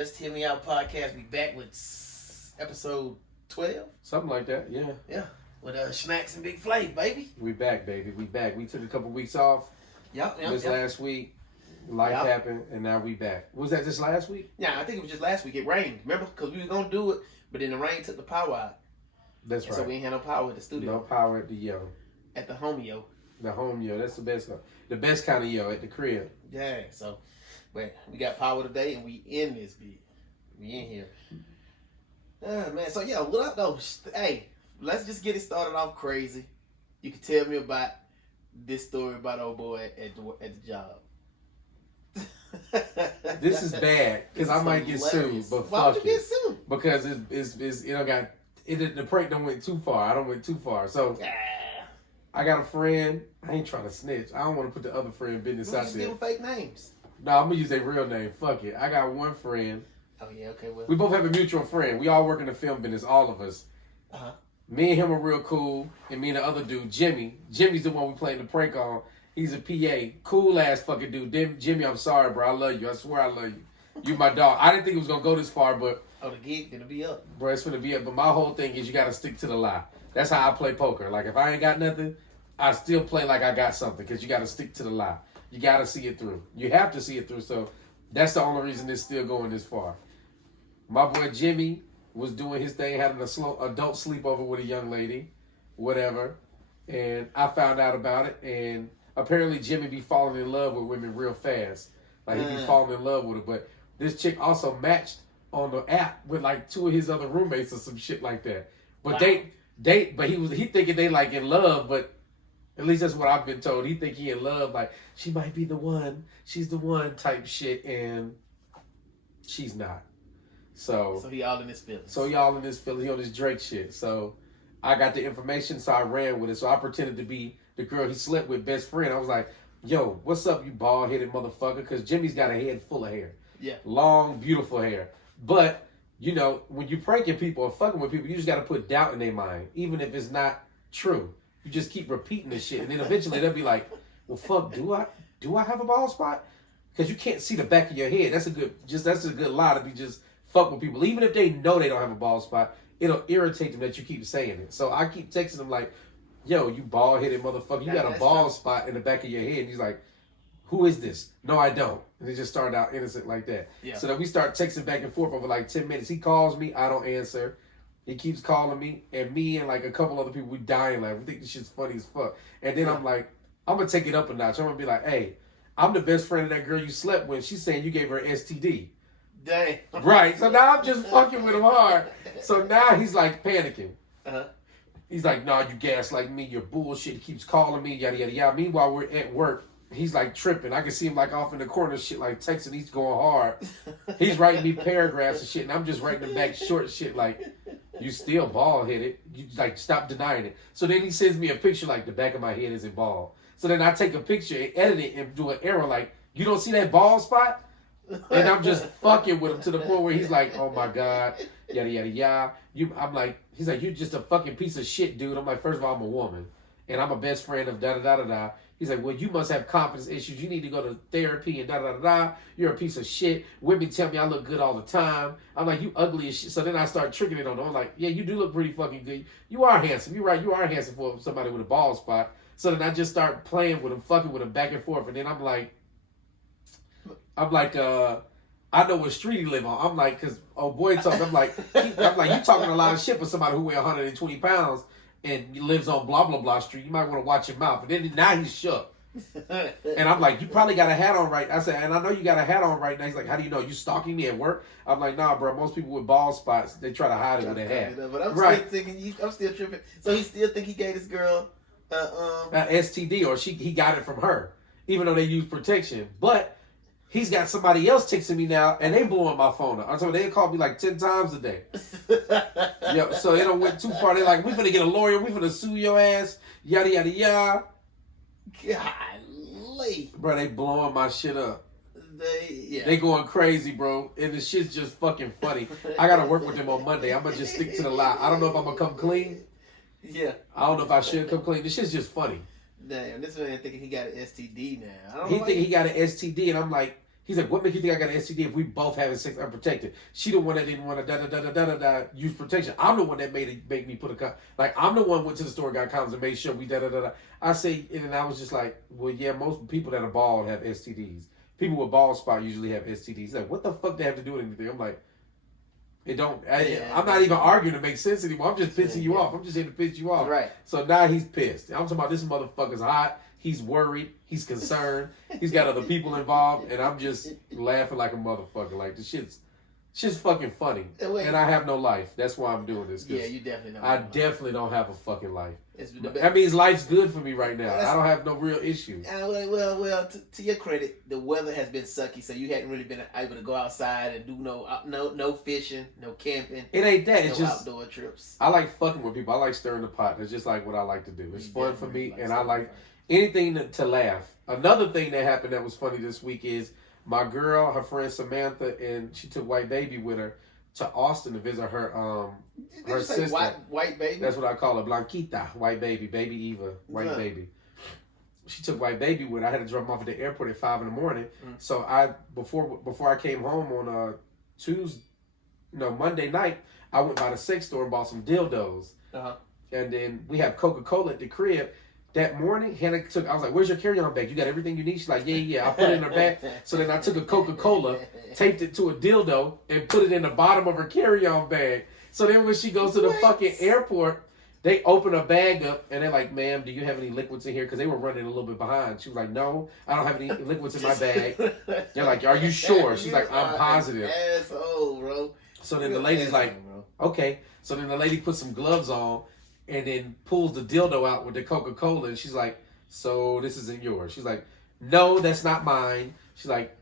Let's Hear Me Out podcast. We back with episode 12. Something like that, yeah. Yeah. With Snax and Big Flav, baby. We back, baby. We back. We took a couple weeks off. Yep. Last week. Life happened, and now we back. Was that just last week? Yeah, I think it was just last week. It rained, remember? Because we were going to do it, but then the rain took the power out. That's right. So we ain't had no power at the studio. No power at the yo. At the home yo. The home yo. That's the best. The best kind of yo at the crib. Yeah, so, but we got power today, and we in this bitch. We in here. Man, so yeah, what up though? Hey, let's just get it started off crazy. You can tell me about this story about old boy at the job. This is bad because I might get sued, but why would fuck you it. get sued? Because it's the prank don't went too far. I don't went too far. So I got a friend. I ain't trying to snitch. I don't want to put the other friend business out Just there. give them fake names. No, I'm gonna use their real name. Fuck it. I got one friend. Oh yeah, okay. Well, We both have a mutual friend. We all work in the film business, all of us. Me and him are real cool, and me and the other dude, Jimmy. Jimmy's the one we playing the prank on. He's a PA, cool ass fucking dude. Jimmy, I'm sorry, bro. I love you. I swear I love you. You my dog. I didn't think it was gonna go this far, but the gig gonna be up. bro, it's gonna be up. But my whole thing is you gotta stick to the lie. That's how I play poker. Like if I ain't got nothing, I still play like I got something because you gotta stick to the lie. You gotta see it through. You have to see it through. So that's the only reason it's still going this far. My boy Jimmy was doing his thing, having a slow adult sleepover with a young lady, whatever. And I found out about it. And apparently Jimmy be falling in love with women real fast. Like he be falling in love with her. But this chick also matched on the app with like two of his other roommates or some shit like that. But but he thinking they like in love, but at least that's what I've been told. He think he in love, like she might be the one, she's the one type shit, and she's not. So he all in his feelings. So y'all in this feeling, he on this Drake shit. So I got the information, so I ran with it. So I pretended to be the girl he slept with, best friend. I was like, yo, what's up, you bald-headed motherfucker? Because Jimmy's got a head full of hair. Yeah. Long, beautiful hair. But, you know, when you pranking people or fucking with people, you just got to put doubt in their mind, even if it's not true. You just keep repeating this shit. And then eventually they'll be like, well, fuck, do I have a bald spot? Because you can't see the back of your head. That's a good lie to be just fuck with people. Even if they know they don't have a bald spot, it'll irritate them that you keep saying it. So I keep texting them like, yo, you bald-headed motherfucker, you got a bald spot in the back of your head. And he's like, who is this? No, I don't. And it just started out innocent like that. Yeah. So then we start texting back and forth over like 10 minutes. He calls me, I don't answer. He keeps calling me, and me and like a couple other people, we dying like, we think this shit's funny as fuck. And then I'm like, I'm gonna take it up a notch. I'm gonna be like, hey, I'm the best friend of that girl you slept with. She's saying you gave her an STD. Dang. Right. So now I'm just fucking with him hard. So now he's like panicking. He's like, nah, you gaslight me, you're bullshit. He keeps calling me, yada, yada, yada. Meanwhile, we're at work. He's like tripping. I can see him like off in the corner, shit, like texting. He's going hard. He's writing me paragraphs and shit, and I'm just writing him back short shit like, you still bald-headed. You like, stop denying it. So then he sends me a picture like, the back of my head isn't bald. So then I take a picture and edit it and do an error like, you don't see that bald spot? And I'm just fucking with him to the point where he's like, oh my God, yada, yada, yada. I'm like, he's like, you're just a fucking piece of shit, dude. I'm like, first of all, I'm a woman. And I'm a best friend of da-da-da-da-da. He's like, well, you must have confidence issues. You need to go to therapy and da-da-da-da. You're a piece of shit. Women tell me I look good all the time. I'm like, you ugly as shit. So then I start tricking it on him. I'm like, yeah, you do look pretty fucking good. You are handsome. You're right. You are handsome for somebody with a bald spot. So then I just start playing with him, fucking with him back and forth. And then I'm like, I know what street he live on. I'm like, because old boy talking, I'm like, you talking a lot of shit for somebody who weighs 120 pounds and lives on blah, blah, blah street. You might want to watch your mouth. And then now he's shook. And I'm like, you probably got a hat on right. I said, and I know you got a hat on right now. He's like, how do you know? You stalking me at work? I'm like, nah, bro. Most people with bald spots, they try to hide it with a hat. But I'm still thinking, I'm still tripping. So he still think he gave this girl an STD, or he got it from her, even though they use protection. But he's got somebody else texting me now, and they blowing my phone up. I told them they call me like 10 times a day. Yep, so it don't went too far. They're like, we finna get a lawyer. We finna sue your ass. Yada, yada, yada. Golly. Bro, they blowing my shit up. They They going crazy, bro. And the shit's just fucking funny. I gotta work with them on Monday. I'm gonna just stick to the lie. I don't know if I'm gonna come clean. Yeah. I don't know if I should come clean. This shit's just funny. Damn, this man thinking he got an STD now. He think he got an STD, and I'm like, He's like, what makes you think I got an STD if we both having sex unprotected? She the one that didn't want to use protection. I'm the one that make me put a like I'm the one went to the store, got condoms, and made sure we I say, and I was just like, well, yeah, most people that are bald have STDs. People with bald spot usually have STDs. He's like, what the fuck they have to do with anything? I'm like, it don't. I'm not even arguing to make sense anymore. I'm just pissing you off. I'm just here to piss you off. Right. So now he's pissed. I'm talking about this motherfucker's hot. He's worried. He's concerned. He's got other people involved, and I'm just laughing like a motherfucker. Like the shit's fucking funny, and I have no life. That's why I'm doing this. Yeah, you definitely don't. I definitely don't have a fucking life. That means life's good for me right now. I don't have no real issues. Well, to your credit, the weather has been sucky, so you hadn't really been able to go outside and do no fishing, no camping. It ain't that. No it's just outdoor trips. I like fucking with people. I like stirring the pot. It's just like what I like to do. It's fun for me, and I like anything to laugh. Another thing that happened that was funny this week is my girl, her friend Samantha, and she took White Baby with her to Austin to visit her her sister. White Baby? That's what I call her, Blanquita, White Baby, Baby Eva, White Baby. She took White Baby with her. I had to drop them off at the airport at 5 a.m. So I before I came home on Monday night, I went by the sex store and bought some dildos. And then we have Coca-Cola at the crib. That morning, Hannah I was like, where's your carry-on bag? You got everything you need? She's like, yeah. I put it in her bag. So then I took a Coca-Cola, taped it to a dildo, and put it in the bottom of her carry-on bag. So then when she goes to the fucking airport, they open her bag up, and they're like, ma'am, do you have any liquids in here? Because they were running a little bit behind. She was like, no, I don't have any liquids in my bag. They're like, are you sure? She's like, I'm positive. Asshole, bro. So then the lady's like, okay. So then the lady puts some gloves on, and then pulls the dildo out with the Coca-Cola, and she's like, so this isn't yours. She's like, no, that's not mine. She's like,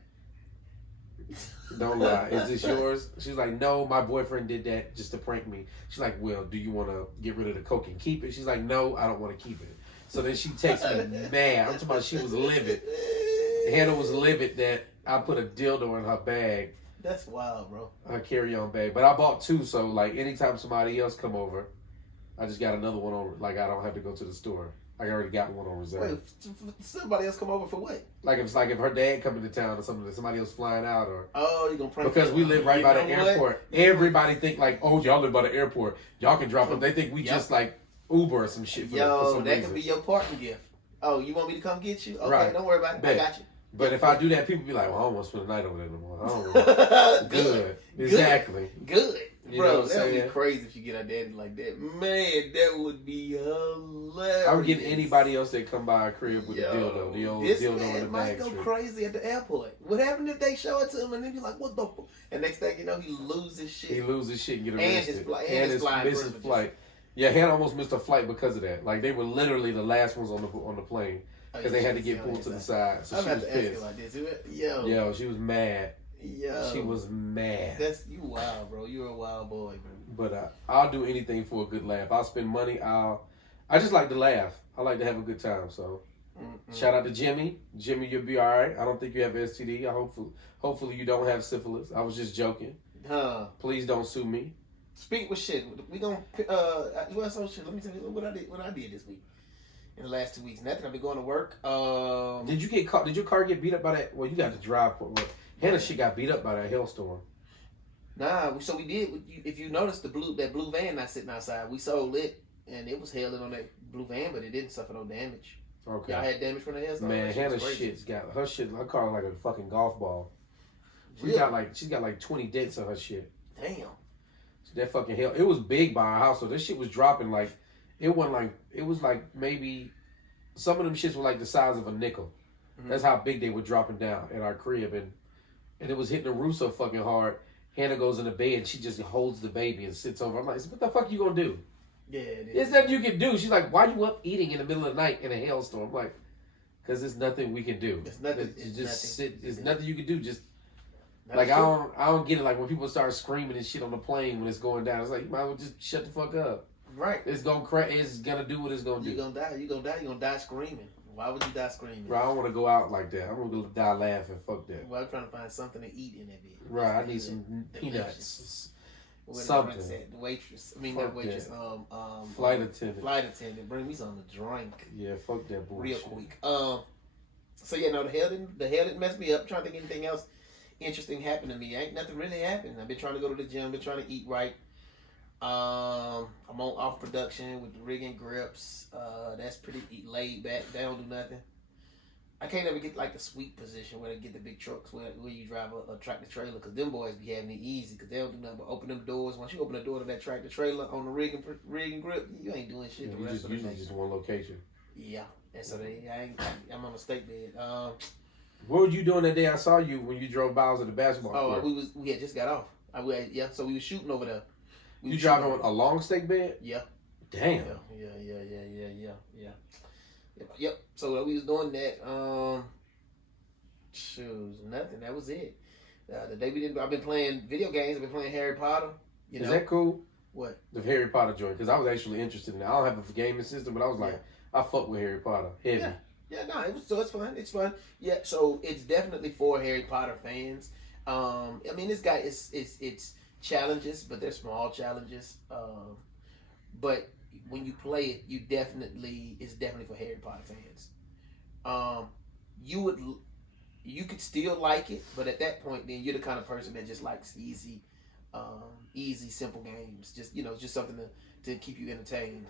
don't lie. Is this yours? She's like, no, my boyfriend did that just to prank me. She's like, well, do you want to get rid of the Coke and keep it? She's like, no, I don't want to keep it. So then she takes me mad. I'm talking about she was livid. Hannah was livid that I put a dildo in her bag. That's wild, bro. Her carry-on bag. But I bought two, so like anytime somebody else come over, I just got another one on. Like I don't have to go to the store. I already got one on reserve. Wait, somebody else come over for what? Like if her dad coming to town or something, somebody else flying out or. Oh, you gonna prank? Because we live right by the airport. Everybody think like, oh, y'all live by the airport. Y'all can drop them. They think we just like Uber or some shit. For some that reason. could be your parting gift. Oh, you want me to come get you? Okay, right. Don't worry about it. I got you. But if I do that, people be like, well, I don't want to spend the night over there no more. I don't know. Good. Exactly. Good. You Bro, that would be crazy if you get a daddy like that. Man, that would be hilarious. I would get anybody else that come by a crib with a dildo. The old dildo in the bag. Might go crazy at the airport. What happened if they show it to him and then be like, what the fuck? And next thing you know, he loses shit. He loses shit and get arrested. And his flight. Misses flight. Yeah, Hannah almost missed a flight because of that. Like, they were literally the last ones on the plane. Because they had to get pulled to the side. So she was pissed. Like this. Yo, she was mad. Yo, she was mad. That's you wild, bro. You're a wild boy, bro. But I'll do anything for a good laugh. I'll spend money. I just like to laugh. I like to have a good time. So shout out to Jimmy. Jimmy, you'll be all right. I don't think you have STD. Hopefully you don't have syphilis. I was just joking. Please don't sue me. Speak with shit. We gonna so shit. Let me tell you what I did this week. In the last 2 weeks, nothing. I've been going to work. Did you get caught? Did your car get beat up by that? Well, you got to drive. Hannah, she got beat up by that hailstorm. Nah, so we did. If you noticed that blue van not sitting outside, we sold it, and it was hailing on that blue van, but it didn't suffer no damage. Okay. Y'all had damage from the hailstorm? Man, Hannah's shit's got her shit. Her car like a fucking golf ball. She's got like 20 dents on her shit. Damn. That fucking hail. It was big by our house, so this shit was dropping like. It was like maybe some of them shits were like the size of a nickel. Mm-hmm. That's how big they were dropping down at our crib, and it was hitting the roof so fucking hard. Hannah goes in the bed, she just holds the baby and sits over. I'm like, what the fuck you gonna do? Yeah, it is. There's nothing you can do. She's like, why you up eating in the middle of the night in a hailstorm? I'm like, because there's nothing we can do. It's nothing. It's nothing you can do. Just like I don't get it. Like when people start screaming and shit on the plane when it's going down, it's like you might as well just shut the fuck up. Right. It's gonna crack. It's gonna do what it's gonna do. You're gonna die. You're gonna die screaming. Why would you die screaming? Bro, I don't want to go out like that. I'm gonna go die laughing. Fuck that. Well, I'm trying to find something to eat in that bitch. Right. I need some peanuts. Something. The waitress. I mean, not waitress. Flight attendant. Flight attendant. Bring me something to drink. Yeah. Fuck that bullshit. Real quick. So yeah, no, the hell didn't mess me up. I'm trying to think anything else interesting happened to me. Ain't nothing really happened. I've been trying to go to the gym, been trying to eat right. I'm on off production with the rig and grips. That's pretty laid back. They don't do nothing. I can't ever get like the sweet position where they get the big trucks where you drive a tractor trailer, because them boys be having it easy because they don't do nothing but open them doors. Once you open the door to that tractor trailer on the rig and grip, you ain't doing shit the rest of the day. Just one location. Yeah, and so I'm on a steak bed. What were you doing that day I saw you when you drove by? I was at the basketball court. We had just got off. So we was shooting over there. You driving on a long steak bed? Yeah. Damn. Yeah. Yep. So we was doing that. Nothing. That was it. The day we didn't. I've been playing video games. I've been playing Harry Potter. Is that cool? What? The Harry Potter joint, because I was actually interested in it. I don't have a gaming system, but I was like, I fuck with Harry Potter heavy. Yeah. No. It's fun. It's fun. Yeah. So it's definitely for Harry Potter fans. I mean, this guy it's challenges, but they're small challenges. But when you play it, it's definitely for Harry Potter fans. You could still like it, but at that point, then you're the kind of person that just likes easy, simple games. Just something to keep you entertained.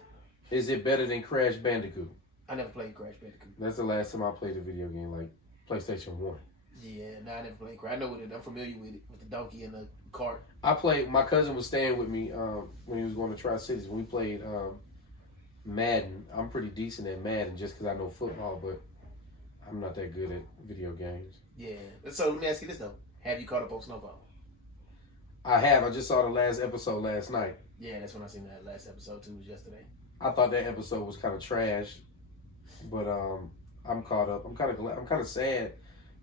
Is it better than Crash Bandicoot? I never played Crash Bandicoot. That's the last time I played a video game, like PlayStation 1. Yeah, no, I never played Crash. I know what I'm familiar with it, with the donkey and the cart. My cousin was staying with me when he was going to Tri-Cities. When we played Madden. I'm pretty decent at Madden just because I know football, but I'm not that good at video games. Yeah. So let me ask you this, though. Have you caught up on Snowfall? I have. I just saw the last episode last night. Yeah, that's when I seen that last episode, too, was yesterday. I thought that episode was kind of trash, but I'm caught up. I'm kind of sad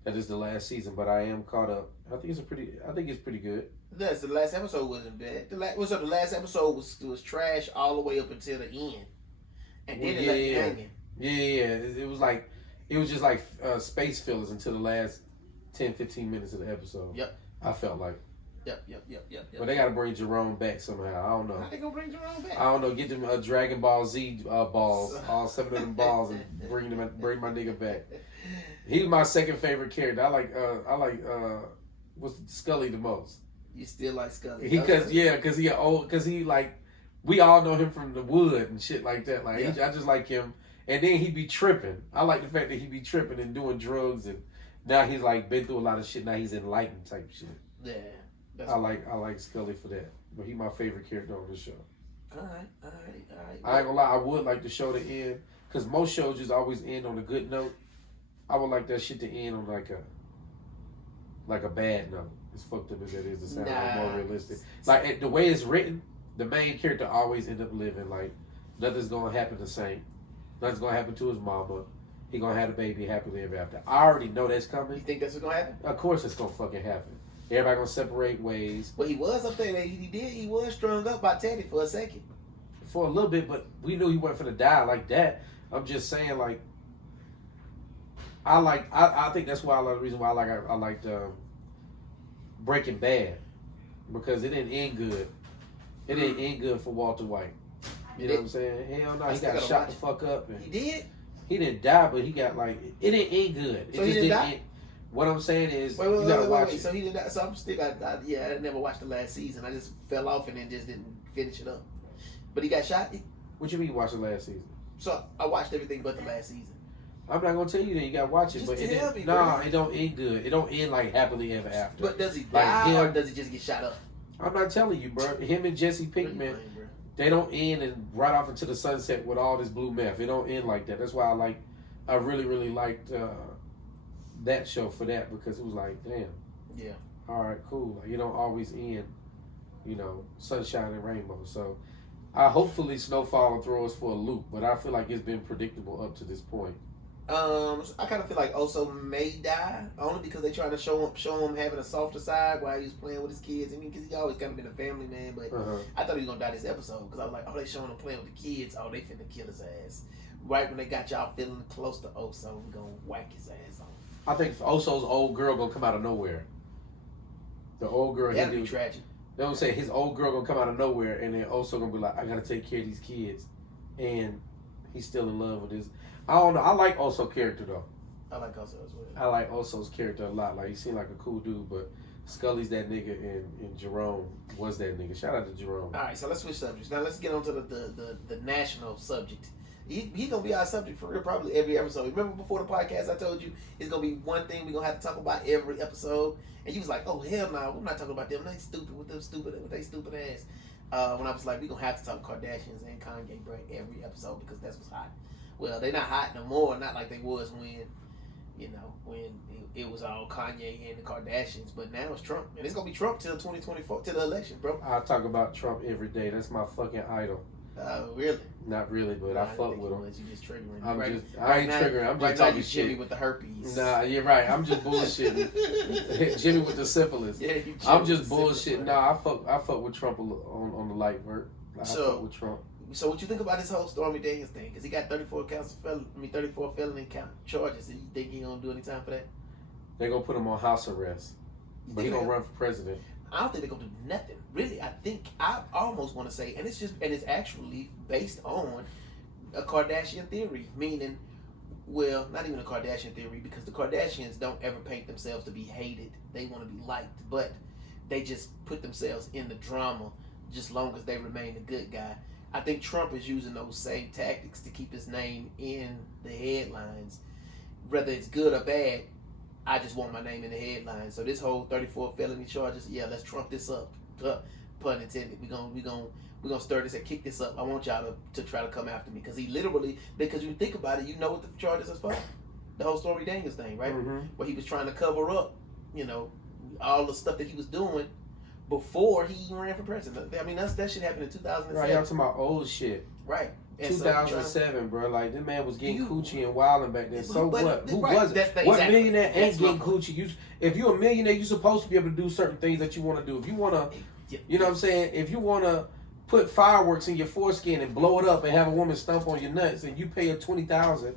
that it's the last season, but I am caught up. I think it's pretty good. Yes, the last episode wasn't bad. The last episode was trash all the way up until the end, and then it left you hanging. Yeah. It was just like space fillers until the last 10-15 minutes of the episode. Yep. I felt like. Yep. But they got to bring Jerome back somehow. I don't know. How they gonna bring Jerome back? I don't know. Get them Dragon Ball Z balls, all 7 of them balls, and bring my nigga back. He's my second favorite character. I like what's Scully the most. You still like Scully? Because he like, we all know him from the wood and shit like that. Like I just like him, and then he be tripping. I like the fact that he be tripping and doing drugs, and now he's like been through a lot of shit. Now he's enlightened type shit. Yeah. I like Scully for that, but he my favorite character on the show. All right. I ain't gonna lie, I would like the show to end, because most shows just always end on a good note. I would like that shit to end on like a bad note. As fucked up as that is, to sound like more realistic. Like the way it's written, the main character always end up living like nothing's gonna happen to Saint. Nothing's gonna happen to his mama. He gonna have a baby happily ever after. I already know that's coming. You think that's what's gonna happen? Of course it's gonna fucking happen. Everybody gonna separate ways. Well, he was up there. He was strung up by Teddy for a second. For a little bit, but we knew he wasn't finna die like that. I'm just saying, like, I think that's why the reason why I liked Breaking Bad, because it didn't end good. It didn't end good for Walter White. You know what I'm saying? Hell no, he got shot the fuck up. And he did? He didn't die, but he got like, it didn't end good. So he didn't die? End. What I'm saying is, wait, you gotta watch it. So he didn't die. So I'm still I never watched the last season. I just fell off and then just didn't finish it up. But he got shot? What you mean you watched the last season? So I watched everything but the last season. I'm not gonna tell you that, you gotta watch it, Just but it tell me, it don't end good. It don't end like happily ever after. But does he die or does he just get shot up? I'm not telling you, bro. Him and Jesse Pinkman, they don't end and right off into the sunset with all this blue meth. It don't end like that. That's why I really, really liked that show for that, because it was like, damn. Yeah. All right, cool. Like, you don't always end, sunshine and rainbow. So hopefully Snowfall will throw us for a loop, but I feel like it's been predictable up to this point. I kind of feel like Oso may die, only because they trying to show him having a softer side while he was playing with his kids. I mean, because he always kind of been a family man, but I thought he was gonna die this episode, because I was like, oh, they showing him playing with the kids. Oh, they finna kill his ass. Right when they got y'all feeling close to Oso, we gonna whack his ass off. I think Oso's old girl gonna come out of nowhere. The old girl. That'd be tragic. You know what I'm saying? His old girl gonna come out of nowhere, and then Oso gonna be like, I gotta take care of these kids, and he's still in love with his. I don't know. I like Oso character though. I like Oso as well. I like Oso's character a lot. Like, he seemed like a cool dude, but Scully's that nigga, and Jerome was that nigga. Shout out to Jerome. All right, so let's switch subjects. Now let's get on to the national subject. He's gonna be our subject for real probably every episode. Remember before the podcast I told you it's gonna be one thing we're gonna have to talk about every episode, and you was like, oh hell no, we're not talking about them. They stupid with they stupid ass. When I was like, we're gonna have to talk Kardashians and Kanye, bro, every episode because that's what's hot. Well, they're not hot no more, not like they was when it was all Kanye and the Kardashians, but now it's Trump, and it's gonna be Trump till 2024, till the election, bro. I talk about Trump every day. That's my fucking idol. Really? Not really, but I fuck with him. You just triggering. I ain't triggering. I'm just talking shit. Jimmy with the herpes. Nah, you're right. I'm just bullshitting. Jimmy with the syphilis. Yeah, I'm just bullshitting. Nah, I fuck with Trump on the light work. I fuck with Trump. So what you think about this whole Stormy Daniels thing? Because he got 34 felony count charges. You think he gonna do any time for that? They're gonna put him on house arrest, but he gonna run for president. I don't think they're gonna do nothing. Really, I almost want to say, and it's actually based on a Kardashian theory, meaning, well, not even a Kardashian theory, because the Kardashians don't ever paint themselves to be hated. They want to be liked, but they just put themselves in the drama just long as they remain the good guy. I think Trump is using those same tactics to keep his name in the headlines. Whether it's good or bad, I just want my name in the headlines. So this whole 34 felony charges, yeah, let's trump this up. Pun intended. We're gonna stir this and kick this up. I want y'all to try to come after me because he literally, because you think about it, you know what the charges are for. The whole Stormy Daniels thing, right? Mm-hmm. Where he was trying to cover up, all the stuff that he was doing before he even ran for president. I mean, that shit happened in 2007. Right, y'all talking about old shit. Right. And 2007, bro. Like, this man was getting coochie and wilding back then. So what? Who right, was it? What millionaire ain't getting coochie? If you're a millionaire, you're supposed to be able to do certain things that you want to do. If you want to, you know what I'm saying? If you want to put fireworks in your foreskin and blow it up and have a woman stomp on your nuts and you pay her $20,000,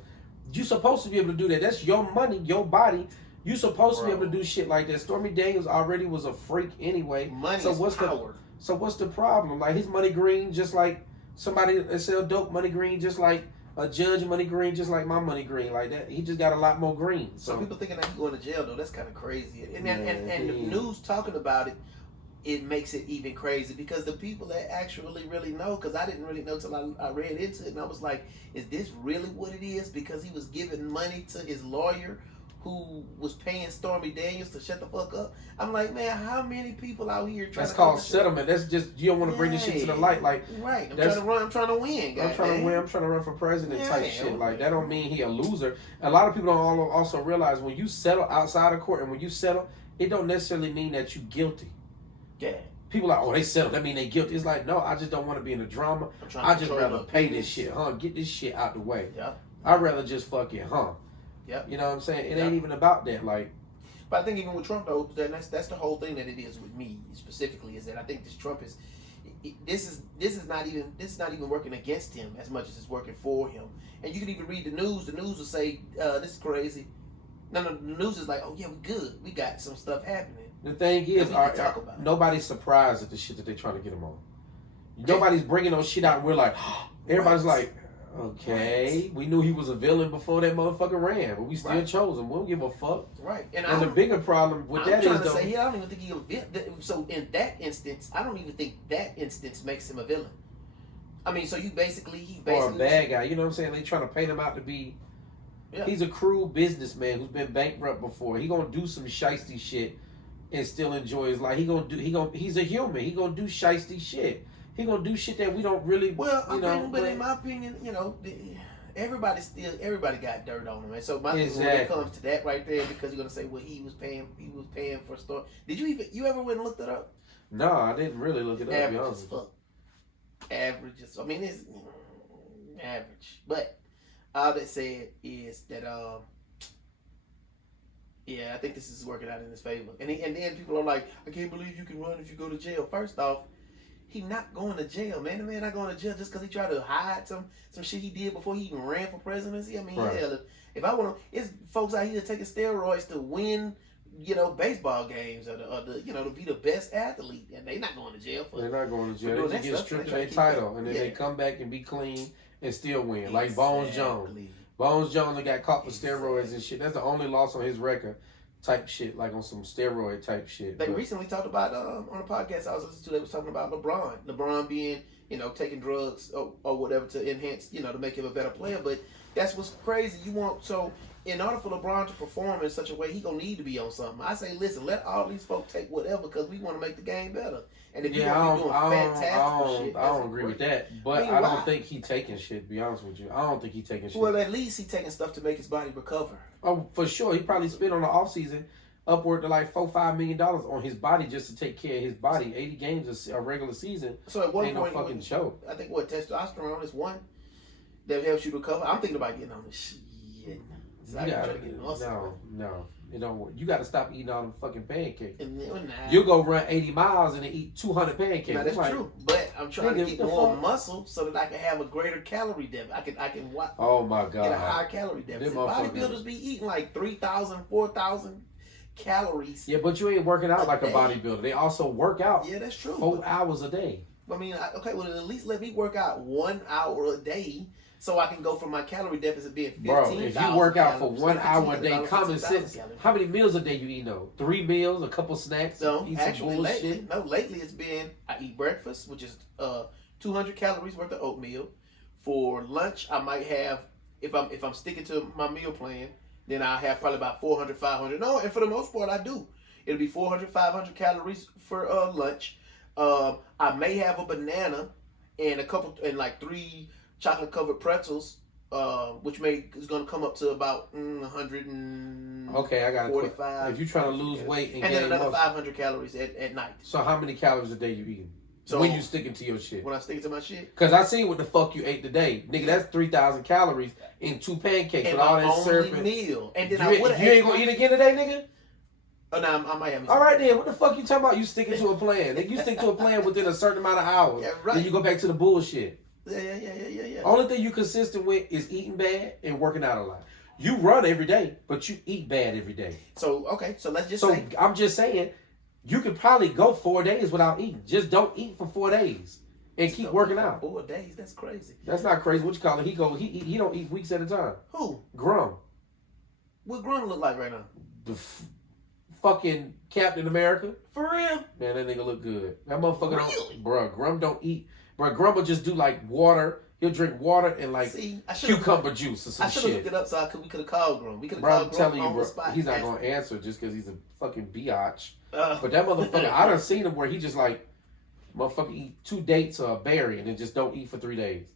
you're supposed to be able to do that. That's your money, your body. You're supposed to be able to do shit like that. Stormy Daniels already was a freak anyway. Money is power. So what's the problem? Like, his money green just like somebody that sell dope, money green just like a judge, money green just like my money green. Like that, he just got a lot more green. So people thinking that he's going to jail though, that's kind of crazy. And the news talking about it, it makes it even crazy because the people that actually really know, because I didn't really know till I read into it, and I was like, is this really what it is? Because he was giving money to his lawyer who was paying Stormy Daniels to shut the fuck up. I'm like, man, how many people out here trying That's called settlement. That's just, you don't want to bring this shit to the light. Like, right. I'm trying to win. I'm trying to win. I'm trying to run for president type shit. Like, that don't mean he a loser. A lot of people don't also realize when you settle outside of court and when you settle, it don't necessarily mean that you guilty. Yeah. People are like, oh, they settled. That mean they guilty. It's like, no, I just don't want to be in the drama. I just rather pay this shit, get this shit out the way. Yeah. I'd rather just fucking, Yep. You know what I'm saying? It ain't even about that. Like, but I think even with Trump though, that's the whole thing that it is with me specifically, is that I think this Trump is this is not even working against him as much as it's working for him. And you can even read the news. The news will say, this is crazy. No, the news is like, oh yeah, we good. We got some stuff happening. The thing is, nobody's surprised at the shit that they're trying to get him on. Nobody's bringing those shit out. And we're like, everybody's like, okay, we knew he was a villain before that motherfucker ran, but we still chose him. We don't give a fuck. Right. And the bigger problem with that is, though, I don't even think he's a villain. So in that instance, I don't even think that instance makes him a villain. I mean, so he basically or a bad guy. You know what I'm saying? They trying to paint him out to be. Yeah. He's a cruel businessman who's been bankrupt before. He gonna do some shiesty shit and still enjoy his life. He's a human. He gonna do shiesty shit. He gonna do shit that we don't really. Well, but in my opinion, everybody got dirt on him, and so my thing when it comes to that right there, because you're gonna say, well, he was paying for a store. Did you ever went and looked it up? No, I didn't really look it up. Average as fuck. Averages. I mean, it's average, but all that said is that I think this is working out in his favor, and then people are like, I can't believe you can run if you go to jail. First off, he not going to jail, man. The man not going to jail just because he tried to hide some shit he did before he even ran for presidency. I mean, hell, if I want to, it's folks out here taking steroids to win, baseball games or to be the best athlete, and they not going to jail for. They're not going to jail. They just get stripped of their title, and then they come back and be clean and still win, like Bones Jones. Bones Jones got caught for steroids and shit. That's the only loss on his record. Type shit, like on some steroid type shit. They recently talked about on a podcast I was listening to. They was talking about LeBron being taking drugs or whatever to enhance to make him a better player. But that's what's crazy. In order for LeBron to perform in such a way, he gonna need to be on something. I say, listen, let all these folks take whatever because we want to make the game better. And if you're doing fantastic shit, I don't agree with that. But I don't think he taking shit. To be honest with you, I don't think he taking shit. Well, at least he taking stuff to make his body recover. Oh, for sure. He probably spent on the offseason upward to like $4-5 million on his body just to take care of his body. 80 games a regular season. So at one ain't point, no fucking show. I think testosterone is one that helps you recover. I'm thinking about getting on this shit. No, it don't work. You got to stop eating all them fucking pancakes. Nah. You go run 80 miles and eat 200 pancakes. Now, that's true, but I'm trying to get more muscle so that I can have a greater calorie deficit. I can oh my God, get a higher calorie deficit. Bodybuilders be eating like 3,000, 4,000 calories. Yeah, but you ain't working out like a bodybuilder. They also work out. Yeah, that's true. 4 hours a day. I mean, well, at least let me work out 1 hour a day. So I can go from my calorie deficit being 15. Bro, if you work out for 1 hour a day, common sense. How many meals a day you eat though? 3 meals, a couple snacks. No, eat actually, some bullshit. lately it's been I eat breakfast, which is 200 calories worth of oatmeal. For lunch, I might have if I'm sticking to my meal plan, then I'll have probably about 400, 500. No, and for the most part, I do. It'll be 400, 500 calories for lunch. I may have a banana and like 3 chocolate covered pretzels, which is going to come up to about 100 and okay, I got 45. If you're trying to lose weight and then another 500 calories at night. So how many calories a day you eating? So when you sticking to your shit? When I'm sticking to my shit? Because I seen what the fuck you ate today. Nigga, that's 3,000 calories in 2 pancakes and with all that syrup. Meal. And then you ain't going to eat again today, nigga? Oh, no, I might have. All right, then. What the fuck you talking about? You sticking to a plan. Nigga, you stick to a plan within a certain amount of hours. Yeah, right. Then you go back to the bullshit. Yeah. Only thing you consistent with is eating bad and working out a lot. You run every day, but you eat bad every day. So, okay. So let's just say. I'm just saying, you could probably go 4 days without eating. Just don't eat for 4 days. And keep working out. 4 days? That's crazy. That's not crazy. What you call it? He don't eat weeks at a time. Who? Grum. What Grum look like right now? The fucking Captain America. For real? Man, that nigga look good. That motherfucker don't. Bruh, Grum don't eat. Bruh, Grum will just do like water. He'll drink water and like cucumber juice or some shit. I should have looked it up so we could have called Grum. We could have called Grum. I'm telling on you, bro, the spot. he's not going to answer just because he's a fucking biatch. But that motherfucker, I done seen him where he just like, motherfucker eat 2 dates or a berry and then just don't eat for 3 days.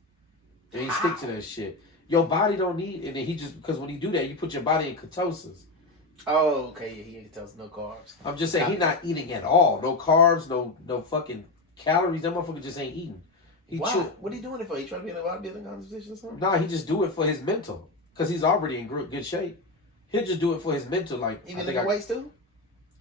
And he stick to that shit. Your body don't need, and then he just, because when you do that, you put your body in ketosis. Oh, okay, yeah, he ain't tells no carbs. I'm just saying, he not eating at all. No carbs, no fucking calories. That motherfucker just ain't eating. Why? What are you doing it for? You trying to be in a bodybuilding competition or something? Nah, he just do it for his mental. Because he's already in good shape. He'll just do it for his mental. Like, even lift weights too?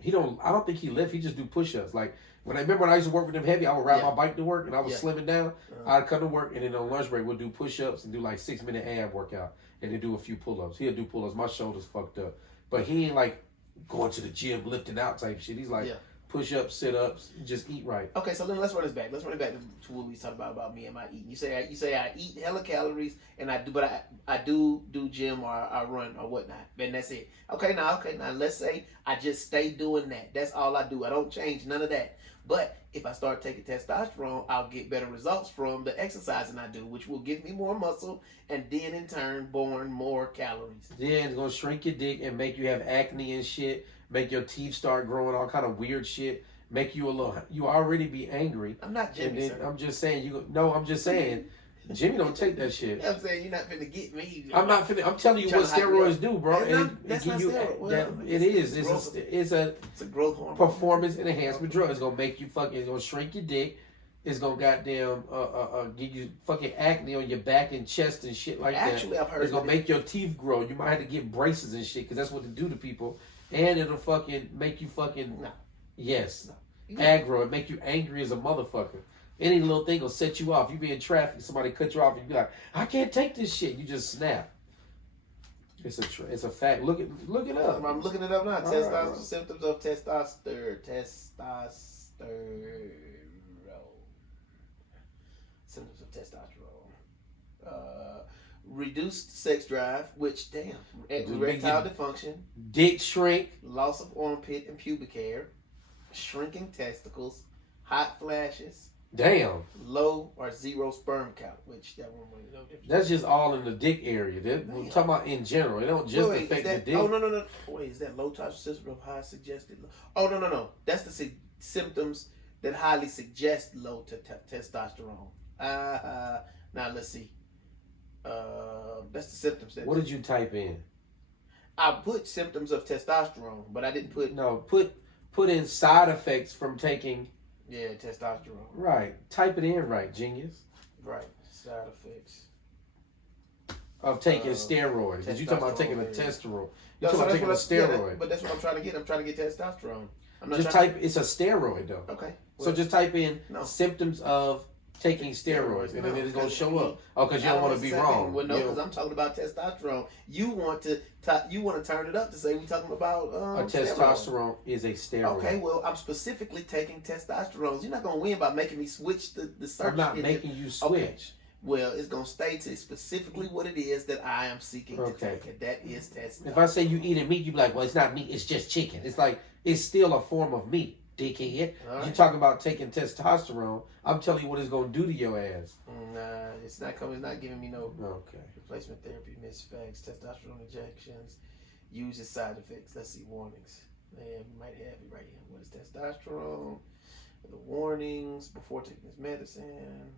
I don't think he lift. He just do push-ups. Like, when I used to work with him heavy, I would ride my bike to work and I was slimming down. I'd come to work and then on lunch break, we'll do push-ups and do like 6-minute ab workout and then do a few pull-ups. He'll do pull-ups. My shoulder's fucked up. But he ain't like going to the gym, lifting out type shit. He's like push-ups, sit-ups, just eat right. Okay, so then let's run this back. Let's run it back to what we talked about me and my eating. You say I eat hella calories and I do gym or I run or whatnot. And that's it. Okay, now let's say I just stay doing that. That's all I do. I don't change none of that. But if I start taking testosterone, I'll get better results from the exercising I do, which will give me more muscle and then in turn burn more calories. Yeah, it's gonna shrink your dick and make you have acne and shit, make your teeth start growing, all kind of weird shit, make you you already be angry. I'm not Jimmy, sir. I'm just saying I'm just saying Jimmy don't take that shit. I'm saying you're not finna get me. I'm not finna. I'm telling you what steroids do, bro. That's not steroid. Well, it's a growth hormone. Performance enhancement drug. It's gonna make you fucking. It's gonna shrink your dick. It's gonna goddamn give you fucking acne on your back and chest and shit like that. Actually, I've heard. It's gonna make your teeth grow. You might have to get braces and shit because that's what they do to people. And it'll fucking make you fucking aggro. It make you angry as a motherfucker. Any little thing will set you off. You be in traffic, somebody cut you off, and you be like, "I can't take this shit." You just snap. It's a fact. Look it up. I'm looking it up now. Testosterone symptoms of testosterone. Symptoms of testosterone. reduced sex drive, which damn, erectile dysfunction, dick shrink, loss of armpit and pubic hair, shrinking testicles, hot flashes, damn, low or zero sperm count, which that one might no difference. That's just all in the dick area. We're talking about in general. It don't just affect the dick. Oh no. Wait, is that low testosterone of high suggested? Oh no. That's the symptoms that highly suggest low testosterone. Now let's see. That's the symptoms. What did you type in? I put symptoms of testosterone, but I didn't put. No, put in side effects from taking. Yeah, testosterone. Right. Type it in right, genius. Right. Side effects of taking steroids. Did you talk about taking a testosterone? You talking about taking a steroid? Yeah, but that's what I'm trying to get. I'm trying to get testosterone. Just type. It's a steroid though. Okay. Well, so just type in symptoms of taking steroids, and then it's gonna show up. Oh, because you don't want to be wrong. Well, no, because I'm talking about testosterone. You want to turn it up to say we're talking about a testosterone is a steroid. Okay, well, I'm specifically taking testosterone. You're not gonna win by making me switch the search. I'm not making you switch. Okay. Well, it's gonna state to specifically what it is that I am seeking to take, and that is testosterone. If I say you eating meat, you be like, well, it's not meat, it's just chicken. It's like it's still a form of meat. Dickhead. Right. You talking about taking testosterone. I'm telling you what it's going to do to your ass. Nah, it's not coming. It's not giving me no replacement therapy, missed facts, testosterone injections, uses side effects. Let's see, warnings. Man, we might have it right here. What is testosterone? The warnings before taking this medicine.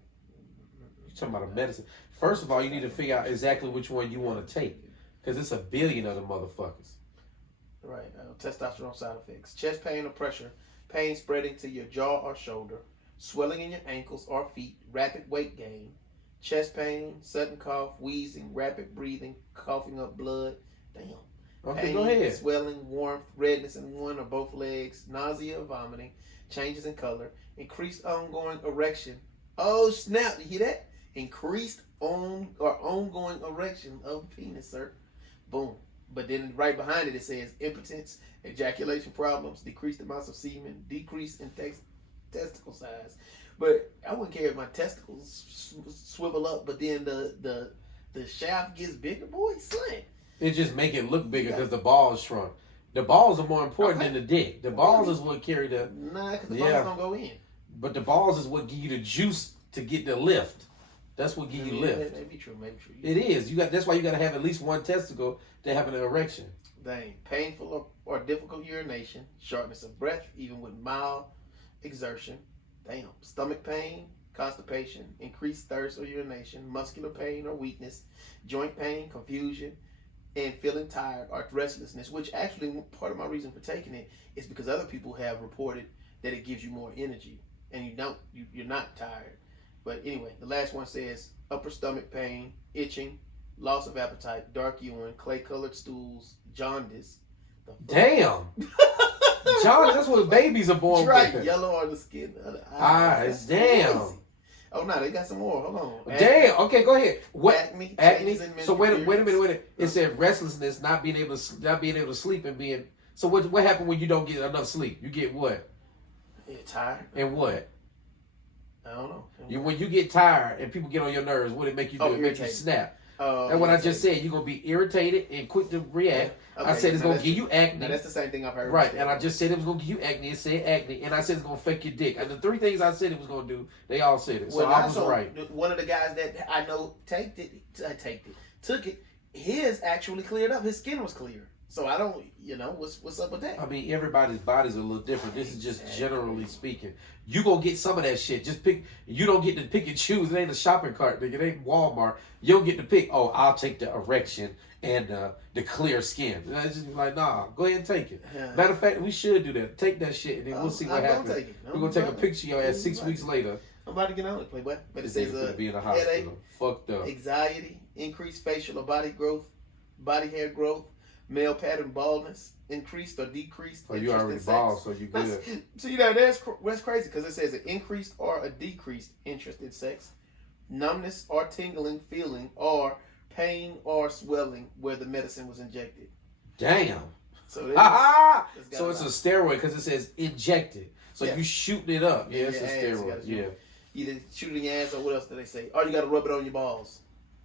You're talking about a medicine. First of all, you need to figure out exactly which one you want to take. Because it's a billion of the motherfuckers. Right. Testosterone side effects. Chest pain or pressure. Pain spreading to your jaw or shoulder, swelling in your ankles or feet, rapid weight gain, chest pain, sudden cough, wheezing, rapid breathing, coughing up blood. Damn. Okay, pain, go ahead. Swelling, warmth, redness in one or both legs, nausea or vomiting, changes in color, increased ongoing erection. Oh snap! You hear that? Increased ongoing erection of the penis, sir. Boom. But then right behind it, it says impotence, ejaculation problems, decreased amounts of semen, decrease in testicle size. But I wouldn't care if my testicles swivel up, but then the shaft gets bigger. Boy, slam. It just make it look bigger because the balls shrunk. The balls are more important than the dick. The balls is what carry the... Nah, because the balls don't go in. But the balls is what give you the juice to get the lift. That's what give you lift. Maybe true. It is. That's why you got to have at least one testicle to have an erection. Dang. Painful or difficult urination, shortness of breath, even with mild exertion. Damn. Stomach pain, constipation, increased thirst or urination, muscular pain or weakness, joint pain, confusion, and feeling tired or restlessness, which actually part of my reason for taking it is because other people have reported that it gives you more energy and you're not tired. But anyway, the last one says upper stomach pain, itching, loss of appetite, dark urine, clay-colored stools, jaundice. Damn! Jaundice, that's what babies are born with. Right, yellow on the skin. Eyes, damn. Crazy. Oh, no, they got some more. Hold on. Damn. Okay, go ahead. What? Acne. So wait a minute. It said restlessness, not being able to sleep and being. So what happened when you don't get enough sleep? You get what? You're tired. And what? I don't know. When you get tired and people get on your nerves, what it make you do? It make you snap. That's what I just said. You're going to be irritated and quick to react. Yeah. Okay, I said it's going to give you acne. Now that's the same thing I've heard. Right, and I just said it was going to give you acne. It said acne. And I said it's going to affect your dick. And the three things I said it was going to do, they all said it. So I was right. One of the guys that I know took it, his actually cleared up. His skin was clear. So I don't, what's up with that? I mean, everybody's bodies are a little different. This is just generally speaking. You gonna get some of that shit. Just pick. You don't get to pick and choose. It ain't a shopping cart, nigga. It ain't Walmart. You don't get to pick. Oh, I'll take the erection and the clear skin. And I just be like, nah, go ahead and take it. Matter of fact, we should do that. Take that shit, and then we'll see what happens. We're gonna take a picture of your ass 6 weeks later. I'm about to get on it, Playboy. But it says be in the hospital. Headache, fucked up, anxiety, increased facial or body hair growth, male pattern baldness, increased or decreased. Oh, you already bald, so you good. So that's crazy because it says an increased or a decreased interest in sex, numbness or tingling feeling, or pain or swelling where the medicine was injected. Damn. So it's a steroid because it says injected. So you shooting it up. Yeah, it's a steroid. Yeah. Either shoot it in your ass or what else do they say? Or you got to rub it on your balls.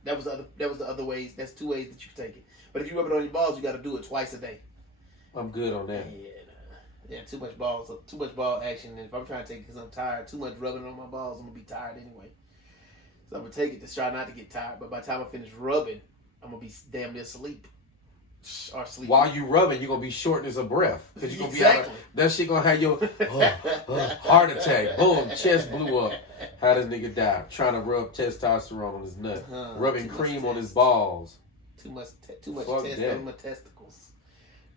That was the other ways. That's 2 ways that you can take it. But if you rub it on your balls, you got to do it twice a day. I'm good on that. Yeah, too much ball action. And if I'm trying to take it because I'm tired, too much rubbing on my balls, I'm gonna be tired anyway. So I'm gonna take it to try not to get tired. But by the time I finish rubbing, I'm gonna be damn near asleep. Or sleep. While you rubbing, you're gonna be shortness of breath because you're gonna Exactly. be that shit gonna have your heart attack. Boom, chest blew up. How does nigga die? Trying to rub testosterone on his nut, rubbing cream on his balls. Too much test on my testicles.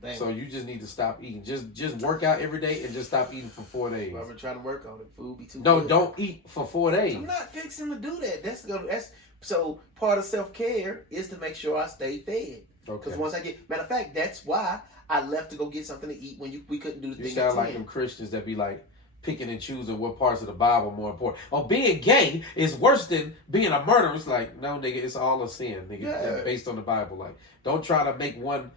Dang. So you just need to stop eating. Just work out every day and just stop eating for 4 days. I've been trying to work on it. Food be too. No, good. don't eat for 4 days. I'm not fixing to do that. That's so part of self-care is to make sure I stay fed. Because once I get, matter of fact, that's why I left to go get something to eat when we couldn't do the thing. You sound like them Christians that be like picking and choosing what parts of the Bible are more important. Oh, being gay is worse than being a murderer. It's like, no, nigga, it's all a sin, nigga, based on the Bible. Like, don't try to make one.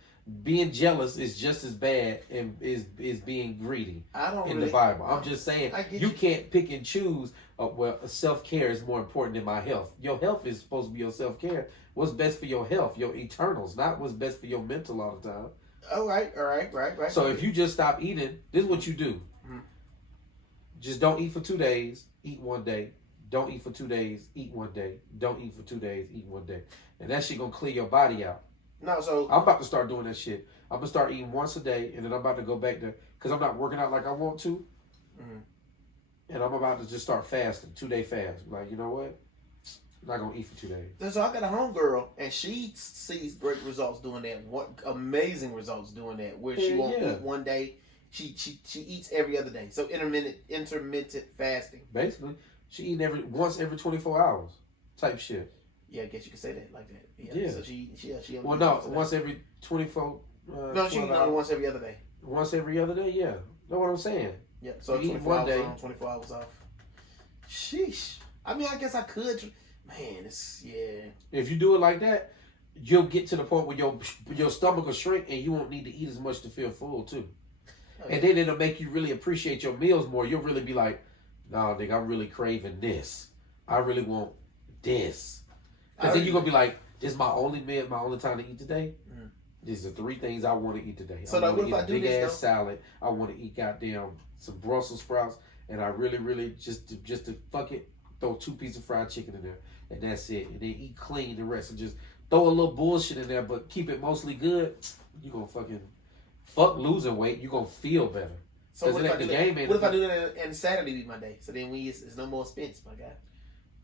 Being jealous is just as bad and is being greedy the Bible. I'm just saying you can't pick and choose. Well, self-care is more important than my health. Your health is supposed to be your self-care. What's best for your health, your eternals, not what's best for your mental all the time. All right. So if you just stop eating, this is what you do. Mm-hmm. Just don't eat for 2 days, eat 1 day. Don't eat for 2 days, eat 1 day. Don't eat for 2 days, eat 1 day. And that shit gonna clear your body out. No, so I'm about to start doing that shit. I'm gonna start eating once a day, and then I'm about to go back to, because I'm not working out like I want to. Mm-hmm. And I'm about to just start fasting, 2-day fast. Like, you know what? I'm not gonna eat for 2 days. So I got a homegirl, and she sees great results doing that. What amazing results doing that? Where she won't eat 1 day, she eats every other day. So intermittent fasting. Basically, she eating once every 24 hours, type shit. Yeah, I guess you could say that like that. Yeah. So she well, no, once every 24. No, she eats only once every other day. Once every other day, yeah. Know what I'm saying? Yeah. So you 24 1 hours day, on, 24 hours off. Sheesh. I mean, I guess I could. Man, If you do it like that, you'll get to the point where your stomach will shrink and you won't need to eat as much to feel full too. Oh, yeah. And then it'll make you really appreciate your meals more. You'll really be like, nah, nigga, I'm really craving this. I really want this. Because then you're going to be like, this is my only meal, my only time to eat today. Mm. These are 3 things I want to eat today. So I want to eat a big-ass salad. I want to eat goddamn some Brussels sprouts. And I really, just to fuck it, throw 2 pieces of fried chicken in there. And that's it. And then eat clean the rest. And just throw a little bullshit in there, but keep it mostly good. You're going to fuck losing weight. You're going to feel better. So what if I do that and Saturday be my day? So then it's no more expense, my guy.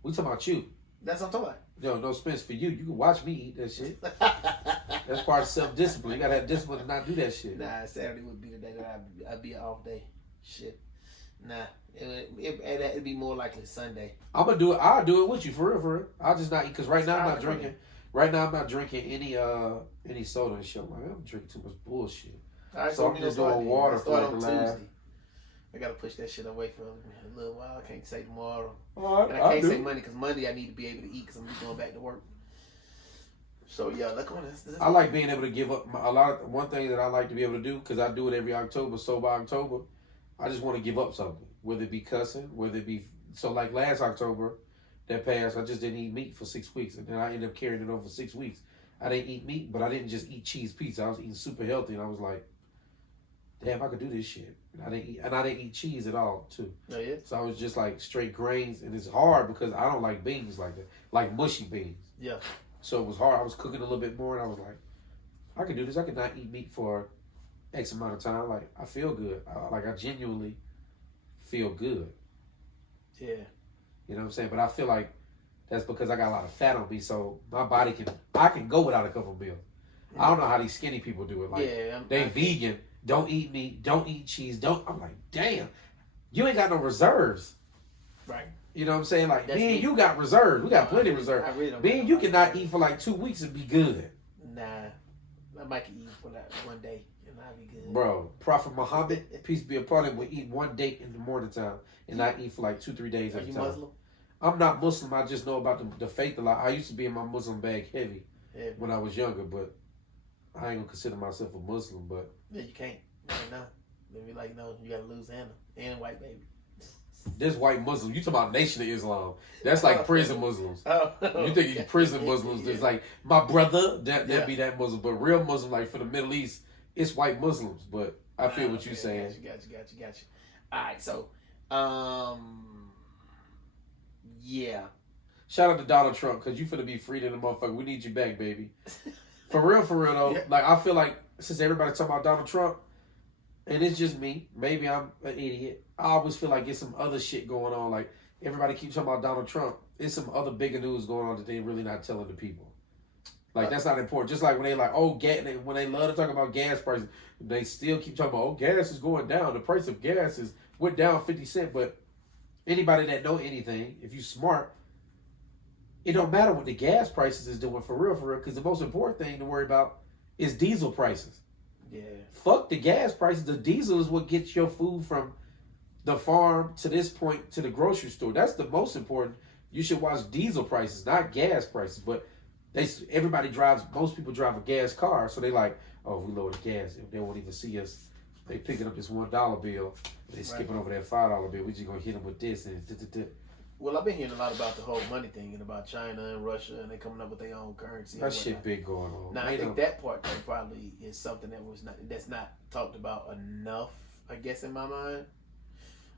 We talking about you. That's what I'm talking about. No expense for you. You can watch me eat that shit. That's part of self-discipline. You got to have discipline to not do that shit. Nah, Saturday would be the day that I'd be an off day. Shit. Nah. It'd be more likely Sunday. I'm gonna do it. I'll do it with you for real. I'll just not eat because right now I'm not drinking. Right now I'm not drinking any soda and shit. Like, I'm drinking too much bullshit. All right, so I'm just doing water for like the last. I gotta push that shit away for a little while. I can't say tomorrow. All right, and I can't say Monday because Monday I need to be able to eat because I'm just going back to work. So yeah, I like being able to give up one thing that I like to be able to do because I do it every October. Sober October, I just want to give up something. Whether it be cussing, whether it be... So, like last October that passed, I just didn't eat meat for 6 weeks. And then I ended up carrying it over for 6 weeks. I didn't eat meat, but I didn't just eat cheese pizza. I was eating super healthy. And I was like, damn, I could do this shit. And I didn't eat cheese at all, too. Oh, yeah? So, I was just like straight grains. And it's hard because I don't like beans like that. Like mushy beans. Yeah. So, it was hard. I was cooking a little bit more. And I was like, I could do this. I could not eat meat for X amount of time. Like, I feel good. I genuinely... feel good. Yeah. You know what I'm saying? But I feel like that's because I got a lot of fat on me, so my body I can go without a couple meals. I don't know how these skinny people do it. Like they vegan, don't eat meat, don't eat cheese, I'm like, damn, you ain't got no reserves. Right. You know what I'm saying? Like me and you got reserves. We got plenty of reserves. Me and you cannot eat for like 2 weeks and be good. Nah. I might eat for like 1 day. Bro, Prophet Muhammad, peace be upon him, would eat 1 day in the morning time and not eat for like 2-3 days at a time. Are you Muslim? I'm not Muslim. I just know about the faith a lot. I used to be in my Muslim bag heavy when I was younger, but I ain't gonna consider myself a Muslim. But yeah, you can't. No, they be like, no, you gotta lose Hannah and white baby. This white Muslim. You talking about Nation of Islam. That's like prison Muslims. You think prison Muslims is like, my brother, that'd be that Muslim. But real Muslim, like for the Middle East, it's white Muslims. But I feel what you're saying. Got you. All right, so, yeah. Shout out to Donald Trump, because you finna be freed in the motherfucker. We need you back, baby. For real though. Yeah. Like, I feel like, since everybody talking about Donald Trump, and it's just me, maybe I'm an idiot, I always feel like it's some other shit going on. Like, everybody keeps talking about Donald Trump. It's some other bigger news going on that they really not telling the people. Like, that's not important. Just like when they like, when they love to talk about gas prices, they still keep talking about, gas is going down. The price of gas went down 50 cents. But anybody that know anything, if you smart, it don't matter what the gas prices is doing for real, because the most important thing to worry about is diesel prices. Yeah. Fuck the gas prices. The diesel is what gets your food from the farm to this point to the grocery store. That's the most important. You should watch diesel prices, not gas prices. But most people drive a gas car, so they like, oh, if we lower the gas, they won't even see us. They picking up this $1 bill, they skipping over that $5 bill. We just gonna hit them with this and. Well, I've been hearing a lot about the whole money thing and about China and Russia, and they coming up with their own currency. That shit big going on. Now, I think that part probably is something that's not talked about enough, I guess, in my mind.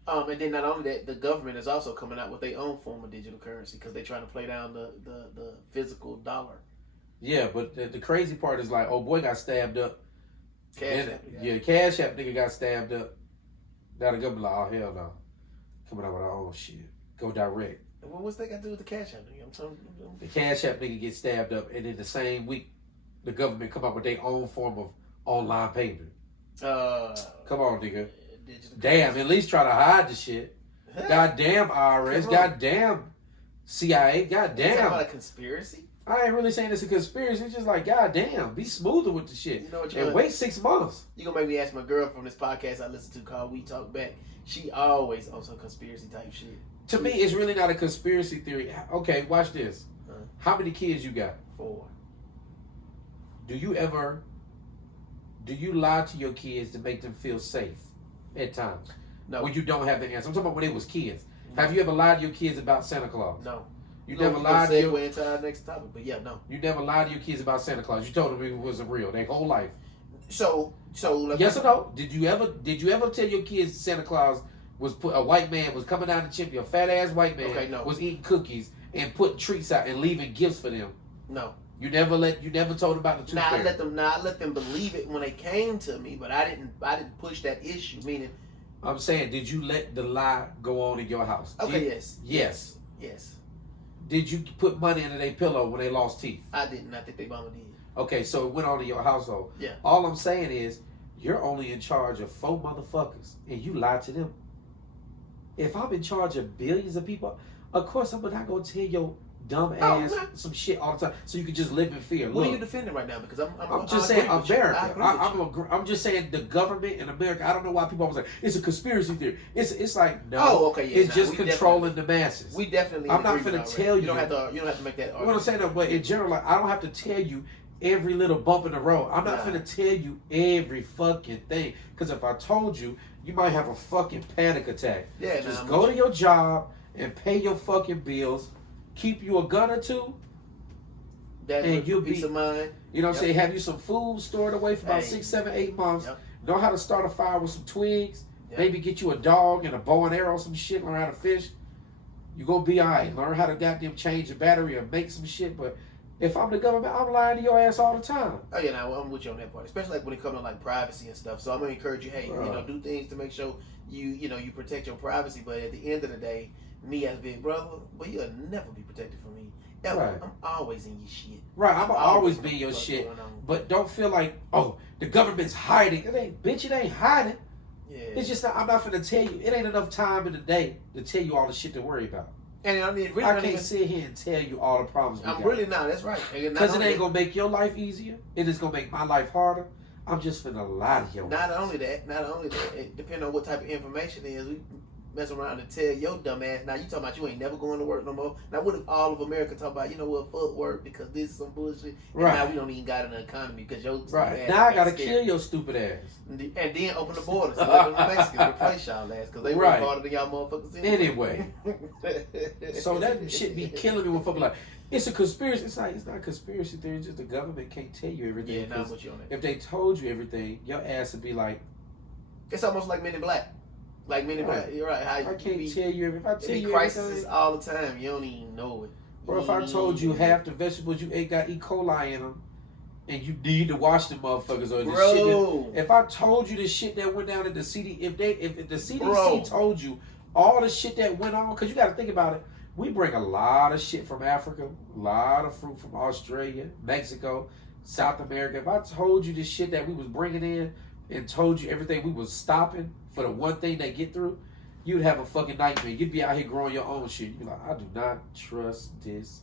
And then not only that, the government is also coming out with their own form of digital currency because they're trying to play down the physical dollar. Yeah, but the crazy part is like, oh boy got stabbed up. Cash App. Yeah, Cash App nigga got stabbed up. Now the government like, oh hell no. Coming out with our own shit. Go direct. Well, what's that got to do with the Cash App nigga? The Cash App nigga gets stabbed up, and in the same week, the government come up with their own form of online payment. Come on, nigga. Damn, at least try to hide the shit. Goddamn IRS. Goddamn CIA. Goddamn. Is that about a conspiracy? I ain't really saying it's a conspiracy. It's just like, goddamn, be smoother with the shit. You know what and wait 6 months. You gonna make me ask my girl from this podcast I listen to called We Talk Back. She always on some conspiracy type shit. To me, it's really not a conspiracy theory. Okay, watch this. How many kids you got? 4. Do you lie to your kids to make them feel safe at times? No. When you don't have the answer. I'm talking about when they was kids. No. Have you ever lied to your kids about Santa Claus? No. You never lied to your into our next topic, but yeah, no. You never lied to your kids about Santa Claus. You told them it wasn't real their whole life. So yes or no? Did you ever tell your kids Santa Claus a white man was coming down the chimney, a fat ass white man was eating cookies and putting treats out and leaving gifts for them? No. You never told about the truth. I let them believe it when they came to me, but I didn't push that issue. Meaning, I'm saying, did you let the lie go on in your house? Okay, yes. Did you put money under their pillow when they lost teeth? I didn't. I think they mama did. Okay, so it went on in your household. Yeah. All I'm saying is, you're only in charge of 4 motherfuckers, and you lied to them. If I'm in charge of billions of people, of course I'm not gonna tell your dumb ass some shit all the time, so you can just live in fear. What are you defending right now? Because I'm just saying America. I'm just saying the government in America. I don't know why people always like it's a conspiracy theory. It's like no. Oh, okay. Yeah, it's just controlling the masses. We definitely. I'm not gonna tell you. You don't have to make that argument. What I'm saying, though, but in general, like, I don't have to tell you every little bump in the road. I'm not gonna tell you every fucking thing, because if I told you, you might have a fucking panic attack. Yeah. Just go to your job and pay your fucking bills. Keep you a gun or two, and you'll be peace of mind. You know what I'm saying? Have you some food stored away for about 6, 7, 8 months. Know how to start a fire with some twigs. Maybe get you a dog and a bow and arrow, some shit. Learn how to fish. You gonna be alright. Learn how to goddamn change a battery or make some shit. But if I'm the government, I'm lying to your ass all the time. Oh yeah, now I'm with you on that part, especially like when it comes to like privacy and stuff. So I'm gonna encourage you, hey, do things to make sure you protect your privacy. But at the end of the day, me as big brother, but you'll never be protected from me. Ever. Right. I'm always in your shit. Right, I'm always be in your shit. But don't feel like, oh, the government's hiding. It ain't hiding. Yeah. It's just I'm not finna tell you. It ain't enough time in the day to tell you all the shit to worry about. And I mean, really I can't sit here and tell you all the problems we got. Really not. That's right. Because it ain't gonna make your life easier. It is gonna make my life harder. I'm just finna lie to you. Not only that, depending on what type of information it is, mess around and tell your dumb ass, now you talking about you ain't never going to work no more. Now what if all of America talk about, you know what, fuck work because this is some bullshit. And now we don't even got an economy because your stupid ass now I gotta scared. kill your stupid ass. And then open the borders. So let the Mexicans replace y'all ass because they work harder than y'all motherfuckers anyway. So that shit be killing me when fucking like, it's a conspiracy. It's not a conspiracy theory. It's just the government can't tell you everything. Yeah, not what you on that. If they told you everything, your ass would be like. It's almost like Men in Black. Like Men in Black. You're right. How I can't tell you. If I tell you crises everything, all the time. You don't even know it. Bro, if I told you half the vegetables you ate got E. coli in them, and you need to wash them motherfuckers, or the shit that, if I told you the shit that went down at the CD, if the CDC told you all the shit that went on, because you got to think about it. We bring a lot of shit from Africa, a lot of fruit from Australia, Mexico, South America. If I told you the shit that we was bringing in and told you everything we was stopping for the one thing they get through, you'd have a fucking nightmare. You'd be out here growing your own shit. You'd be like, I do not trust this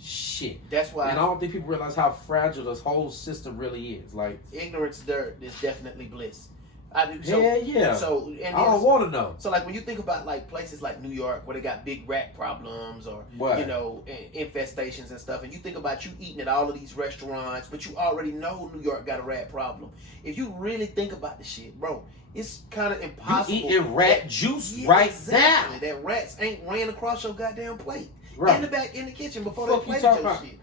shit. That's why. And I don't think people realize how fragile this whole system really is. Like, ignorance dirt is definitely bliss. I do. So, yeah. So and I don't want to know. So like when you think about like places like New York where they got big rat problems or you know infestations and stuff, and you think about you eating at all of these restaurants, but you already know New York got a rat problem. If you really think about the shit, bro, it's kind of impossible. You eating rat juice right now. That rats ain't ran across your goddamn plate in the back in the kitchen before they plated your shit.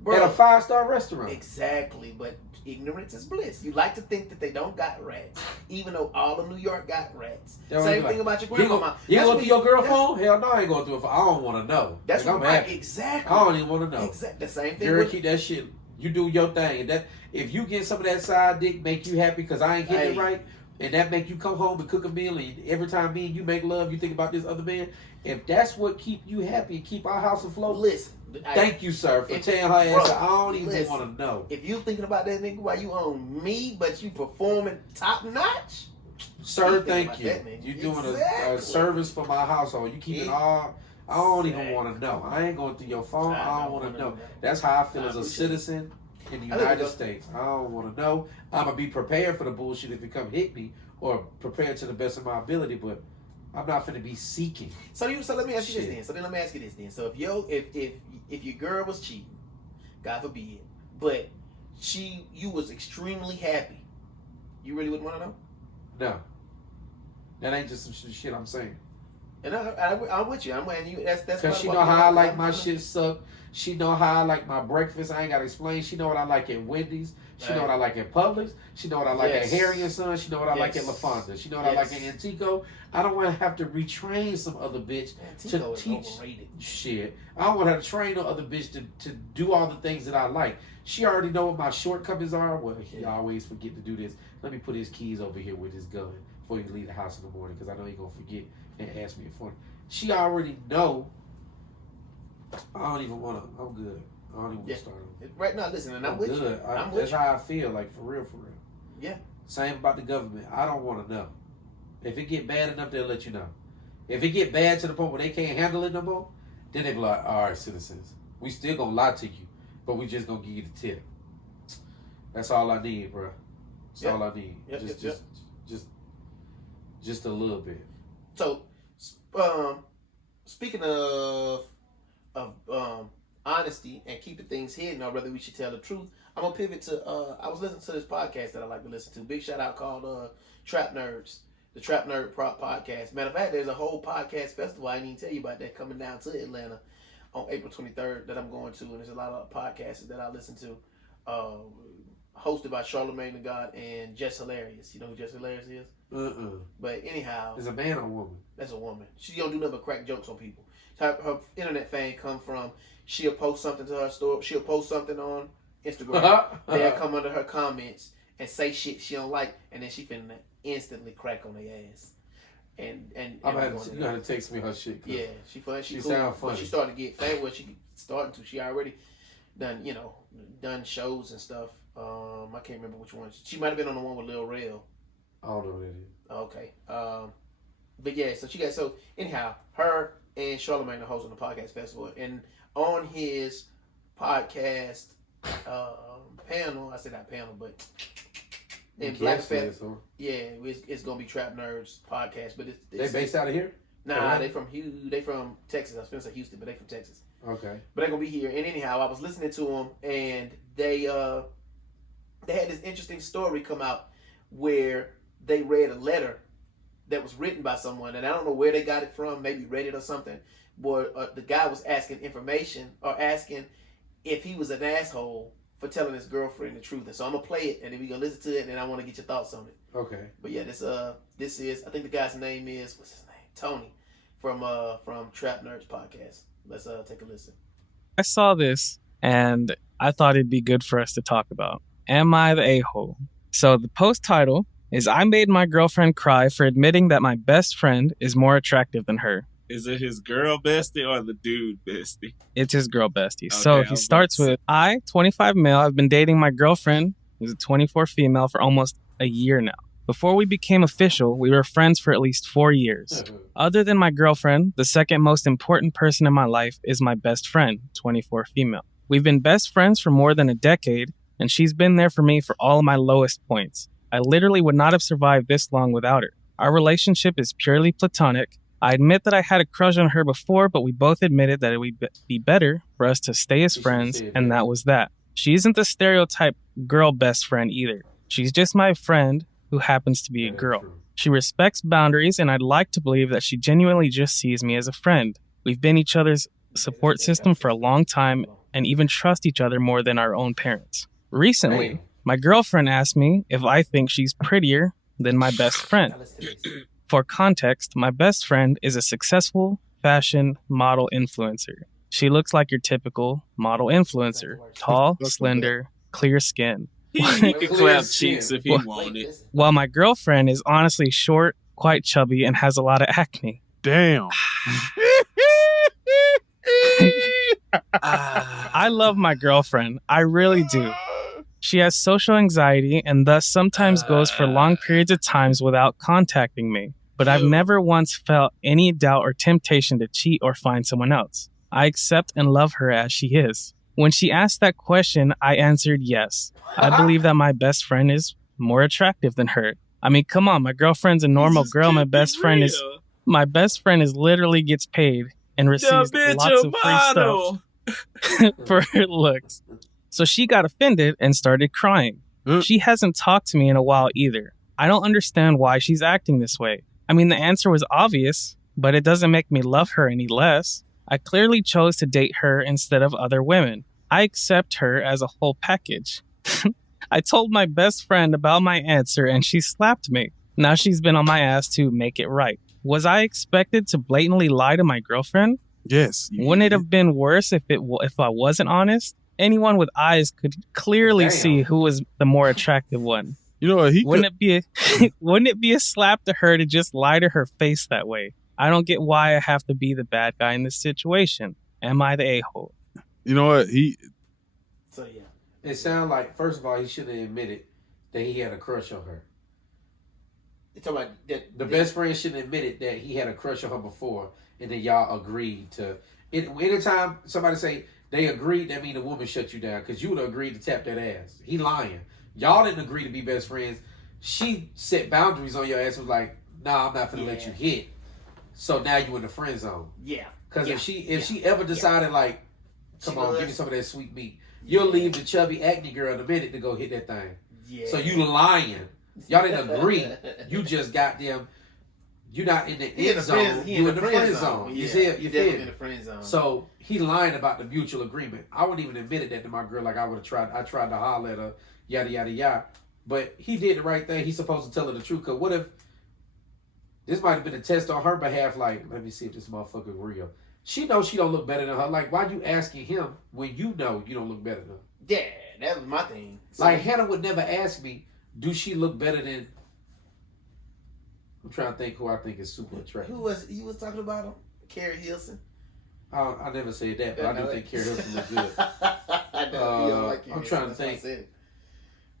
Bro, at a 5-star restaurant. Exactly, but ignorance is bliss. You like to think that they don't got rats, even though all of New York got rats. Same thing about your grandmama. You go through your girl phone? Hell no, I ain't going through it. I don't want to know. That's like, right. Exactly. I don't even want to know. Exactly. The same thing. Girl, keep that shit. You do your thing. And that if you get some of that side dick, make you happy because I ain't getting it right, and that make you come home and cook a meal, and every time me and you make love, you think about this other man. If that's what keep you happy and keep our house afloat, listen. Thank you, sir, for telling her ass. I don't even want to know. If you thinking about that nigga while you on me, but you performing top notch, sir, thank you. You doing a service for my household. You keep it all. I don't even want to know. I ain't going through your phone. I don't want to know. That's how I feel as a citizen in the United States. I don't want to know. I'm gonna be prepared for the bullshit if it come hit me, or prepared to the best of my ability, but I'm not finna be seeking. So let me ask you this then. So if your girl was cheating, God forbid, but you was extremely happy, you really wouldn't want to know? No. That ain't just some shit I'm saying. And I'm with you. I'm with you. That's because she know how I like my shit sucked. She know how I like my breakfast. I ain't gotta explain. She know what I like at Wendy's. She know what I like at Publix. She know what I like at Harry and Son. She know what I like at La Fonda. She know what I like at Antico. I don't want to have to retrain some other bitch to teach shit. I don't want to have to train no other bitch to do all the things that I like. She already know what my shortcomings are. Well, he always forget to do this. Let me put his keys over here with his gun before he leave the house in the morning, because I know he gonna forget and ask me for it. She already know. I don't even want to. I'm good. I don't even want to start over. Right now, listen, and I'm with you. That's how I feel, like, for real. Yeah. Same about the government. I don't want to know. If it get bad enough, they'll let you know. If it get bad to the point where they can't handle it no more, then they be like, all right, citizens, we still gonna lie to you, but we just gonna give you the tip. That's all I need, bro. That's all I need. Just a little bit. So, speaking of honesty and keeping things hidden, or whether we should tell the truth, I'm gonna pivot to I was listening to this podcast that I like to listen to. Big shout out called Trap Nerds, the Trap Nerd Podcast. Matter of fact, there's a whole podcast festival I didn't even tell you about that coming down to Atlanta on April 23rd that I'm going to, and there's a lot of podcasts that I listen to, hosted by Charlamagne the God and Jess Hilarious. You know who Jess Hilarious is? But anyhow, is a man or a woman? That's a woman. She don't do nothing but crack jokes on people. Her internet fame come from, she'll post something to her story. She'll post something on Instagram. They'll come under her comments and say shit she don't like, and then she finna instantly crack on their ass. And you gotta text me her shit. Yeah, she funny. She cool. Sound funny. When she started to get famous, well, she starting to. She already done shows and stuff. I can't remember which one. She might have been on the one with Lil Rel. I don't know what it is. Okay. But yeah, so anyhow, her and Charlamagne are hosting the podcast festival, and on his podcast panel, I said not panel, but in Black Fest, it's gonna be Trap Nerds podcast. But they based out of here? Nah, they from Texas. I was gonna say Houston, but they from Texas. Okay. But they're gonna be here. And anyhow, I was listening to them, and they had this interesting story come out where they read a letter that was written by someone, and I don't know where they got it from. Maybe Reddit or something. But the guy was asking information or asking if he was an asshole for telling his girlfriend the truth. And so I'm gonna play it, and then we gonna listen to it, and then I want to get your thoughts on it. Okay. But yeah, this is I think the guy's name is what's his name? Tony from Trap Nerds podcast. Let's take a listen. I saw this and I thought it'd be good for us to talk about. Am I the a-hole? So the post title is I made my girlfriend cry for admitting that my best friend is more attractive than her. Is it his girl bestie or the dude bestie? It's his girl bestie. Okay, so he starts with, I, 25 male, I've been dating my girlfriend, who's a 24 female, for almost a year now. Before we became official, we were friends for at least 4 years. Other than my girlfriend, the second most important person in my life is my best friend, 24 female. We've been best friends for more than a decade, and she's been there for me for all of my lowest points. I literally would not have survived this long without her. Our relationship is purely platonic. I admit that I had a crush on her before, but we both admitted that it would be better for us to stay as friends, and that was that. She isn't the stereotype girl best friend either. She's just my friend who happens to be a girl. She respects boundaries, and I'd like to believe that she genuinely just sees me as a friend. We've been each other's support system for a long time and even trust each other more than our own parents. Recently, my girlfriend asked me if I think she's prettier than my best friend. For context, my best friend is a successful fashion model influencer. She looks like your typical model influencer. Tall, slender, clear skin. He could clap cheeks if he wanted. While my girlfriend is honestly short, quite chubby, and has a lot of acne. Damn. I love my girlfriend. I really do. She has social anxiety and thus sometimes goes for long periods of times without contacting me. But I've never once felt any doubt or temptation to cheat or find someone else. I accept and love her as she is. When she asked that question, I answered yes. I believe that my best friend is more attractive than her. I mean, come on, my girlfriend's a normal girl. My best friend is literally gets paid and receives lots of free stuff for her looks. So she got offended and started crying. She hasn't talked to me in a while either. I don't understand why she's acting this way. I mean, the answer was obvious, but it doesn't make me love her any less. I clearly chose to date her instead of other women. I accept her as a whole package. I told my best friend about my answer and she slapped me. Now she's been on my ass to make it right. Was I expected to blatantly lie to my girlfriend? Yes. Wouldn't it have been worse if I wasn't honest? Anyone with eyes could clearly see who was the more attractive one. You know what? Wouldn't it be a slap to her to just lie to her face that way? I don't get why I have to be the bad guy in this situation. Am I the a-hole? You know what? So yeah. It sounds like, first of all, he shouldn't have admitted that he had a crush on her. You're talking about that, the best friend shouldn't have admitted that he had a crush on her before, and then y'all agreed to. Anytime somebody say they agreed, that mean the woman shut you down because you would have agreed to tap that ass. He lying. Y'all didn't agree to be best friends. She set boundaries on your ass. Was like, nah, I'm not finna let you hit. So now you in the friend zone. Yeah. Because if she ever decided like, come on, give me some of that sweet meat, you'll leave the chubby acne girl in a minute to go hit that thing. Yeah. So you lying. Y'all didn't agree. You just got them. You're not in the end zone. You in the friend zone. You see it? You feel in the friend zone. So he lying about the mutual agreement. I wouldn't even admit that to my girl. Like I would have tried. I tried to holler at her. Yada yada yada. But he did the right thing. He's supposed to tell her the truth. Cause what if this might have been a test on her behalf? Like, let me see if this motherfucker real. She knows she don't look better than her. Like, why you asking him when you know you don't look better than her? Yeah, that was my thing. So, like Hannah would never ask me, do she look better than? I'm trying to think who I think is super attractive. Who was he was talking about him? Carrie Hilson. I never said that, but I do think Carrie Hilson looks good. I know. You don't like Carrie I'm trying Hilson, to think.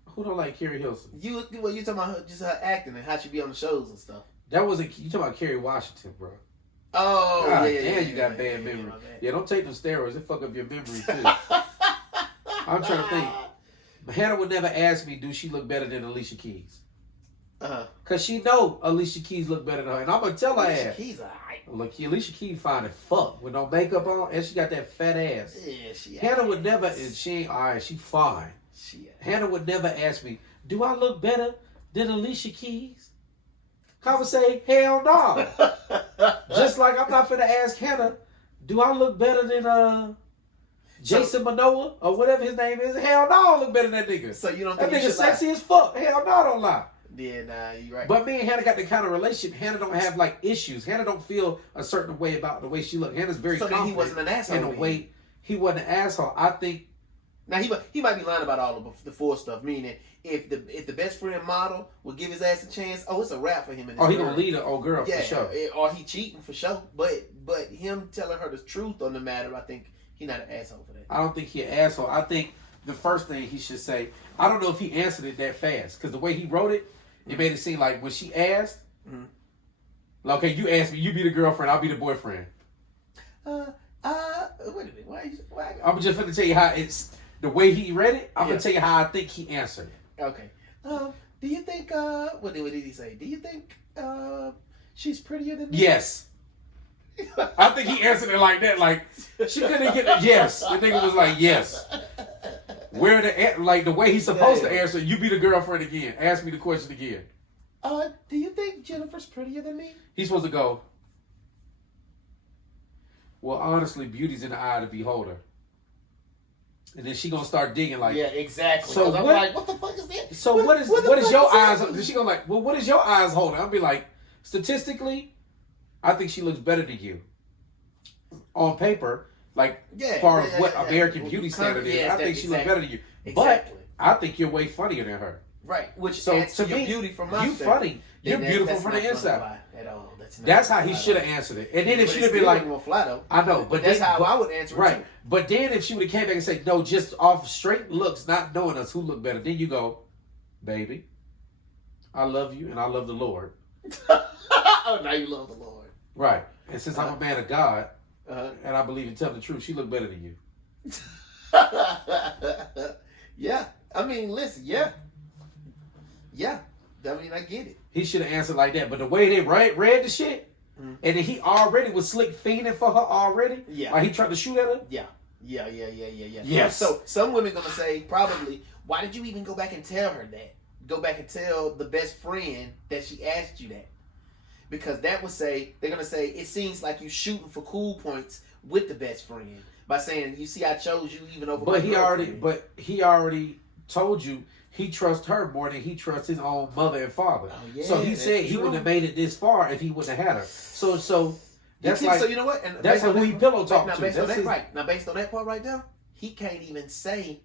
Who don't like Carrie Hilson? You talking about her, just her acting and how she be on the shows and stuff. That wasn't you talking about Kerry Washington, bro. Oh, God, yeah. Damn, you got bad memory. Yeah, don't take them steroids. It fuck up your memory too. I'm trying to think. Hannah would never ask me, do she look better than Alicia Keys? Cause she know Alicia Keys look better than her, and I'm gonna tell her Alicia ass. Keys alright. Look, Alicia Keys fine as fuck with no makeup on, and she got that fat ass. Yeah, she. Hannah would never, and she ain't alright. She fine. Hannah would never ask me, "Do I look better than Alicia Keys?" I would say, "Hell no." Just like I'm not finna ask Hannah, "Do I look better than Jason Manoa or whatever his name is?" Hell no, I don't look better than that nigga. So you don't That think nigga sexy as fuck. Hell no, I don't lie. Yeah, nah, you right. But me and Hannah got the kind of relationship. Hannah don't have like issues. Hannah don't feel a certain way about the way she look. Hannah's very confident. So he wasn't an asshole. In a way, he wasn't an asshole. I think. Now he might be lying about all of the full stuff. Meaning, if the best friend model would give his ass a chance, it's a wrap for him. And he gonna lead an old girl for sure. Or he cheating for sure. But him telling her the truth on the matter, I think he not an asshole for that. I don't think he an asshole. I think the first thing he should say. I don't know if he answered it that fast because the way he wrote it. It made it seem like when she asked, like, okay, you asked me, you be the girlfriend, I'll be the boyfriend. Wait a minute, why? I'm just going to tell you how it's, the way he read it, I'm going to tell you how I think he answered it. Okay. Do you think, what did he say? Do you think she's prettier than me? Yes. I think he answered it like that, like, she couldn't get the yes. The nigga was like, yes. Where the way he's supposed to answer, you be the girlfriend again. Ask me the question again. Do you think Jennifer's prettier than me? He's supposed to go, well, honestly, beauty's in the eye of the beholder. And then she gonna start digging like, yeah, exactly. So I'm like, what the fuck is that? So what is your eyes? She gonna like, well, what is your eyes holding? I'll be like, statistically, I think she looks better than you. On paper. Like, as far as what American beauty standard is, I think she looks better than you. Exactly. But I think you're way funnier than her. Right. Which so adds to your beauty from my you funny. You're beautiful from the inside. At all. That's how he should have answered it. And then if she'd have been like, I know, but that's how I would answer it. Right. Too. But then if she would have came back and said, no, just off straight looks, not knowing us, who look better, then you go, baby, I love you and I love the Lord. Oh, now you love the Lord. Right. And since I'm a man of God, and I believe in telling the truth, she looked better than you. Yeah. I mean, listen, yeah. I mean, I get it. He should have answered like that. But the way they read the shit, and then he already was slick fiending for her already. Yeah. Like he tried to shoot at her. Yeah. Yes. So some women gonna say probably, why did you even go back and tell her that? Go back and tell the best friend that she asked you that. Because that would say, they're going to say, it seems like you shooting for cool points with the best friend. By saying, you see, I chose you even over my girlfriend. But he already told you he trusts her more than he trusts his own mother and father. Oh, yeah, so he said he wouldn't have made it this far if he wouldn't have had her. So that's like, so you know what? And that's who he pillow talked to. Now, based on that part right now, he can't even say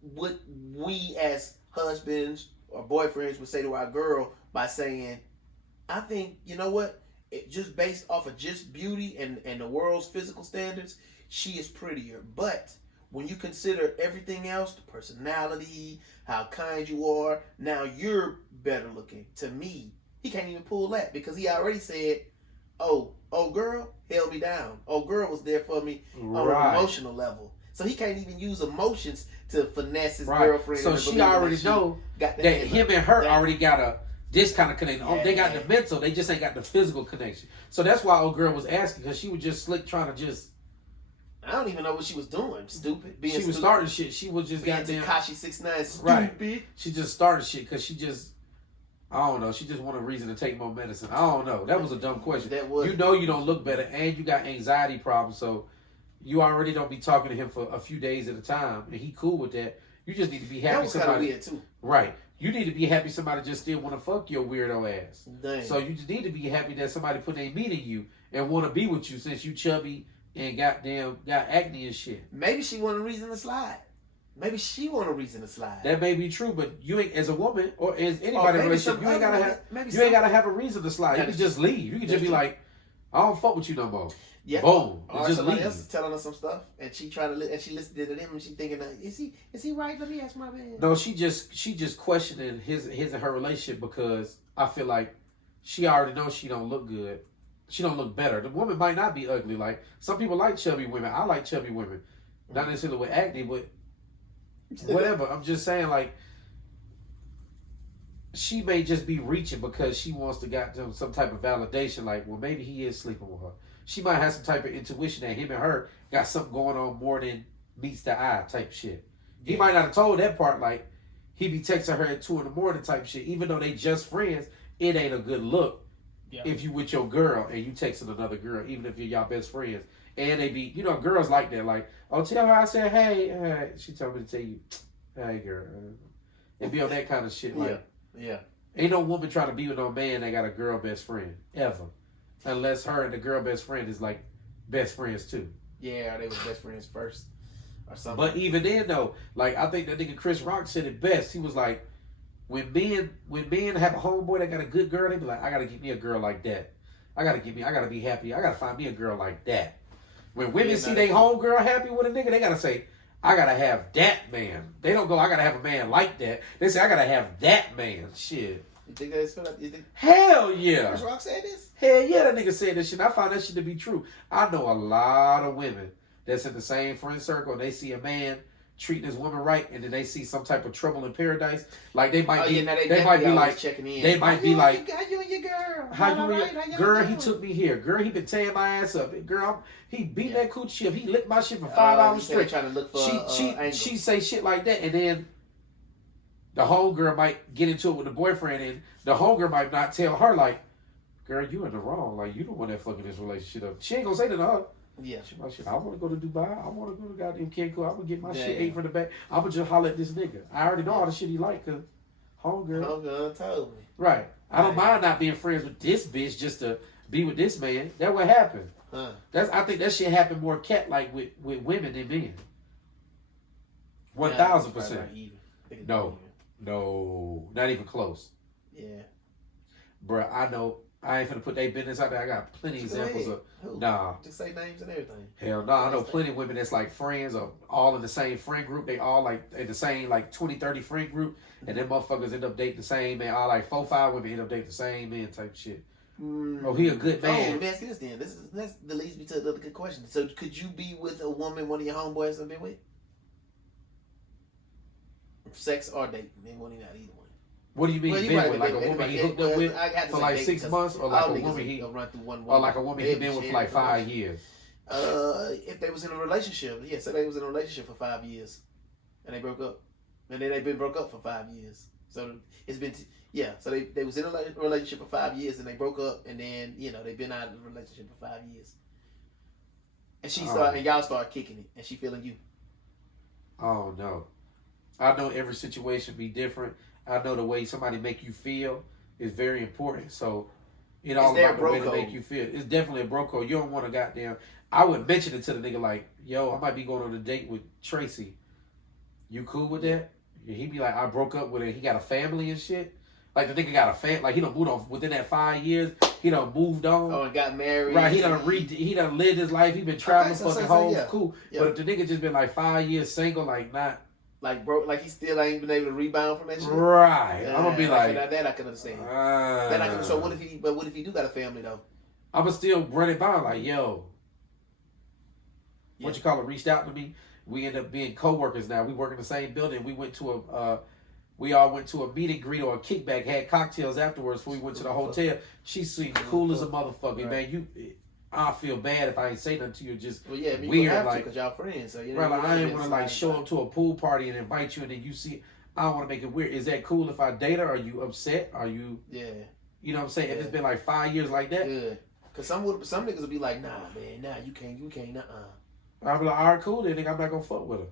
what we as husbands or boyfriends would say to our girl by saying, I think, you know what? Just based off of just beauty and the world's physical standards, she is prettier. But when you consider everything else, the personality, how kind you are, now you're better looking. To me, he can't even pull that because he already said, oh girl held me down. Oh girl was there for me on an emotional level. So he can't even use emotions to finesse his girlfriend. So she already know that him and her already got this kind of connection. Yeah. They got the mental, they just ain't got the physical connection. So that's why old girl was asking, because she was just slick trying to just. I don't even know what she was doing. Stupid. She was starting shit. She was just goddamn. Tekashi 6ix9ine. Stupid. Right. She just started shit because she just. I don't know. She just wanted a reason to take more medicine. I don't know. That was a dumb question. That was. You know you don't look better, and you got anxiety problems, so you already don't be talking to him for a few days at a time, and he cool with that. You just need to be happy. That was kind of weird too. Right. You need to be happy somebody just still want to fuck your weirdo ass. Dang. So you just need to be happy that somebody put their meat in you and want to be with you since you chubby and got acne and shit. Maybe she want a reason to slide. Maybe she want a reason to slide. That may be true, but you ain't, as a woman or as anybody in a relationship, you ain't gotta have a reason to slide. You can just leave. You can just be like, I don't fuck with you no more. Yeah. Boom. Or just somebody else is telling her some stuff, and she she listened to them, and she thinking, is he right? Let me ask my man. No, she just questioning his and her relationship because I feel like she already knows she don't look good. She don't look better. The woman might not be ugly. Like some people like chubby women. I like chubby women, not necessarily with acne, but whatever. I'm just saying, like, she may just be reaching because she wants to get some type of validation. Like, well, maybe he is sleeping with her. She might have some type of intuition that him and her got something going on more than meets the eye type shit. He might not have told that part, like, he be texting her at 2 a.m. type shit. Even though they just friends, it ain't a good look if you with your girl and you texting another girl, even if you're y'all best friends. And they be, girls like that. Like, oh, tell her I said, hey. She told me to tell you, hey, girl. And be on that kind of shit. Like, ain't no woman trying to be with no man that got a girl best friend, ever. Unless her and the girl best friend is like best friends too. Yeah, they was best friends first or something. But even then though, like I think that nigga Chris Rock said it best. He was like, when men have a homeboy that got a good girl, they be like, I gotta get me a girl like that. I gotta be happy. I gotta find me a girl like that. When women see they homegirl happy with a nigga, they gotta say, I gotta have that man. They don't go, I gotta have a man like that. They say, I gotta have that man. Shit. You think that's what you think? Hell yeah. Chris Rock said this? Hell yeah, that nigga said this shit. I find that shit to be true. I know a lot of women that's in the same friend circle and they see a man treating his woman right and then they see some type of trouble in paradise. Like they might be like checking in. They might be like, how you and your girl? How you and your girl, he took me here. Girl, he been tearing my ass up. Girl, he beat that coochie up. He licked my shit for 5 hours straight. Trying to look for she say shit like that and then the homegirl might get into it with the boyfriend and the homegirl might not tell her like, girl, you in the wrong. Like, you the one that fucking this relationship up. She ain't gonna say that to her. Yeah. She might say, I want to go to Dubai. I want to go to goddamn Cancun. I'm gonna get my shit ate from the back. I'm gonna just holler at this nigga. I already know all the shit he like because homegirl told me. Right. I don't mind not being friends with this bitch just to be with this man. That's what happened. Huh. I think that shit happened more cat like with women than men. 1000%. No, not even close. Yeah. Bruh, I know. I ain't finna put their business out there. I got plenty examples of. Who? Nah. Just say names and everything. Hell no. I know plenty of women that's like friends or all in the same friend group. They all like in the same like 20, 30 friend group. And then motherfuckers end up dating the same man. All like 4, 5 women end up dating the same man type shit. Oh, he a good man. Oh, let me ask you this then. That leads me to another good question. So could you be with a woman one of your homeboys have been with? Sex or dating? Then one not either one. What do you mean been with? Like a woman he hooked up with for like 6 months, or like a woman he run through one or like a woman he been with for like 5 years? If they was in a relationship, so they was in a relationship for 5 years, and they broke up, and then they've been broke up for 5 years. So it's been so they was in a relationship for 5 years, and they broke up, and then they've been out of the relationship for 5 years, and and y'all start kicking it, and she feeling you. Oh no, I know every situation be different. I know the way somebody make you feel is very important. So it all about the way to make you feel. It's definitely a bro code. You don't want to goddamn. I would mention it to the nigga like, yo, I might be going on a date with Tracy. You cool with that? He'd be like, I broke up with her. He got a family and shit. Like the nigga got a family. Like he done moved on within that 5 years. He done moved on. Oh, and got married. Right. He done lived his life. He been traveling fucking home. Cool. Yeah. But if the nigga just been like 5 years single, like not. Like broke, like he still ain't been able to rebound from that shit. Right. I'm gonna be like that. I can understand. That I can. So what if he? But what if he do got a family though? I'ma still run it by like, yo. What you call it? Reached out to me. We end up being co-workers now. We work in the same building. We went to we all went to a meet and greet or a kickback. Had cocktails afterwards before we went to the hotel. She seemed cool as a motherfucker, man. I feel bad if I ain't say nothing to you. Just weird, like because y'all friends. So right, like I ain't want to like show up to a pool party and invite you, and then you see. I don't want to make it weird. Is that cool if I date her? Are you upset? Are you? Yeah. You know what I'm saying? If it's been like 5 years like that. Yeah. Cause some niggas will be like, nah, man, nah, you can't, I'll be like, all right, cool, then nigga, I'm not gonna fuck with her.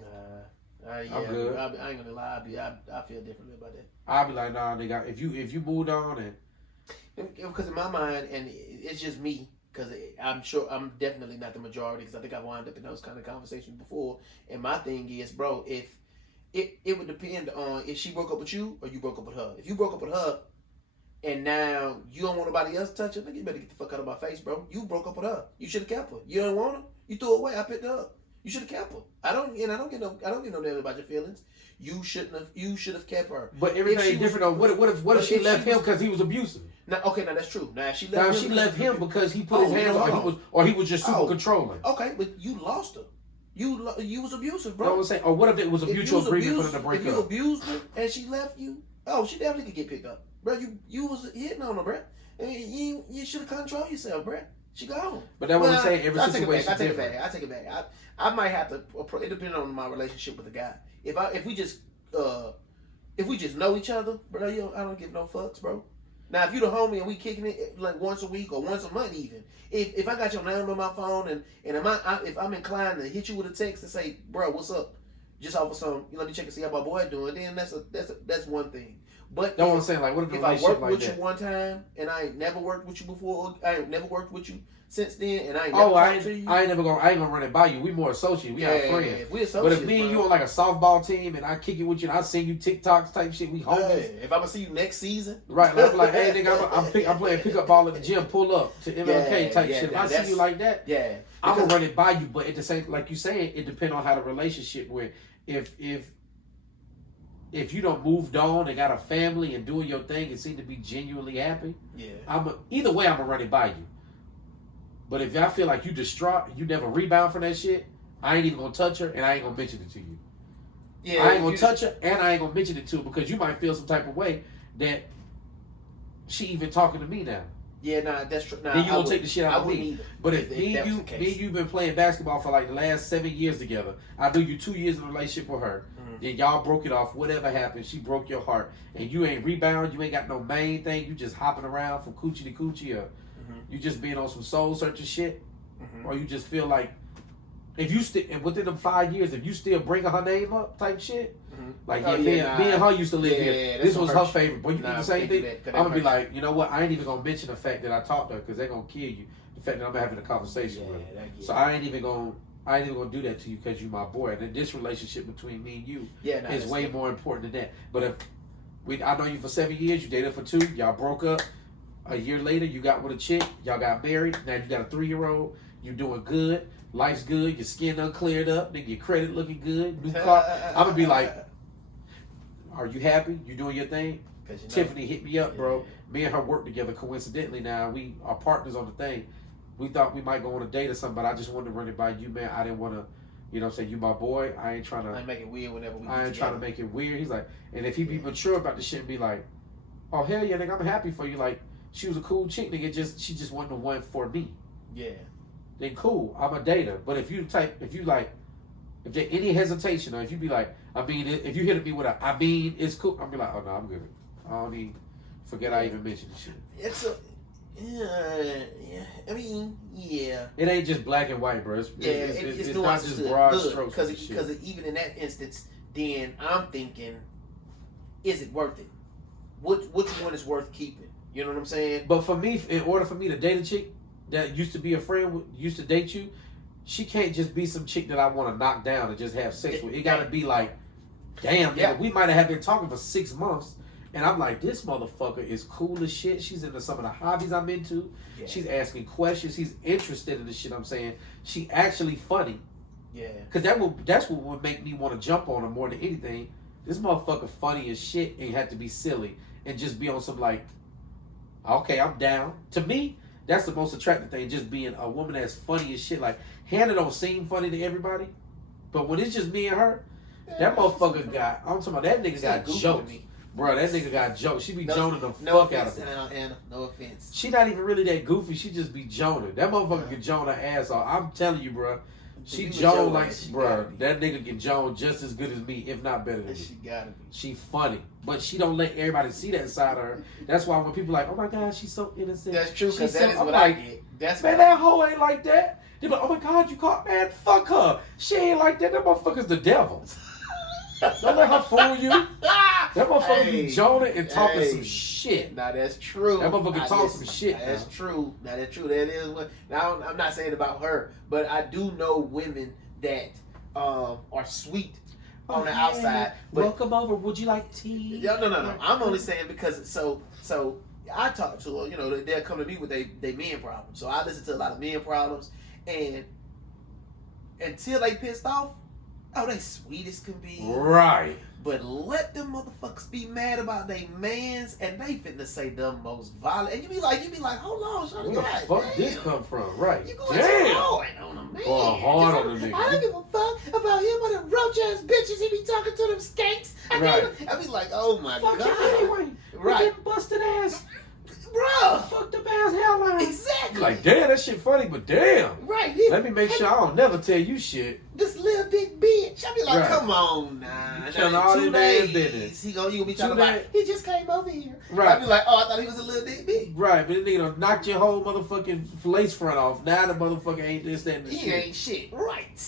Yeah, I'm good. I ain't gonna lie. I feel differently about that. I'll be like, nah, nigga, if you moved on and because in my mind, and it's just me. Because I'm sure I'm definitely not the majority. Because I think I wound up in those kind of conversations before. And my thing is, bro, if it would depend on if she broke up with you or you broke up with her. If you broke up with her, and now you don't want nobody else to touch her, nigga, you better get the fuck out of my face, bro. You broke up with her. You should have kept her. You don't want her. You threw her away. I picked her up. You should have kept her. I don't get no damn about your feelings. You should have kept her. But everything is different. What if she left him because he was abusive? Now that's true. Now she left him because he put his hands on, he was just super controlling. Okay, but you lost her. You was abusive, bro. You know what I'm saying? Or what if it was a mutual agreement for them to break up? If you abused her and she left you, Oh, she definitely could get picked up, bro. You was hitting on her, bro. I mean, you should have controlled yourself, bro. She gone. But that's what I'm saying. Every I situation take it different. back. I take it back. I might have to. It depends on my relationship with the guy. If we just know each other, bro, I don't give no fucks, bro. Now, if you the homie and we kicking it like once a week or once a month, even if I got your number on my phone and if I'm inclined to hit you with a text and say, bro, what's up? Just offer some, let me check and see how my boy doing. Then that's one thing. But that's what I'm saying. Like, what if I worked with you one time and I ain't never worked with you before, I ain't never worked with you since then, and I ain't never talked to you. I ain't gonna run it by you. We more associates. We not friends. We associates. But if me and you on like a softball team and I kick it with you and I send you TikToks type shit, we homies. If I'm gonna see you next season, right? Like, I'm like, hey nigga, I'm playing pickup ball at the gym. Pull up to MLK type shit. If I see you like that, I'm gonna run it by you. But at the same, like you saying, it depends on how the relationship went. If you don't moved on and got a family and doing your thing and seem to be genuinely happy, either way I'm gonna run it by you. But if I feel like you distraught, you never rebound from that shit, I ain't even gonna touch her and I ain't gonna mention it to you. I ain't gonna touch her and I ain't gonna mention it to her because you might feel some type of way that she even talking to me now. Yeah, nah, that's true. Nah, then you gonna take the shit out of me. Either, but if me and you been playing basketball for like the last 7 years together, I do you 2 years in a relationship with her, then y'all broke it off, whatever happened, she broke your heart, and you ain't rebound, you ain't got no main thing, you just hopping around from coochie to coochie, or you just being on some soul searching shit, or you just feel like if you and within them 5 years, if you still bring her name up type shit, like me and her used to live here. This was her favorite. But you do the same thing. I'm gonna be like, you know what? I ain't even gonna mention the fact that I talked to her because they're gonna kill you. The fact that I'm having a conversation with her. So I ain't even gonna do that to you because you my boy. And this relationship between me and you is way more important than that. But if I know you for 7 years, you dated for 2, y'all broke up. A year later, you got with a chick, y'all got married. Now you got a 3-year-old. You're doing good. Life's good. Your skin uncleared up. Then your credit looking good. New car. I'm gonna be like, are you happy? You doing your thing? Tiffany hit me up, bro. Me and her work together coincidentally now. We are partners on the thing. We thought we might go on a date or something, but I just wanted to run it by you, man. I didn't want to, you know what I'm saying? You my boy. I ain't trying to make it weird whenever we I ain't trying to make it weird. He's like, and if he be mature about the shit and be like, oh, hell yeah, nigga, I'm happy for you. Like, she was a cool chick, nigga. She just wasn't the one for me. Yeah. Then cool, I'm a dater. But if there any hesitation, or if you be like, I mean, if you hit me with a, I mean, it's cool, I'm be like, oh no, I'm good. I don't need, forget I even mentioned the shit. It ain't just black and white, bro. It's not just broad strokes. Because even in that instance, then I'm thinking, is it worth it? Which one is worth keeping? You know what I'm saying? But for me, in order for me to date a chick that used to be a friend, used to date you, she can't just be some chick that I want to knock down and just have sex with. It got to be like, damn, nigga, we might have been talking for 6 months, and I'm like, this motherfucker is cool as shit. She's into some of the hobbies I'm into. Yeah. She's asking questions. She's interested in the shit I'm saying. She actually funny. Yeah. Because that's what would make me want to jump on her more than anything. This motherfucker funny as shit and had to be silly and just be on some like, okay, I'm down. To me, that's the most attractive thing, just being a woman that's funny as shit. Like, Hannah don't seem funny to everybody, but when it's just me and her, that motherfucker got, I'm talking about that nigga got jokes. Bro, that nigga got jokes. She be joning the fuck out of me. Anna, no offense. She not even really that goofy. She just be joning. That motherfucker can jone her ass off. I'm telling you, bro. She jone like, bro, that nigga can jone just as good as me, if not better than me. She gotta be. She funny, but she don't let everybody see that side of her. That's why when people like, oh my God, she's so innocent. That's true, because that is what I get. That's man, that hoe ain't like that. They be like, oh my God, you caught, man, fuck her. She ain't like that. That motherfucker's the devil. Don't let her fool you. That motherfucker be joning and talking some shit. Now that's true. That motherfucker talk some shit. That's true. Now that's true. That is what. Now I'm not saying about her, but I do know women that are sweet on the outside. But welcome over. Would you like tea? No. I'm only saying because so I talk to her. You know, they'll come to me with they men problems. So I listen to a lot of men problems, and until they pissed off. Oh, they sweet as can be. Right. But let them motherfuckers be mad about they mans and they finna say the most violent. And you be like, hold on, shawty. Where the fuck this come from? Right. You going hard on a man. Going hard on a nigga. I don't give a fuck about him or them roach ass bitches he be talking to, them skanks. Right. I be like, oh my Fuck god. your anyway. Right. Busted ass. Bro. Fucked up ass hairline. Exactly. Like, damn, that shit funny, but damn. Right. Let me make sure I don't never tell you shit. This little dick bitch. I be like, Right. come on now. Telling all In 2 that damn days, business. you gonna be talking 2 about, days. he just came over here. Right. I be like, oh, I thought he was a little dick bitch. Right, but then nigga knocked your whole motherfucking lace front off. Now the motherfucker ain't this, that, and the He shit. ain't shit. Right.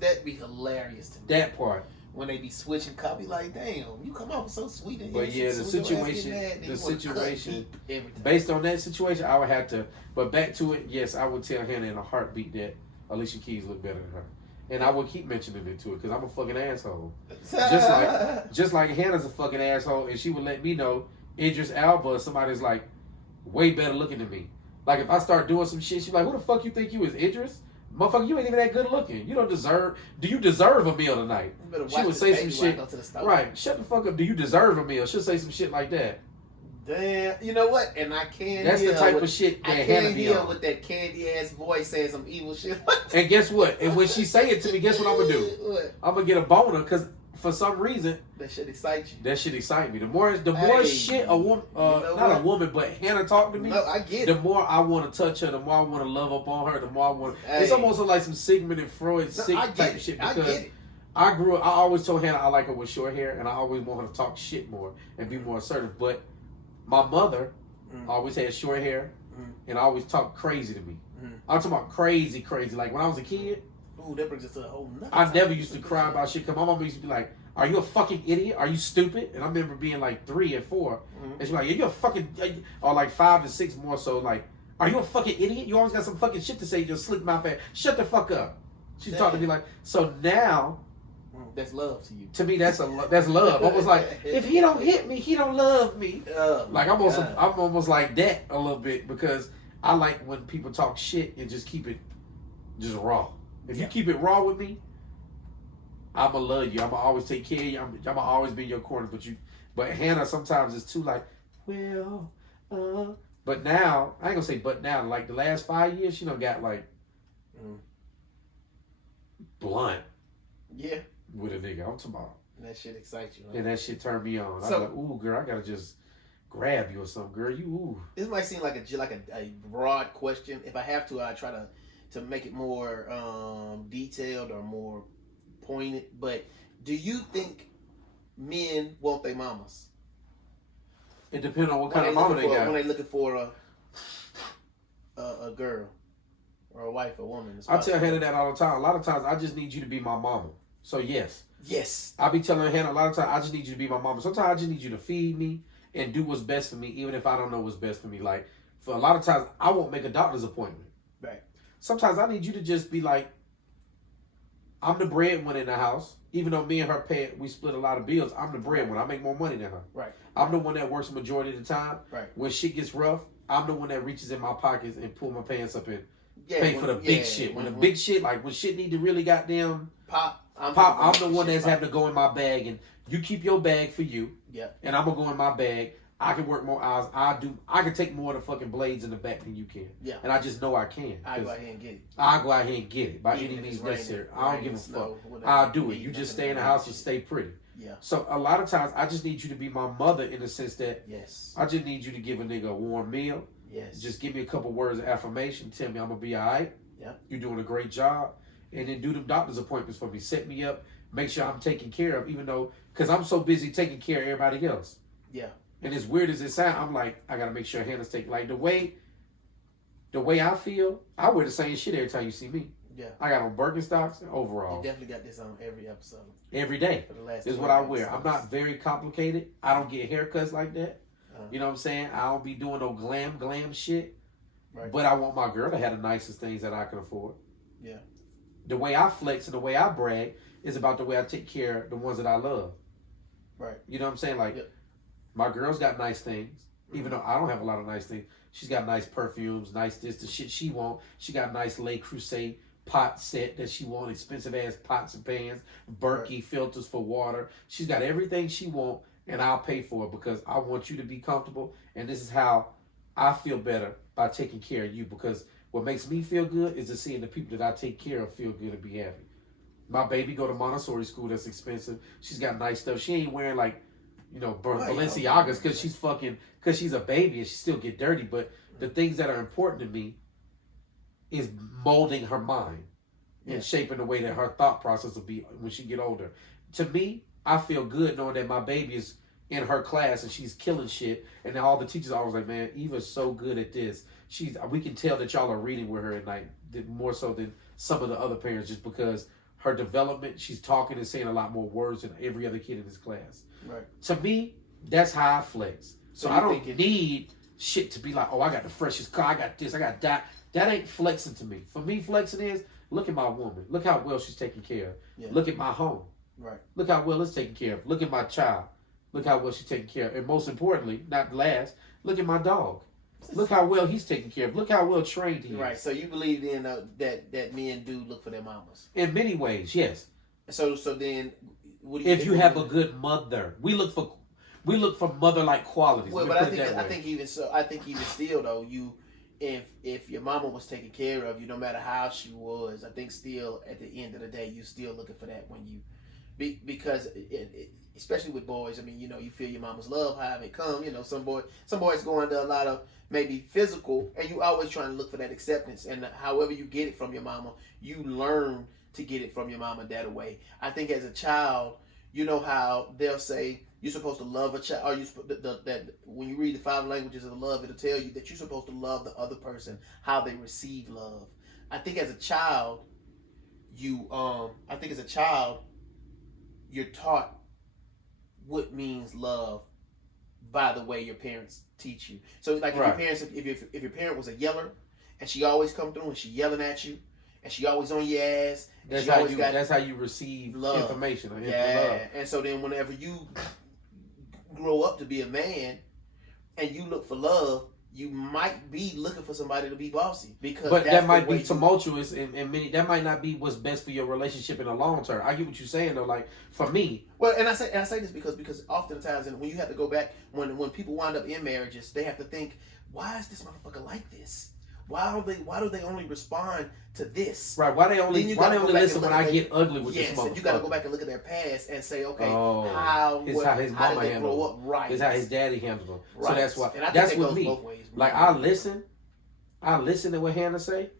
That'd be hilarious to me. That part. When they be switching cup, be like, damn, you come off so sweet and But yeah, the situation, based on that situation, I would have to. But back to it, yes, I would tell Hannah in a heartbeat that Alicia Keys look better than her, and I would keep mentioning it to her because I'm a fucking asshole. Just like Hannah's a fucking asshole, and she would let me know Idris Elba, somebody's like way better looking than me. Like if I start doing some shit, she's like, "Who the fuck you think you is, Idris? Motherfucker, you ain't even that good looking. You don't deserve. Do you deserve a meal tonight?" She would say some shit. Right, shut the fuck up. Do you deserve a meal? She'll say some shit like that. Damn, you know what? And I can't. That's the type of shit that Hannah be on. With that candy ass voice saying some evil shit. And guess what? And when she say it to me, guess what I'm gonna do? What? I'm gonna get a boner because for some reason that shit excites you. That shit excite me. The more shit a woman, a woman, but Hannah talk to me. No, I get the more I want to touch her, the more I want to love up on her, the more I want. It's almost like some Sigmund and Freud type of shit because I grew up. I always told Hannah I like her with short hair, and I always want her to talk shit more and be more assertive. But my mother always had short hair, and always talked crazy to me. I'm talking about crazy. Like when I was a kid. Ooh, that brings us to a whole nother I never used to cry about shit. Cause my mom used to be like, "Are you a fucking idiot? Are you stupid?" And I remember being like 3 and 4, and she's like, "You're a fucking," or like 5 and 6 more so. Like, "Are you a fucking idiot? You always got some fucking shit to say. Just slick mouth ass. Shut the fuck up." She talked to me like, so now. That's love to you. To me, that's love. I was like, if he don't hit me, he don't love me. Like I'm almost like that a little bit because I like when people talk shit and just keep it just raw. If you keep it raw with me, I'ma love you. I'ma always take care of you. I'ma always be in your corner. But Hannah sometimes is too like, well, but now I ain't gonna say but now. Like the last 5 years, she done got like blunt. Yeah. With a nigga, I'm talking about. That shit excites you. Huh? And that shit turned me on. So, I'm like, ooh, girl, I gotta just grab you or something, girl. You ooh. This might seem like a broad question. If I have to, I try to make it more detailed or more pointed. But do you think men want their mamas? It depends on what kind of mama they got. When they looking for a girl or a wife, a woman. I tell Hannah that all the time. A lot of times, I just need you to be my mama. So yes. I be telling Hannah a lot of times, I just need you to be my mama. Sometimes I just need you to feed me and do what's best for me, even if I don't know what's best for me. Like for a lot of times, I won't make a doctor's appointment. Right. Sometimes I need you to just be like, I'm the breadwinner in the house. Even though me and her we split a lot of bills, I'm the breadwinner. I make more money than her. Right. I'm the one that works the majority of the time. Right. When shit gets rough, I'm the one that reaches in my pockets and pull my pants up and pay for the big shit. When the big shit, like when shit need to really goddamn pop, I'm the one that's having to go in my bag and you keep your bag for you. Yeah. And I'm gonna go in my bag. I can work more hours. I can take more of the fucking blades in the back than you can. Yeah. And I just know I can. I go out here and get it. I'll go out here and get it by any means necessary. I don't give a fuck. I'll do it. You just stay in the house and stay pretty. Yeah. So a lot of times I just need you to be my mother in the sense that I just need you to give a nigga a warm meal. Yes. Just give me a couple words of affirmation. Tell me I'm gonna be all right. Yeah. You're doing a great job. And then do them doctor's appointments for me. Set me up. Make sure I'm taken care of, even though, because I'm so busy taking care of everybody else. Yeah. And as weird as it sounds, I'm like, I gotta make sure Hannah's taken. Like the way I feel, I wear the same shit every time you see me. Yeah. I got on Birkenstocks and overall. You definitely got this on every episode. Every day. For the last this is what I wear. I'm not very complicated. I don't get haircuts like that. You know what I'm saying? I don't be doing no glam shit. Right. But I want my girl to have the nicest things that I can afford. Yeah. The way I flex and the way I brag is about the way I take care of the ones that I love. Right. You know what I'm saying? Like, my girl's got nice things, even though I don't have a lot of nice things. She's got nice perfumes, nice this, the shit she want. She got nice Le Creuset pot set that she want, expensive ass pots and pans, Berkey filters for water. She's got everything she want, and I'll pay for it because I want you to be comfortable. And this is how I feel better by taking care of you, because what makes me feel good is to seeing the people that I take care of feel good and be happy. My baby go to Montessori school that's expensive. She's got nice stuff. She ain't wearing like, Balenciagas because she's a baby and she still get dirty. But the things that are important to me is molding her mind and shaping the way that her thought process will be when she get older. To me, I feel good knowing that my baby is in her class and she's killing shit. And all the teachers are always like, man, Eva's so good at this. We can tell that y'all are reading with her at night more so than some of the other parents, just because her development, she's talking and saying a lot more words than every other kid in this class. Right. To me, that's how I flex. So I don't need shit to be like, oh, I got the freshest car, I got this, I got that. That ain't flexing to me. For me, flexing is, look at my woman. Look how well she's taken care of. Yeah. Look at my home. Right. Look how well it's taken care of. Look at my child. Look how well she's taken care of. And most importantly, not last, look at my dog. Look how well he's taken care of. Look how well trained he is. Right. So you believe then that men do look for their mamas? In many ways, yes. So then, what do you if you have a good mother, we look for mother-like qualities. Well, but I think even still though, if your mama was taken care of you, no matter how she was, I think still at the end of the day, you still looking for that when you because especially with boys. I mean, you feel your mama's love, however it come. Some boys go under a lot of maybe physical, and you always trying to look for that acceptance. And however you get it from your mama, you learn to get it from your mama that way. I think as a child, you know how they'll say you're supposed to love a child, or that when you read the 5 languages of love, it'll tell you that you're supposed to love the other person, how they receive love. I think as a child, you're taught what means love by the way your parents teach you. So like if your parent was a yeller and she always come through and she yelling at you and she always on your ass, that's how you receive love. Information. Love. And so then whenever you grow up to be a man and you look for love, you might be looking for somebody to be bossy, but that might be tumultuous and many. That might not be what's best for your relationship in the long term. I get what you're saying though. Like for me, well, and I say this because oftentimes, and when you have to go back when people wind up in marriages, they have to think, why is this motherfucker like this? Why do they only respond to this? Right. Why they only listen when I get ugly with this motherfucker? You got to go back and look at their past and say, okay, how his mama did they grow up? Right. It's how his daddy handled them. Right. So that's why. And I think that's that with goes me. Both ways. Like I listen to what Hannah say,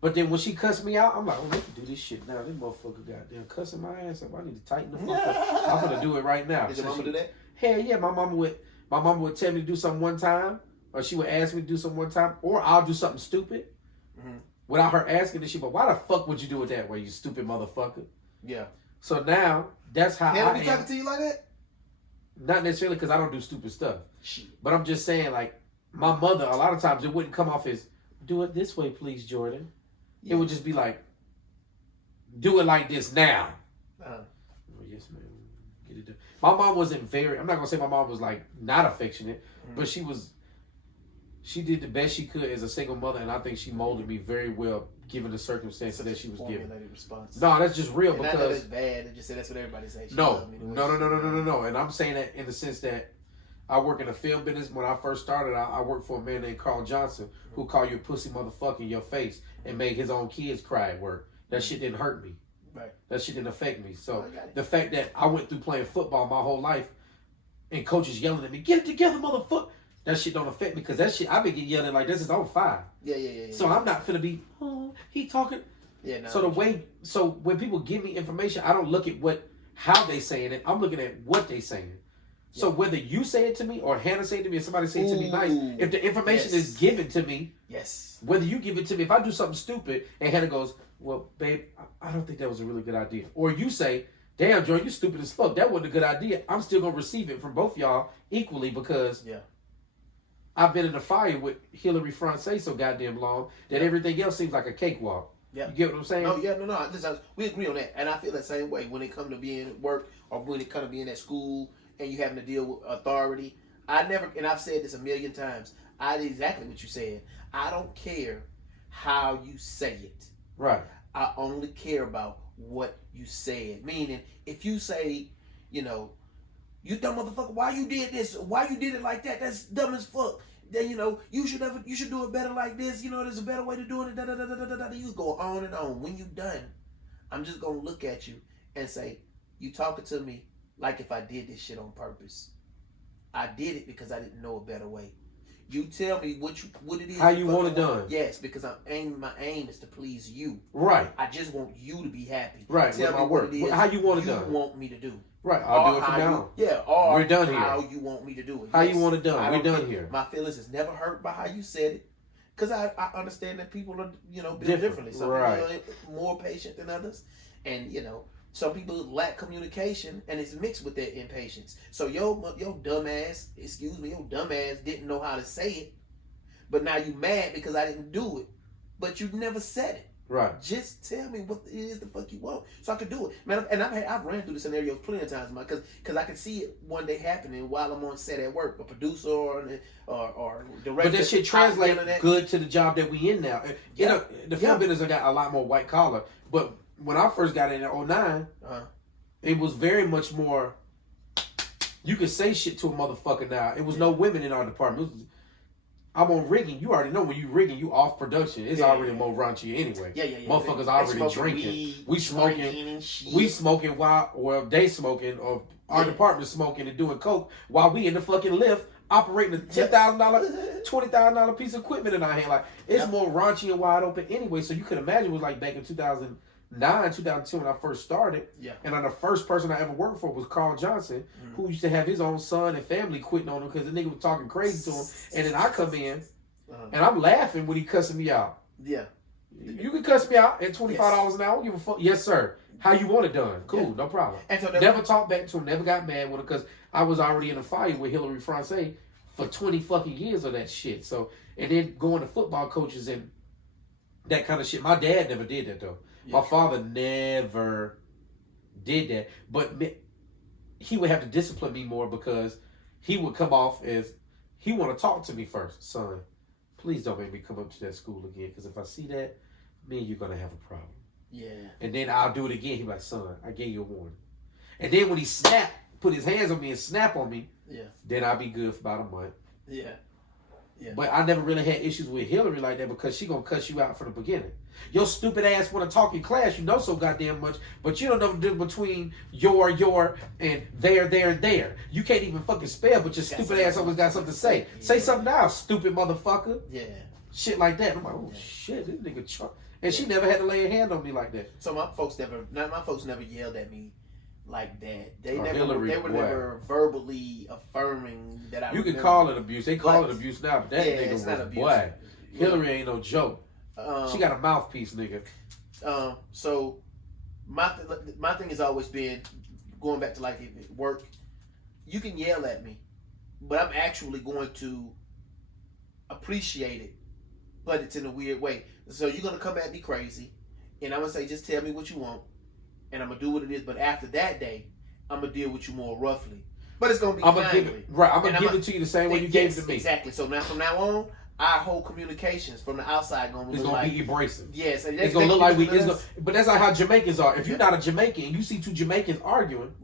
but then when she cuss me out, I'm like, oh, we can do this shit now. This motherfucker goddamn cussing my ass up. I need to tighten the fuck up. I'm gonna do it right now. Did your mama do that? Hell yeah, my mama would tell me to do something one time, or she would ask me to do something one time, or I'll do something stupid. Without her asking this shit, but why the fuck would you do it that way, you stupid motherfucker? Yeah. So now, that's how Hannah be talking to you like that? Not necessarily because I don't do stupid stuff. Shit. But I'm just saying, like, my mother, a lot of times it wouldn't come off as, do it this way, please, Jordan. Yeah. It would just be like, do it like this now. Oh, yes, man. Get it done. My mom wasn't I'm not going to say my mom was, like, not affectionate, but she did the best she could as a single mother, and I think she molded me very well, given the circumstances that she was given. Response. No, that's just real, because I know it's bad. It just said that's what everybody says. No. And I'm saying that in the sense that I work in the film business. When I first started, I worked for a man named Carl Johnson, who called you a pussy motherfucker in your face and made his own kids cry at work. That shit didn't hurt me. Right. That shit didn't affect me. So the fact that I went through playing football my whole life, and coaches yelling at me, "Get it together, motherfucker." That shit don't affect me, because that shit, I've been getting yelled at like this is on fire. Yeah. So I'm not finna be, he talking. Yeah, no. So when people give me information, I don't look at how they saying it. I'm looking at what they saying. Yeah. So whether you say it to me or Hannah say it to me or somebody say it to me nice, if the information is given to me, whether you give it to me, if I do something stupid and Hannah goes, well, babe, I don't think that was a really good idea. Or you say, damn, Joe, you stupid as fuck. That wasn't a good idea. I'm still gonna receive it from both y'all equally, because I've been in the fire with Hillary Francis so goddamn long that everything else seems like a cakewalk. Yeah. You get what I'm saying? No. We agree on that. And I feel the same way when it comes to being at work, or when it comes to being at school and you having to deal with authority. And I've said this a million times, I did exactly what you said. I don't care how you say it. Right. I only care about what you said. Meaning, if you say, you dumb motherfucker, why you did this? Why you did it like that? That's dumb as fuck. Then you should do it better like this. There's a better way to do it. You go on and on. When you done, I'm just gonna look at you and say, you talking to me like if I did this shit on purpose. I did it because I didn't know a better way. You tell me what it is. How you want it done? Yes, because my aim is to please you. Right. I just want you to be happy. Right. Tell me what it is. How you want it done? You want me to do. Right. I'll do it from now. Yeah. Or we're done here. How you want me to do it. How you want it done? We're done here. My feelings is never hurt by how you said it. Because I understand that people are, built differently. Some people are more patient than others. And, some people lack communication and it's mixed with their impatience. So your dumbass didn't know how to say it. But now you mad because I didn't do it. But you never said it. Right. Just tell me what it is the fuck you want, so I can do it. Man, and I've ran through the scenarios plenty of times, because I can see it one day happening while I'm on set at work, a producer or director. But that shit translates good to the job that we in now. The film business got a lot more white collar. But when I first got in 2009, it was very much more. You could say shit to a motherfucker now. It was no women in our department. I'm on rigging. You already know when you rigging, you off production. It's already more raunchy anyway. Yeah. Motherfuckers already drinking. We smoking while they smoking, or our department smoking and doing coke while we in the fucking lift operating a $10,000, $20,000 piece of equipment in our hand. Like, it's more raunchy and wide open anyway. So you can imagine it was like back in 2009, 2002 when I first started. Yeah. And the first person I ever worked for was Carl Johnson, who used to have his own son and family quitting on him because the nigga was talking crazy to him. And then I come in and I'm laughing when he cussing me out. Yeah. You can cuss me out at $25 an hour. Give a fuck. Yes, sir. How you want it done? Cool, no problem. And so never talked back to him. Never got mad with him because I was already in a fight with Hillary Francais for 20 fucking years of that shit. So, and then going to football coaches and that kind of shit. My dad never did that though. Yeah. My father never did that. But he would have to discipline me more because he would come off as, he want to talk to me first. Son, please don't make me come up to that school again, because if I see that, me and you're going to have a problem. Yeah. And then I'll do it again. He be like, son, I gave you a warning. And then when he put his hands on me and snap on me, then I'll be good for about a month. Yeah. Yeah. But I never really had issues with Hillary like that because she gonna cuss you out from the beginning. Your stupid ass want to talk in class, you know so goddamn much, but you don't know the difference between your, and there, and there. You can't even fucking spell, but your stupid ass always got something to say. Yeah. Say something now, stupid motherfucker. Yeah. Shit like that. I'm like, oh shit, this nigga. And she never had to lay a hand on me like that. So my folks never yelled at me like that. They were never verbally affirming that I. You can call it abuse. They call it abuse now, but that nigga was abuse. Boy. Hillary ain't no joke. She got a mouthpiece, nigga. So my thing has always been, going back to like work. You can yell at me, but I'm actually going to appreciate it, but it's in a weird way. So you're gonna come at me crazy, and I'm gonna say, just tell me what you want, and I'm gonna do what it is. But after that day, I'm gonna deal with you more roughly. But it's gonna be kindly. I'm gonna give it to you the same way you gave it to me. Exactly. So now from now on, our whole communications from the outside gonna be abrasive. Yes, it's gonna look like but that's not how Jamaicans are. If you're not a Jamaican and you see two Jamaicans arguing,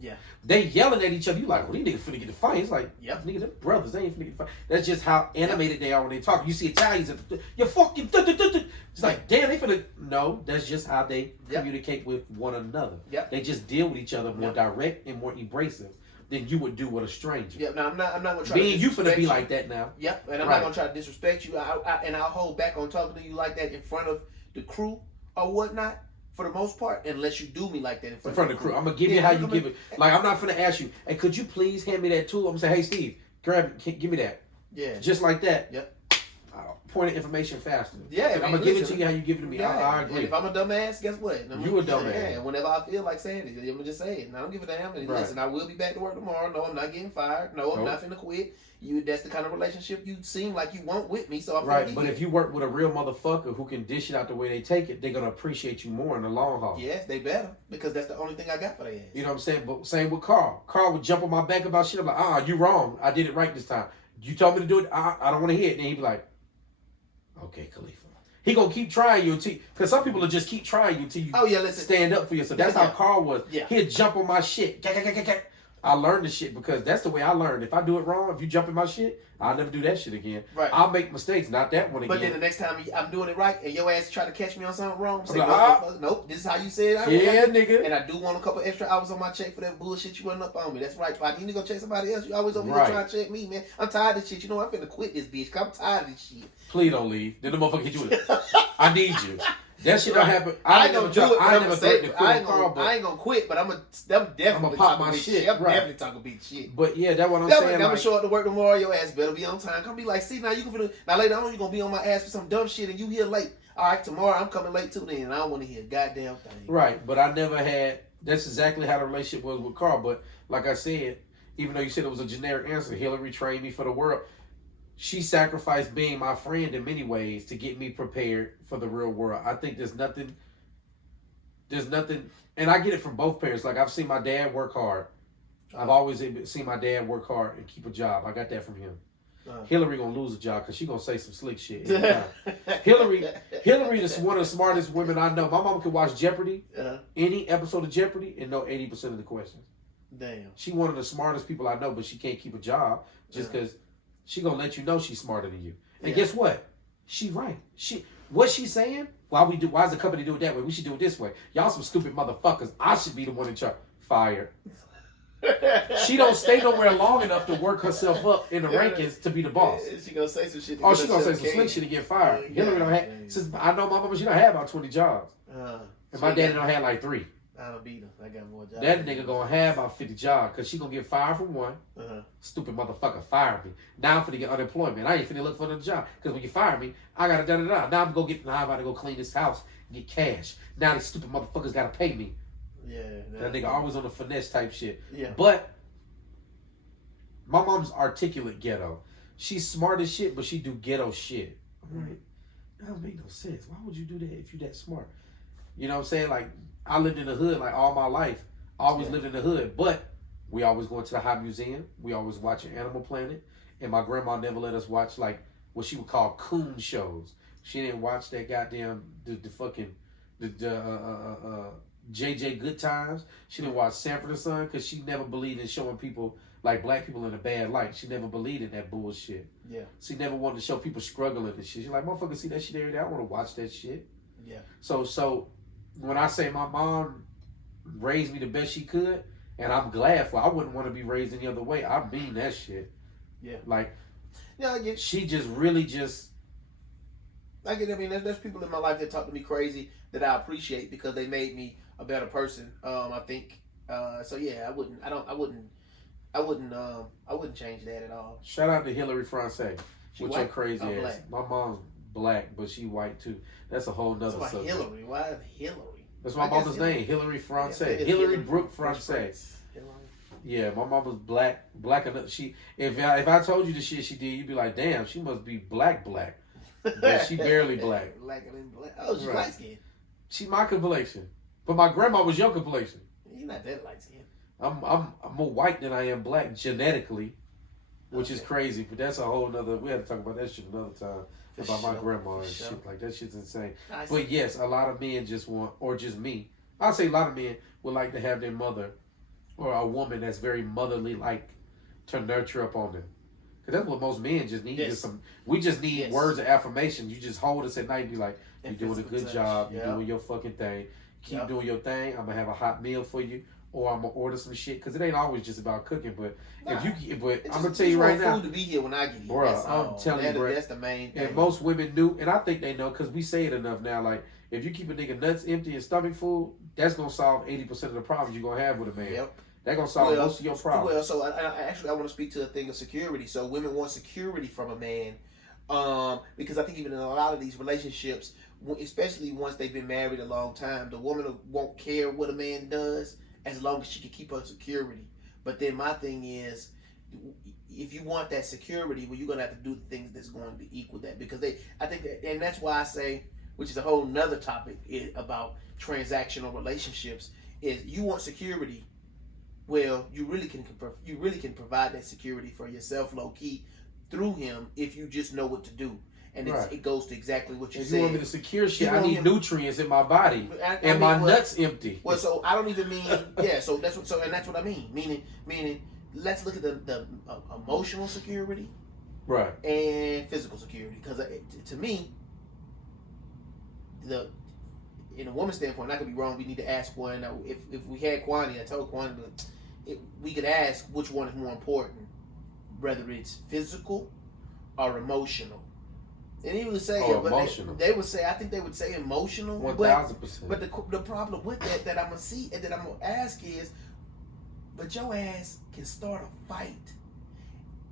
they yelling at each other. You like, well, these niggas finna get the fight. It's like, niggas, they're brothers. They ain't finna get the fight. That's just how animated they are when they talk. You see Italians, you fucking. It's like, damn, they finna. No, that's just how they communicate with one another. They just deal with each other more direct and more abrasive than you would do with a stranger. Yeah, no, I'm not gonna try. You finna be like that now. Yep, and I'm not gonna try to disrespect you. And I'll hold back on talking to you like that in front of the crew or whatnot, for the most part, unless you do me like that in front of the crew. I'm gonna give you how you give it. Like, I'm not finna ask you, hey, could you please hand me that tool? I'm gonna say, hey, Steve, grab it, give me that. Yeah. Just like that. Yep. Point of information faster. Yeah, I'm gonna give it to you how you give it to me. Yeah. I agree. And if I'm a dumbass, guess what? You a dumbass. Yeah, whenever I feel like saying it, I'm gonna just say it. And I don't give a damn. And listen, I will be back to work tomorrow. No, I'm not getting fired. No, I'm not finna quit. That's the kind of relationship you seem like you want with me. So I'm right. But if you work with a real motherfucker who can dish it out the way they take it, they're gonna appreciate you more in the long haul. Yes, they better, because that's the only thing I got for their ass. You know what I'm saying? But same with Carl. Carl would jump on my back about shit. I'm like, you wrong. I did it right this time. You told me to do it. I don't want to hear it. And he'd be like, okay, Khalifa. He gonna keep trying you until, because some people will just keep trying you until you stand up for yourself. That's how Carl was. Yeah. He'd jump on my shit. I learned the shit because that's the way I learned. If I do it wrong, if you jump in my shit, I'll never do that shit again. Right. I'll make mistakes, not that one again. But then the next time I'm doing it right and your ass try to catch me on something wrong, I'm saying, like, nope, this is how you said it. Yeah, nigga. And I do want a couple extra hours on my check for that bullshit you running up on me. That's right. If I need to go check somebody else, you always over here trying to check me, man. I'm tired of this shit. You know, I'm finna quit this bitch because I'm tired of this shit. Please don't leave. Then the motherfucker hit you with it. I need you. That shit don't happen. I ain't gonna do it. I ain't gonna quit, but I'm definitely pop talking my big shit. I'm right. definitely talking big shit. But yeah, that's what I'm saying. I'm gonna show up to work tomorrow. Your ass better be on time. Come be like, see, now you can now later on you gonna be on my ass for some dumb shit and you here late. All right, tomorrow I'm coming late too. Then and I don't want to hear a goddamn thing. Right, but I never had. That's exactly how the relationship was with Carl. But like I said, even though you said it was a generic answer, Hillary trained me for the world. She sacrificed being my friend in many ways to get me prepared for the real world. I think there's nothing, and I get it from both parents. Like I've seen my dad work hard. I've always seen my dad work hard and keep a job. I got that from him. Hillary gonna lose a job because she gonna say some slick shit. Hillary is one of the smartest women I know. My mom can watch Jeopardy, any episode of Jeopardy, and know 80% of the questions. Damn. She one of the smartest people I know, but she can't keep a job just because she gonna let you know she's smarter than you. And guess what? She right. What she's saying? Why is the company doing it that way? We should do it this way. Y'all some stupid motherfuckers. I should be the one in charge. Fired. She don't stay nowhere long enough to work herself up in the rankings to be the boss. She gonna say some shit. Oh, she gonna say some slick shit to get fired. Hillary don't have. Since I know my mama, she don't have about 20 jobs, and my daddy don't have like 3. I don't beat him. I got more jobs. That nigga gonna have about 50 jobs because she gonna get fired from one. Stupid motherfucker fired me. Now I'm finna get unemployment. I ain't finna look for another job because when you fire me, I gotta da. Now I'm about to go clean this house, get cash. Now these stupid motherfuckers gotta pay me. Yeah. That nigga always on the finesse type shit. Yeah. But my mom's articulate ghetto. She's smart as shit, but she do ghetto shit. I'm like, that don't make no sense. Why would you do that if you that smart? You know what I'm saying? Like, I lived in the hood like all my life. Always lived in the hood. But we always going to the High Museum. We always watching Animal Planet. And my grandma never let us watch like what she would call coon shows. She didn't watch that goddamn JJ Good Times. She didn't watch Sanford and Son because she never believed in showing people like black people in a bad light. She never believed in that bullshit. Yeah. She never wanted to show people struggling and shit. She's like, motherfucker, see that shit every day. I want to watch that shit. Yeah. So when I say my mom raised me the best she could, and I'm glad for, I wouldn't want to be raised any other way. I mean that shit. Yeah. Like, yeah, I get. She just really just. I get. I mean, there's people in my life that talk to me crazy that I appreciate because they made me a better person. I think. So yeah, I wouldn't change that at all. Shout out to Hillary France. She with white? your crazy ass. Black? My mom's black, but she white too. That's a whole nother subject. Hillary? Why Hillary? That's my mama's name, Hillary France. Hillary Brooke France. Hillary. Yeah, my mama's black enough. She, if I told you the shit she did, you'd be like, damn, she must be black. But she barely black. Blacker than black. Oh, she's light skinned. She my complexion, but my grandma was your complexion. You're not that light skinned. I'm more white than I am black genetically, which is crazy. But that's a whole nother. We had to talk about that shit another time about my grandma and shit like that. Shit's insane. But yes, a lot of men just want, or just me. I'll say a lot of men would like to have their mother or a woman that's very motherly like to nurture up on them. Because that's what most men just need. Just we just need words of affirmation. You just hold us at night and be like, you're doing a good job. You're doing your fucking thing. Keep doing your thing. I'm going to have a hot meal for you. Or I'm going to order some shit. Because it ain't always just about cooking. But I'm going to tell you right now. Food to be here when I get here. Bro, I'm telling you, bro. That's the main thing. And most women knew. And I think they know because we say it enough now. Like, if you keep a nigga nuts empty and stomach full, that's going to solve 80% of the problems you're going to have with a man. Yep. That's going to solve most of your problems. Well, so I want to speak to a thing of security. So women want security from a man. Because I think even in a lot of these relationships, especially once they've been married a long time, the woman won't care what a man does as long as she can keep her security. But then my thing is, if you want that security, well, you're going to have to do the things that's going to equal that. Because I think that, and that's why I say, which is a whole nother topic about transactional relationships, is you want security. Well, you really can provide that security for yourself low key through him if you just know what to do. and Right. it goes to exactly what you If said. you want me to secure shit, You I want need him- nutrients in my body, I and mean, my well, nuts empty. Well, so I don't even mean So that's what. So and that's what I mean. Meaning, let's look at the emotional security Right. and physical security, because to me, in a woman's standpoint, I could be wrong. We need to ask one. Now, if we had Kwani, I told Kwani, we could ask which one is more important, whether it's physical or emotional. And he would say, emotional. They would say, I think they would say emotional. 1000%. But the problem with that I'm gonna see and that I'm gonna ask is, but your ass can start a fight,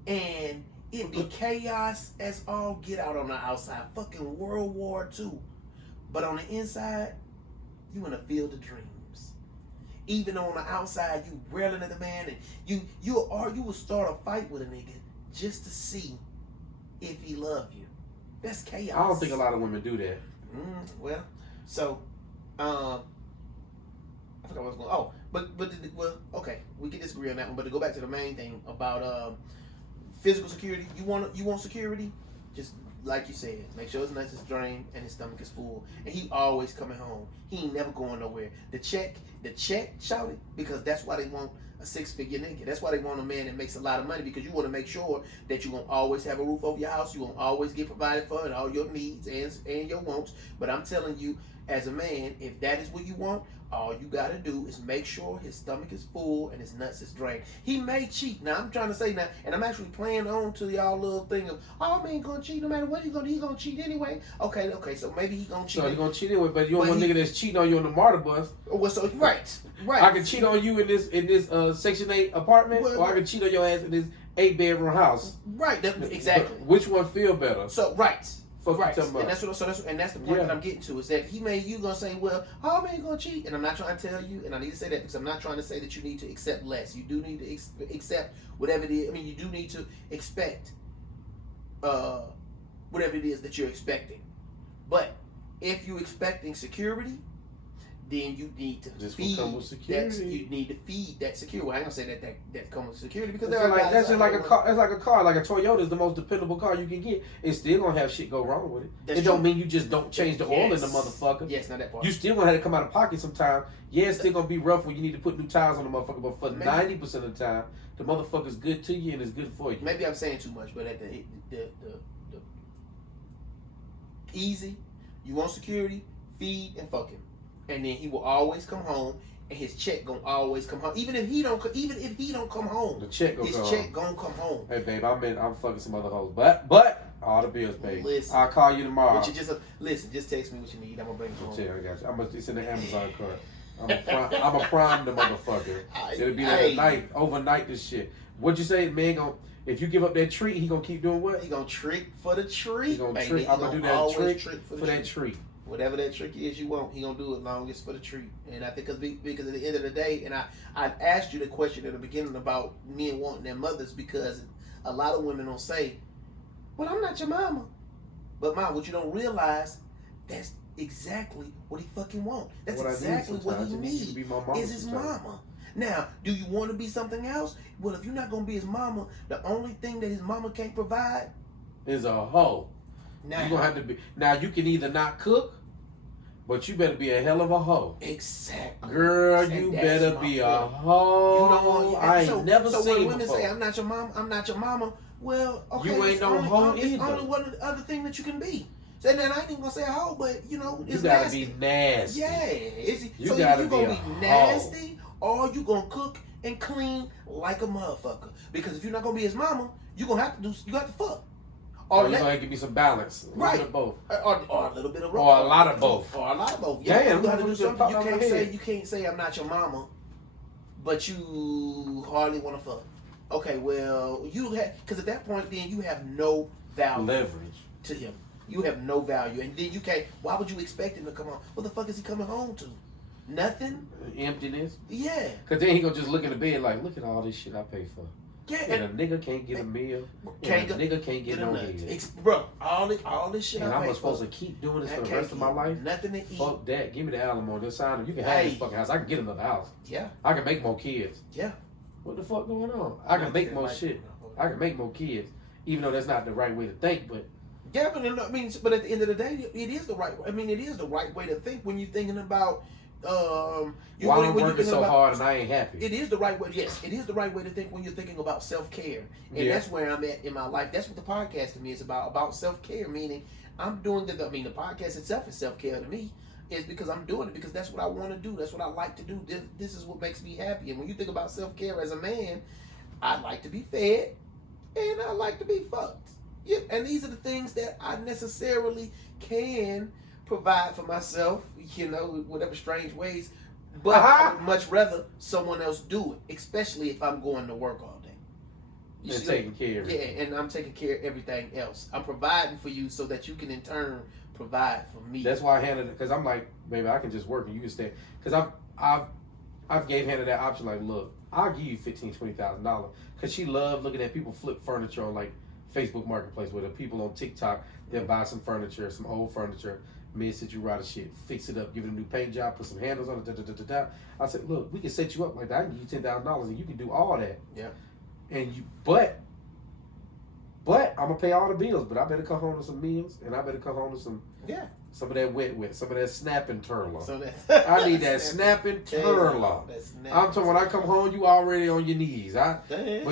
and it be chaos as all get out on the outside, fucking World War II. But on the inside, you in a field of dreams. Even on the outside, you railing at the man, and you will start a fight with a nigga just to see if he love you. That's chaos. I don't think a lot of women do that. Well, so I forgot what I was going. Oh, well, okay, we can disagree on that one. But to go back to the main thing about physical security, you want security, just like you said, make sure his nuts is drained and his stomach is full, and he always coming home. He ain't never going nowhere. The check shouted, because that's why they want a 6-figure nigga. That's why they want a man that makes a lot of money, because you want to make sure that you're going to always have a roof over your house. You're going to always get provided for and all your needs and your wants. But I'm telling you, as a man, if that is what you want, all you got to do is make sure his stomach is full and his nuts is drained. He may cheat. Now, I'm trying to say now, and I'm actually playing on to y'all little thing of, oh, man, going to cheat no matter what he's going to do. He's going to cheat anyway. Okay, so maybe he's going to cheat. So he's going to cheat anyway, but you don't want a nigga that's cheating on you on the MARTA bus. Well, so, right. I can cheat on you in this Section 8 apartment, or I can cheat on your ass in this 8-bedroom house. Right, exactly. But which one feel better? So, right. Right, and that's the point that I'm getting to, is that you gonna say, well, how man gonna cheat? And I'm not trying to tell you, and I need to say that because I'm not trying to say that you need to accept less. You do need to accept whatever it is. I mean, you do need to expect whatever it is that you're expecting. But if you're expecting security, then you need to feed that. You need to feed that security. Well, I ain't gonna say that comes with security, because that's just like a car. It's like a car. Like a Toyota is the most dependable car you can get. It's still gonna have shit go wrong with it. It don't mean you just don't change the oil in the motherfucker. Yes, not that part. You still gonna have to come out of pocket sometime. Yeah, it's still gonna be rough when you need to put new tires on the motherfucker. But for 90% of the time, the motherfucker's good to you and it's good for you. Maybe I'm saying too much, but at the easy, you want security, feed and fuck him. And then he will always come home, and his check gonna always come home. Even if he don't come home, the check gonna come home. Hey babe, I'm fucking some other hoes, but all the bills, babe. Listen, I'll call you tomorrow. Just text me what you need. I'm gonna bring it home. I got you. It's in the Amazon cart. I'm a prime the motherfucker. It'll be there at night, overnight. This shit. What you say, man? If you give up that treat, he gonna keep doing what? He gonna trick for the treat. I'm gonna do that trick for that treat. Whatever that trick is you want, he gonna do it long as for the treat. And I think because at the end of the day, and I asked you the question at the beginning about men wanting their mothers, because a lot of women don't say, well, I'm not your mama. But mom, what you don't realize, that's exactly what he fucking want. That's exactly what he needs, is his mama. Now, do you want to be something else? Well, if you're not gonna be his mama, the only thing that his mama can't provide is a hoe. Now you gonna have to be. Now you can either not cook, but you better be a hell of a hoe. Exactly. Girl, you better be a hoe. You don't want. I ain't never seen when women say, "I'm not your mom. I'm not your mama." Well, okay, you ain't no hoe either. It's only one other thing that you can be. So then I ain't even gonna say a hoe, but it's you gotta nasty. be nasty. Yeah, you gotta gonna be nasty, or you gonna cook and clean like a motherfucker. Because if you're not gonna be his mama, you gonna have to do. You got to fuck. Or you gonna give me some balance. Right. Bit of both. Or a little bit of both. Or a lot of both. Or a lot of both. Yeah, damn, you gotta do something. You can't say I'm not your mama, but you hardly want to fuck. Okay, well, because at that point, then you have no value. Leverage. To him. You have no value. And then you can't, why would you expect him to come home? What the fuck is he coming home to? Nothing? Emptiness? Yeah. Because then he gonna just look in the bed like, look at all this shit I pay for. Yeah. And a nigga can't get a meal. And a nigga can't get no head. Bro, all this shit and I pay I'm supposed to keep doing this for the rest of my life? Nothing to eat. Fuck that. Give me the alimony. Just sign. You can have this fucking house. I can get another house. Yeah. I can make more kids. Yeah. What the fuck going on? I can make more shit. I can make more kids. Even though that's not the right way to think, but Yeah, but I mean, but at the end of the day, it is the right. I mean, it is the right way to think when you're thinking about. Why I'm working so hard and I ain't happy. It is the right way. Yes, it is the right way to think when you're thinking about self-care, and that's where I'm at in my life. That's what the podcast to me is about self-care. Meaning, I'm doing the. I mean, the podcast itself is self-care to me. Is because I'm doing it because that's what I want to do. That's what I like to do. This is what makes me happy. And when you think about self-care as a man, I like to be fed, and I like to be fucked. Yeah, and these are the things that I necessarily can provide for myself, whatever strange ways. But I would much rather someone else do it, especially if I'm going to work all day. And taking care of it. Yeah, and I'm taking care of everything else. I'm providing for you so that you can in turn provide for me. That's why I handled it, because I'm like, baby, I can just work and you can stay. Because I've gave Hannah that option, like, look, I'll give you $15,000, $20,000, because she loved looking at people flip furniture on like Facebook Marketplace, where the people on TikTok, they'll buy some furniture, some old furniture, mid-century router shit, fix it up, give it a new paint job, put some handles on it, I said, look, we can set you up like that. I can give you $10,000 and you can do all that. Yeah. And but I'm gonna pay all the bills, but I better come home to some meals, and I better come home to some of that wet, some of that snapping turlock. I need that snapping turlock. I'm talking when I come home, you already on your knees. But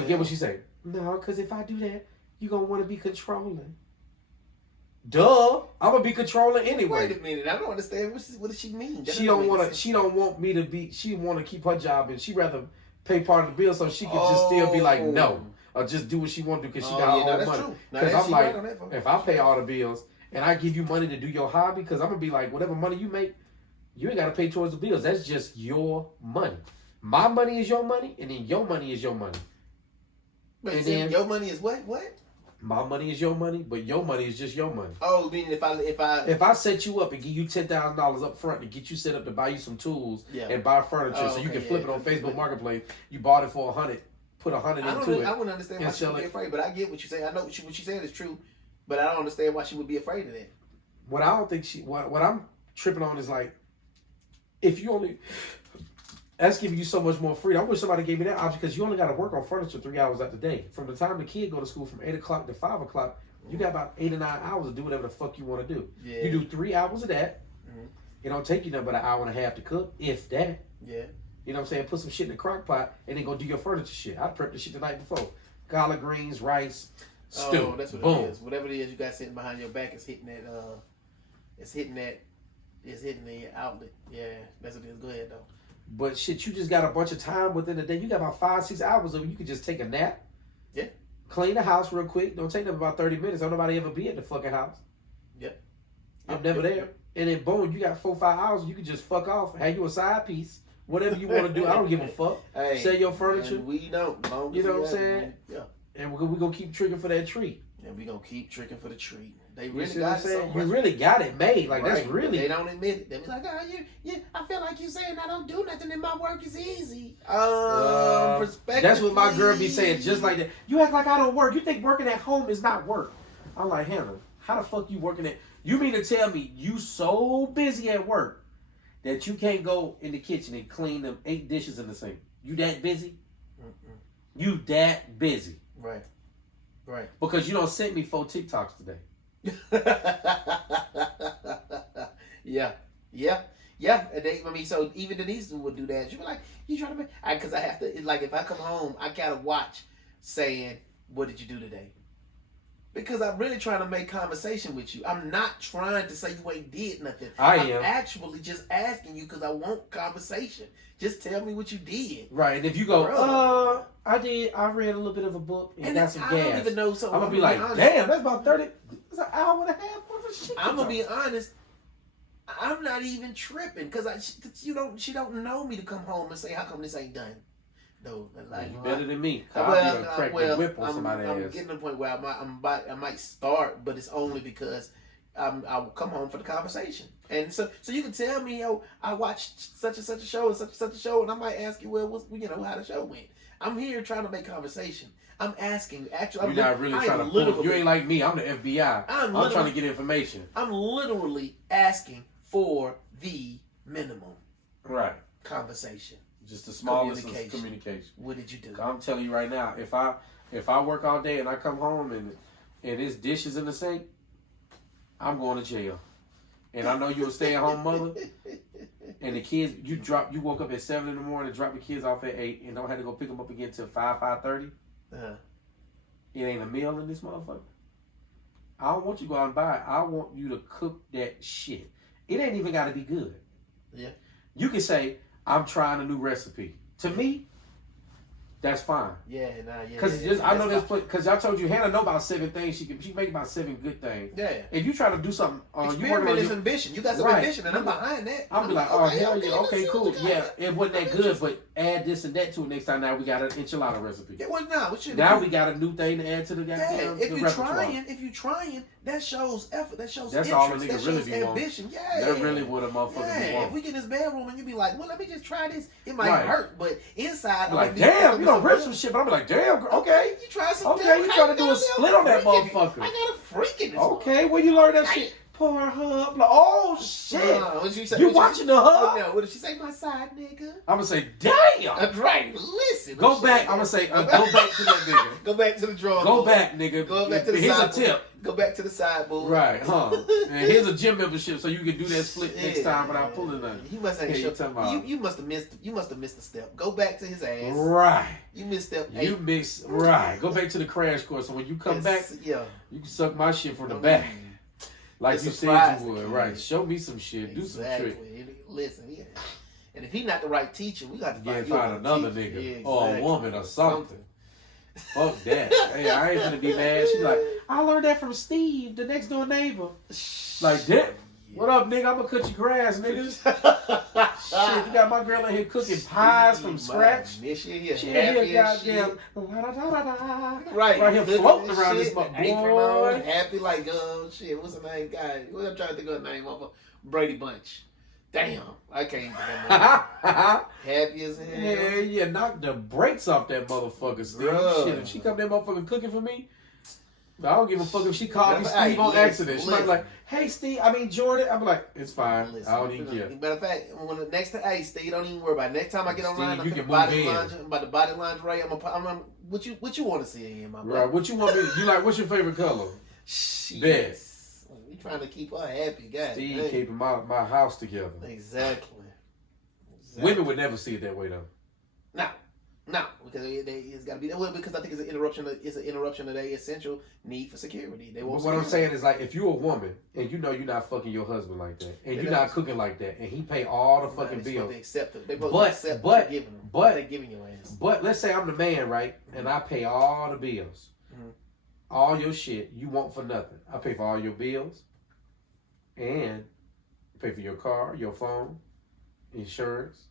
get what she say? No, because if I do that, you gonna want to be controlling. Duh, I'm gonna be controlling anyway. Wait a minute, I don't understand what does she mean? She don't want me to be. She want to keep her job, and she rather pay part of the bill so she can just still be like no, or just do what she want to do because she got her own money. Because I'm like, if I pay all the bills and I give you money to do your hobby, because I'm gonna be like, whatever money you make, you ain't gotta pay towards the bills. That's just your money. My money is your money, and then your money is your money. But and then your money is what? My money is your money, but your money is just your money. Oh, meaning if I set you up and give you $10,000 up front to get you set up to buy you some tools and buy furniture so you can flip it on Facebook Marketplace, you bought it for $100, put $100 into it. I wouldn't understand why she would be afraid, but I get what you say. I know what she said is true, but I don't understand why she would be afraid of that. What I don't think what I'm tripping on is like, if you only. That's giving you so much more freedom. I wish somebody gave me that option, because you only got to work on furniture 3 hours out the day. From the time the kid go to school, from 8 o'clock to 5 o'clock, you got about 8 or 9 hours to do whatever the fuck you want to do. Yeah. You do 3 hours of that. Mm-hmm. It don't take you nothing but an hour and a half to cook, if that. Yeah. You know what I'm saying? Put some shit in the crock pot and then go do your furniture shit. I prepped the shit the night before. Collard greens, rice, stew. Oh, that's what boom. It is. Whatever it is you got sitting behind your back is hitting that. It's hitting the outlet. Yeah, that's what it is. Go ahead though. But shit, you just got a bunch of time within the day. You got about 5-6 hours of it. You can just take a nap. Yeah. Clean the house real quick. Don't take them about 30 minutes. Don't nobody ever be at the fucking house. Yep. I'm never there. Yep. And then boom, you got 4-5 hours. You can just fuck off. Have you a side piece. Whatever you want to do. I don't give a fuck. Hey, sell your furniture. We don't. You know what I'm saying? Yeah. And we're going to keep tricking for that treat. And we're going to keep tricking for the treat. They really got it. You really got it made. Like, right. That's really. They don't admit it. They be like, I feel like you saying I don't do nothing and my work is easy. That's what my girl be saying, just like that. You act like I don't work. You think working at home is not work. I'm like, Hannah, how the fuck you working at? You mean to tell me you so busy at work that you can't go in the kitchen and clean them 8 dishes in the sink? You that busy? Mm-mm. You that busy. Right. Right. Because you don't send me 4 TikToks today. Yeah. And so even Denise would do that. She'd be like, "You trying to make?" Because I have to. Like, if I come home, I gotta watch saying, "What did you do today?" Because I'm really trying to make conversation with you. I'm not trying to say you ain't did nothing. I'm actually just asking you because I want conversation. Just tell me what you did. Right. And if you go, I read a little bit of a book and got some gas. I don't even know. So I'm going to be like, damn, that's about 30. That's an hour and a half worth of shit. I'm going to be honest. I'm not even tripping because she don't know me to come home and say, how come this ain't done? No, like, you better than me. I'll be crack the whip on somebody's ass. I'm getting to the point where I might start, but it's only because I will come home for the conversation. And so you can tell me, I watched such and such a show and such and such a show, and I might ask you, well, how the show went. I'm here trying to make conversation. I'm asking. Actually, you're not really trying to pull. You ain't like me. I'm the FBI. I'm trying to get information. I'm literally asking for the minimum. Right. Conversation. Just the smallest of communication. What did you do? I'm telling you right now, if I work all day and I come home and it's dishes in the sink, I'm going to jail. And I know you're a stay-at-home mother. And the kids, you woke up at 7 in the morning, drop the kids off at 8, and don't have to go pick them up again till 5:30. It ain't a meal in this motherfucker. I don't want you to go out and buy it. I want you to cook that shit. It ain't even got to be good. Yeah. You can say, I'm trying a new recipe. To me, that's fine. Yeah, Because I know this. Because I told you, Hannah know about 7 things. She make about 7 good things. Yeah. If you try to do something, experiment is ambition. You got some ambition, and I'm behind that. I'll be like, oh hell yeah, okay, cool, yeah. It wasn't that good, but add this and that to it next time. Now we got an enchilada recipe. Yeah, well, now we got a new thing to add to the goddamn. If you're trying, that shows effort. That shows that's interest. All the nigga that really shows be ambition. Want. Yeah. That's really what a motherfucker be want. If we get in this bedroom and you be like, well, let me just try this. It might hurt, but inside, like, damn, you don't rip some shit. But I'm like, damn, okay. You try some. Okay, you trying to do a split on that motherfucker. I got a freak in this. Okay, where you learn that shit? Pornhub. Like, oh shit. What you say? You watching the hub? No, what did she say? My side nigga. I'm gonna say, damn. That's right. Listen. Go back. I'm gonna say, go back to that nigga. Go back to the drawing board. Go back, nigga. Go back to the Here's side a tip. Go back to the sideboard. Right, huh? And here's a gym membership so you can do that split next time without pulling nothing. You must have you must have missed a step. Go back to his ass. Right. You missed step 8. You missed right. Go back to the crash course. So when you come back, you can suck my shit from the back. Like you said you would, right? Show me some shit, do some trick. Listen, and if he not the right teacher, we got to find another nigga or a woman or something. Fuck that. Hey, I ain't gonna be mad. She like, I learned that from Steve, the next door neighbor. Like that. What up, nigga? I'm gonna cut your grass, nigga. Shit, you got my girl in here cooking pies from scratch. She in here goddamn right here floating around this boy. Happy like shit. What's her name? Guy. What I'm trying to think of her name of Brady Bunch. Damn, I can't even happy as hell. Yeah, knock the brakes off that motherfucker, Steve. Shit, if she come that motherfucker cooking for me, I don't give a fuck if she called me Steve on accident. She might be like, hey, Steve, Jordan. I'm like, it's fine. I don't even care. Matter of fact, hey, Steve, don't even worry about it. Next time I get online, Steve, I'm about the body lingerie. I'm what you want to see in my body? Right, what you want me? You like? What's your favorite color? Bet. We trying to keep her happy, guys. Steve keeping my house together. Exactly. Women would never see it that way though. No, because it's got to be that way. Because I think it's an interruption. It's an interruption of their essential need for security. They won't. But what I'm saying is, like, if you're a woman and you know you're not fucking your husband like that, and you're not cooking like that, and he pay all the fucking bills, they accept it. They both accept what you're giving them. But they're giving your ass. But let's say I'm the man, right, and I pay all the bills, all your shit. You want for nothing. I pay for all your bills, and pay for your car, your phone, insurance.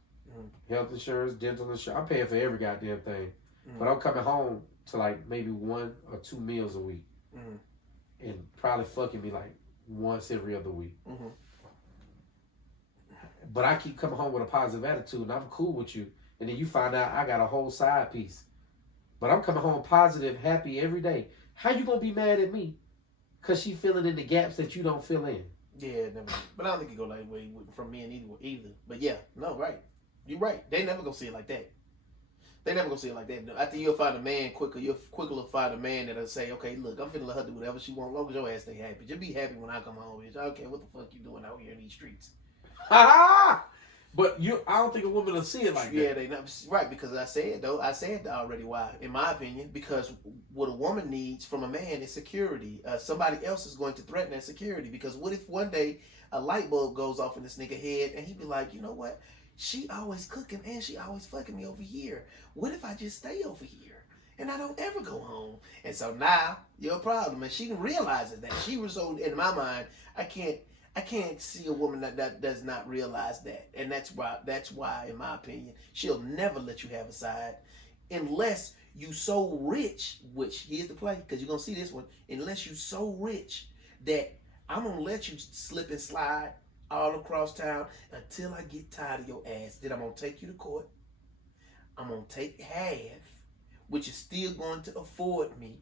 Health insurance, dental insurance. I pay for every goddamn thing. But I'm coming home to like maybe 1 or 2 meals a week. And probably fucking me like once every other week. But I keep coming home with a positive attitude and I'm cool with you. And then you find out I got a whole side piece. But I'm coming home positive, happy every day. How you gonna be mad at me? Cause she filling in the gaps that you don't fill in. Yeah, never. But I don't think it go like way from men either. But yeah, no, right. You're right. They never gonna see it like that. They never gonna see it like that. After you'll find a man quicker, you'll quickly find a man that'll say, okay, look, I'm finna let her do whatever she want, as long as your ass stay happy. Just be happy when I come home, bitch. I don't care what the fuck you doing out here in these streets. But I don't think a woman will see it like that. Yeah, they not right, because I said already why, in my opinion, because what a woman needs from a man is security. Somebody else is going to threaten that security, because what if one day a light bulb goes off in this nigga head and he be like, you know what? She always cooking and she always fucking me over here. What if I just stay over here and I don't ever go home? And so now your problem, and she realizes that. She was so, in my mind, I can't see a woman that does not realize that. And that's why, in my opinion, she'll never let you have a side unless you so rich, which here's the play, because you're gonna see this one, unless you so rich that I'm gonna let you slip and slide all across town until I get tired of your ass. Then I'm gonna take you to court. I'm gonna take half, which is still going to afford me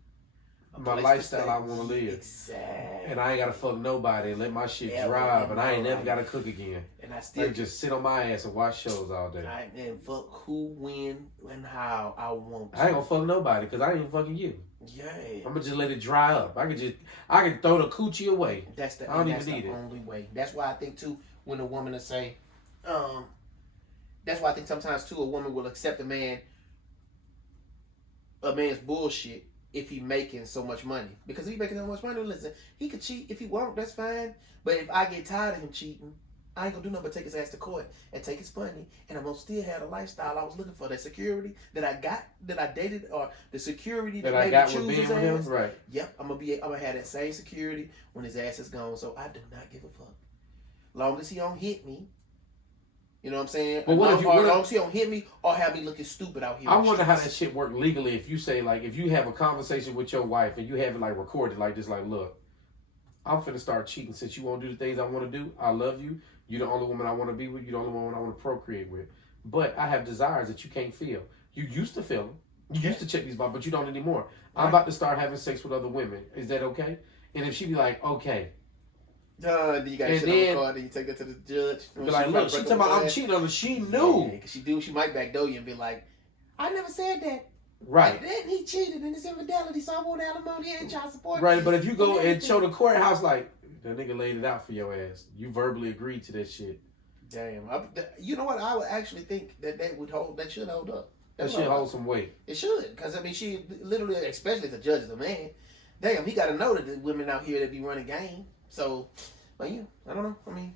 my place to lifestyle stay. I want to live. Exactly. And I ain't gotta fuck nobody and let my shit Ever dry, in but my I ain't never life. gotta cook again. And I I still can just sit on my ass and watch shows all day. and fuck who, when, and how I want to. I ain't gonna fuck nobody because I ain't fucking you. Yeah. I'm gonna just let it dry up. I can throw the coochie away. That's the I don't that's even need the it. only way. That's why I think too when a woman will say, that's why I think sometimes too a woman will accept a man's bullshit if he making so much money. Because if he making so much money, listen, he could cheat if he want, that's fine. But if I get tired of him cheating, I ain't gonna do nothing but take his ass to court and take his money, and I'm gonna still have the lifestyle I was looking for, that security that I got, that I dated, or the security that I made got me with choose being his with him, ass. right? Yep, I'm gonna have that same security when his ass is gone. So I do not give a fuck. Long as he don't hit me, you know what I'm saying? But what if you? Long as he don't hit me or have me looking stupid out here. I wonder how that shit work legally. If you say like, if you have a conversation with your wife and you have it like recorded like this, like, look, I'm finna start cheating since you won't do the things I want to do. I love you. You're the only woman I want to be with. You're the only woman I want to procreate with. But I have desires that you can't feel. You used to feel them. You used to check these boxes, but you don't anymore. I'm about to start having sex with other women. Is that okay? And if she be like, okay. Then you got shit on the card, then you take that to the judge. Be like, look, she talking about I'm cheating on her. She knew. Yeah, cause she might backdoor you and be like, I never said that. Right. Then he cheated and it's infidelity, so I want alimony and child support. Right, but if you go and show the courthouse like, that nigga laid it out for your ass. You verbally agreed to that shit. Damn. You know what? I would actually think that should hold up. That should hold some weight. It should. Because, I mean, she literally, especially if the judge is a man, damn, he got to know that the women out here that be running game. So, but yeah, I don't know. I mean,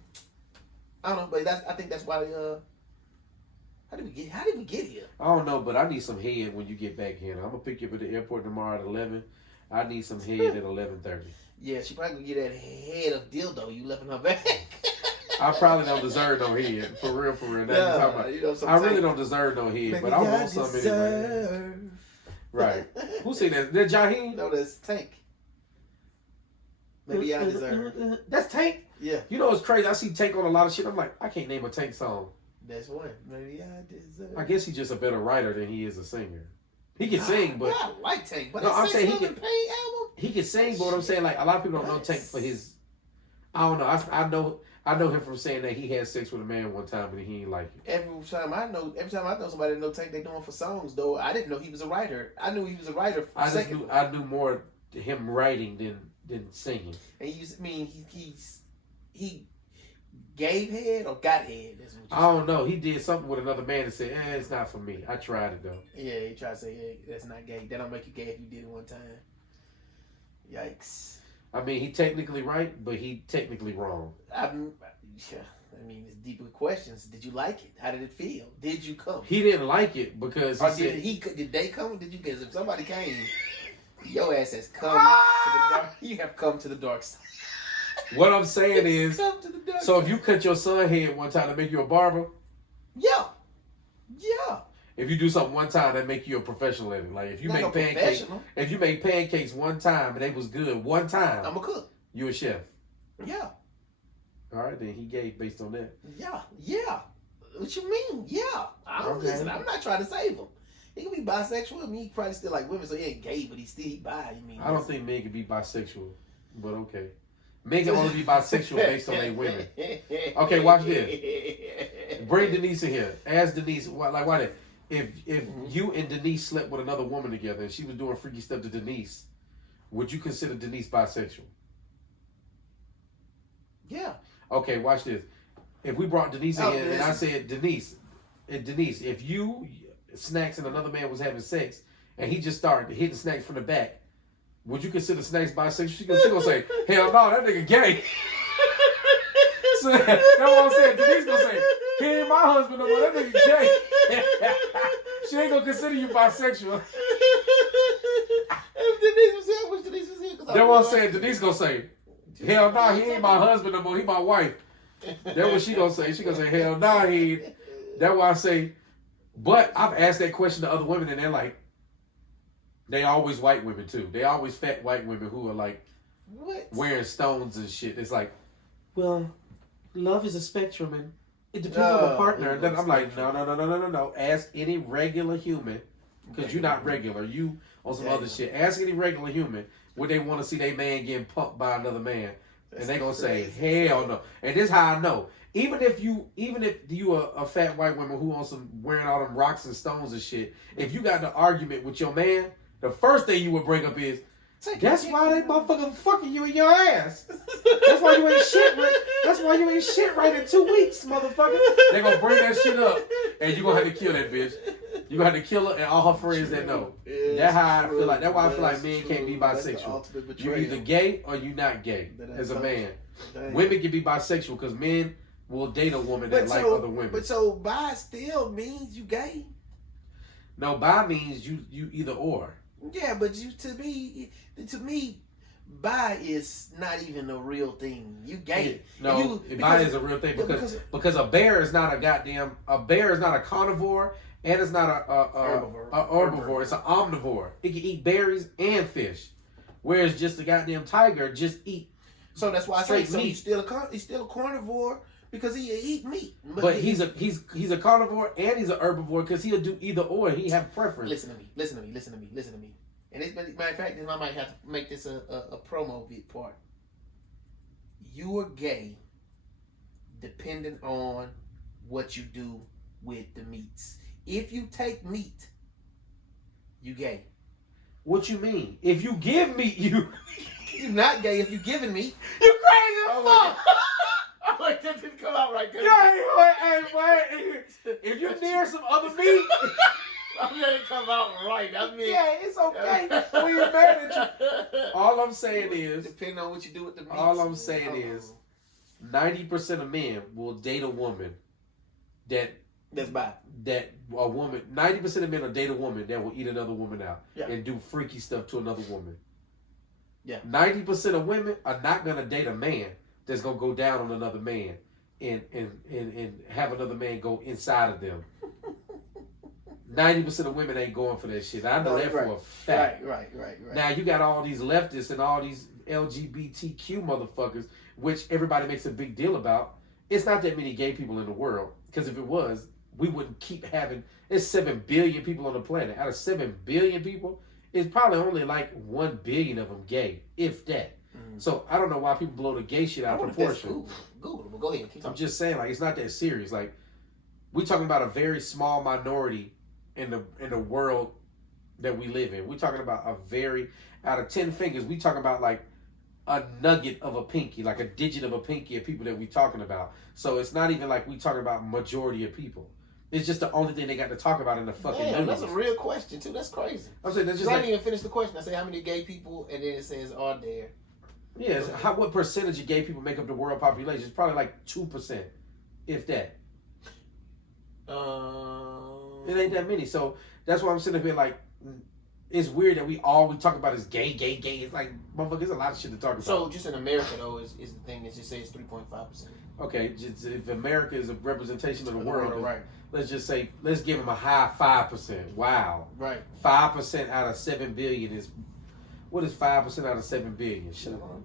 I don't know. But I think that's why, how did we get here? I don't know, but I need some head when you get back here. I'm going to pick you up at the airport tomorrow at 11. I need some head at 11:30. Yeah, she probably gonna get that head of dildo you left in her bag. I probably don't deserve no head. For real. Now you talking about, I really don't deserve no head, maybe but I want some anyway. Right. Who seen that? That Jaheim? No, that's Tank. Maybe I deserve. That's Tank? Yeah. You know what's crazy? I see Tank on a lot of shit. I'm like, I can't name a Tank song. That's one. Maybe I deserve. I guess he's just a better writer than he is a singer. He can sing, but I like Tank, but no, I'm saying he can. Pain album. He can sing, but what I'm saying, like, a lot of people don't know Tank for his. I don't know. I know him from saying that he had sex with a man one time, but he ain't like it. Every time I know somebody that know Tank, they know him for songs. Though I didn't know he was a writer. I knew he was a writer. I knew more him writing than singing. And he gave head or got head. I don't know. He did something with another man and said, it's not for me. I tried it though. Yeah, he tried to say, hey, that's not gay. That don't make you gay if you did it one time. Yikes. I mean, he technically right, but he technically wrong. I mean, it's deeper questions. Did you like it? How did it feel? Did you come? He didn't like it because did they come? Did you? Because if somebody came, your ass has come to the dark. You have come to the dark side. What I'm saying is, come to the dark so side. if you cut your son head one time to make you a barber, yeah. If you do something one time, that make you a professional at it. Like if you make pancakes, if you make pancakes one time and they was good one time, I'm a cook. You a chef. Yeah. All right, then he gay based on that. Yeah. What you mean? Yeah. Listen, I'm not trying to save him. He can be bisexual. I mean, he probably still like women, so he ain't gay, but he still bi. You mean? I don't think men can be bisexual, but okay. Men can only be bisexual based on their women. Okay, watch this. Bring Denise in here. Ask Denise, why did? If you and Denise slept with another woman together and she was doing freaky stuff to Denise, would you consider Denise bisexual? Yeah. Okay, watch this. If we brought Denise in here and I said, Denise, if you, Snax, and another man was having sex and he just started hitting Snax from the back, would you consider Snax bisexual? She gonna say, hell no, that nigga gay. So, that's what I'm saying. Denise gonna say, he ain't my husband no more, that nigga gay. She ain't gonna consider you bisexual. If Denise was here, I wish Denise was here. That's what I'm saying. Denise gonna say, hell no, he ain't my husband no more, he my wife. That's what she gonna say. She gonna say, hell no, he ain't. That's why I say, but I've asked that question to other women and they're like, they always white women too. They always fat white women who are like wearing stones and shit. It's like, well, love is a spectrum and it depends on the partner. And then I'm like, no. Ask any regular human because you're not regular. You on some other shit. Ask any regular human would they want to see their man getting pumped by another man, and they gonna say hell no. And this is how I know. Even if you a fat white woman who on some wearing all them rocks and stones and shit, if you got the argument with your man, the first thing you would bring up is, that's why they motherfucker fucking you in your ass. That's why you ain't shit right. That's why you ain't shit right in 2 weeks, motherfucker. They gonna bring that shit up, and you gonna have to kill that bitch. You gonna have to kill her and all her friends that know. That's how I feel like. That's why I feel like men can't be bisexual. You either gay or you not gay as a man. Women can be bisexual because men will date a woman that like other women. But so bi still means you gay. No, bi means you either or. Yeah, but to me, bi is not even a real thing. You gay. No, bi is a real thing because a bear is not a carnivore and it's not a herbivore. It's an omnivore. It can eat berries and fish, whereas just a goddamn tiger just eat. So that's why I say so he's still a carnivore because he eat meat. But he's a carnivore and he's an herbivore because he'll do either or. He have preference. Listen to me. And it's matter of fact, I might have to make this a promo part. You are gay, depending on what you do with the meats. If you take meat, you gay. What you mean? If you give meat, you're not gay. If you giving meat, you crazy as fuck. Oh, that didn't come out right. If you're near some other meat. I'm gonna come out right. I mean, yeah, it's okay. When you're mad at you. All I'm saying is, depending on what you do with the meat. All I'm saying is, 90% of men will date a woman that's bi. That a woman, 90% of men will date a woman that will eat another woman out and do freaky stuff to another woman. Yeah. 90% of women are not gonna date a man that's gonna go down on another man and have another man go inside of them. 90% of women ain't going for that shit. I know that for a fact. Right. Now you got all these leftists and all these LGBTQ motherfuckers, which everybody makes a big deal about. It's not that many gay people in the world, because if it was, we wouldn't keep having. There's 7 billion people on the planet. Out of 7 billion people, it's probably only like 1 billion of them gay, if that. So I don't know why people blow the gay shit out of proportion. Google. Go ahead. I'm just saying, like, it's not that serious. Like, we talking about a very small minority in the world that we live in. We're talking about out of 10 fingers, we talking about like a nugget of a pinky, like a digit of a pinky of people that we talking about. So it's not even like we talking about majority of people. It's just the only thing they got to talk about in the fucking news. That's a real question too. That's crazy. I'm saying that's just I didn't even finish the question. I say how many gay people, and then it says are there. Yeah, what percentage of gay people make up the world population? It's probably like 2%, if that. It ain't that many. So that's why I'm sitting here like, it's weird that we talk about is gay. It's like, motherfucker, there's a lot of shit to talk about. So just in America though is the thing that just says 3.5%. Okay, just if America is a representation of the world, right? Let's just say, let's give them a high 5%. Wow. Right. 5% out of 7 billion is, what is 5% out of 7 billion? Shut up.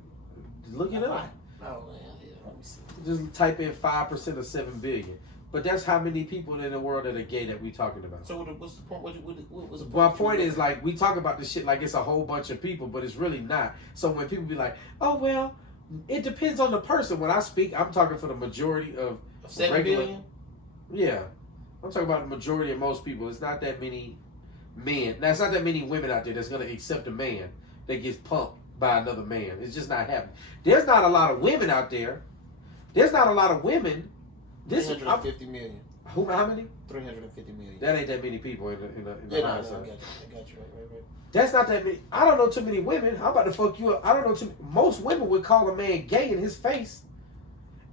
Look it up. Oh man, let me see. Just type in 5% of 7 billion. But that's how many people in the world that are gay that we talking about. So what's the point? What was the point? My point is, like, we talk about this shit like it's a whole bunch of people, but it's really not. So when people be like, oh, well, it depends on the person. When I speak, I'm talking for the majority of 7 billion? Yeah. I'm talking about the majority of most people. It's not that many men. Now, it's not that many women out there that's going to accept a man that gets pumped by another man. It's just not happening. There's not a lot of women out there. There's not a lot of women. 350 million. How many? 350 million. That ain't that many people in the I got you. Right. That's not that many. I don't know too many women. I'm about to fuck you up. I don't know most women would call a man gay in his face.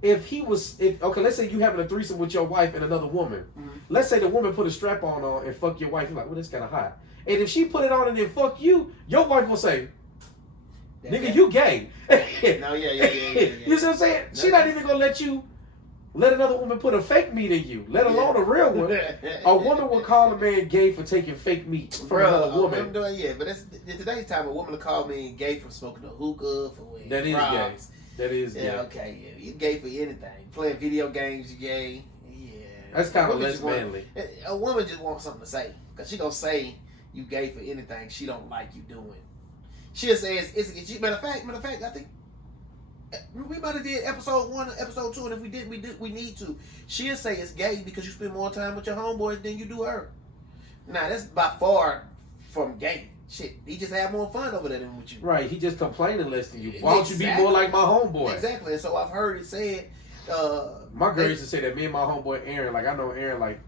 Okay, let's say you having a threesome with your wife and another woman. Mm-hmm. Let's say the woman put a strap on and fuck your wife. You're like, well, that's kind of hot. And if she put it on and then fuck you, your wife will say, nigga, you gay. No, yeah. You see what I'm saying? No. She not even gonna let another woman put a fake meat in you, let alone a real one. A woman will call a man gay for taking fake meat from another woman. But that's today's time. A woman will call me gay for smoking a hookah, for wearing that is frogs. Gay. That is gay. Okay, yeah. You're gay for anything. Playing video games, you're gay. Yeah. That's kind of less manly. A woman just wants something to say. Because she going to say, you gay for anything she don't like you doing. She'll say it's matter of fact, I think we might have did episode 1 or episode 2, and if we did, we need to. She'll say it's gay because you spend more time with your homeboys than you do her. Now that's by far from gay. Shit, he just had more fun over there than with you. Right, he just complaining less than you. Why don't you be more like my homeboy? Exactly, and so I've heard it said. My girl used to say that me and my homeboy Aaron, like I know Aaron like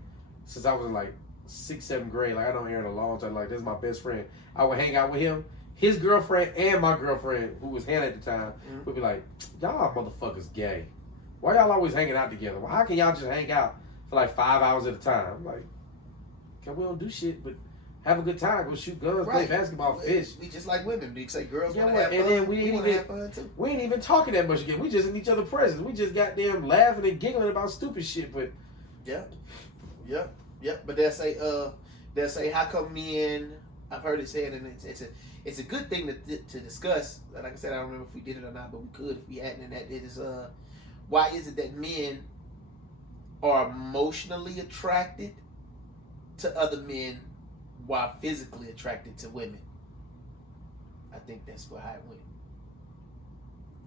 since I was in like 6th, 7th grade. Like I know Aaron a long time. Like this is my best friend. I would hang out with him. His girlfriend and my girlfriend, who was Hannah at the time, would be like, y'all motherfuckers gay. Why y'all always hanging out together? Well, how can y'all just hang out for like 5 hours at a time? I'm like, okay, we don't do shit, but have a good time. Go shoot guns, play basketball, fish. We just like women. We say girls want to have and fun. then we want to have fun too. We ain't even talking that much again. We just in each other's presence. We just goddamn laughing and giggling about stupid shit. But yeah. But they'll say, how come men? I've heard it said, and it's a good thing to discuss. Like I said, I don't remember if we did it or not, but we could if we hadn't. And that is why is it that men are emotionally attracted to other men while physically attracted to women? I think that's how it went.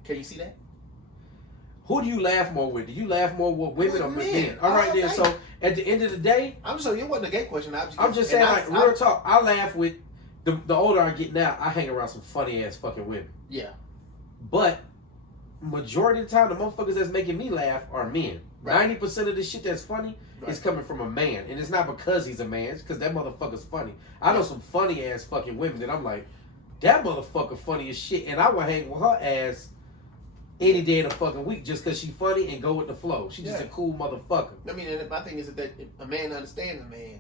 Can you see that? Who do you laugh more with? Do you laugh more with women or with men? All right, then. So at the end of the day, I'm sorry, it wasn't a gay question. I'm just saying, like real talk. I laugh with the older I get now. I hang around some funny ass fucking women. Yeah. But majority of the time, the motherfuckers that's making me laugh are men. 90% of the shit that's funny is coming from a man, and it's not because he's a man. It's because that motherfucker's funny. I know some funny ass fucking women that I'm like, that motherfucker funny as shit, and I would hang with her ass any day of the fucking week just because she funny and go with the flow. She's just a cool motherfucker. I mean, and my thing is that a man understands a man.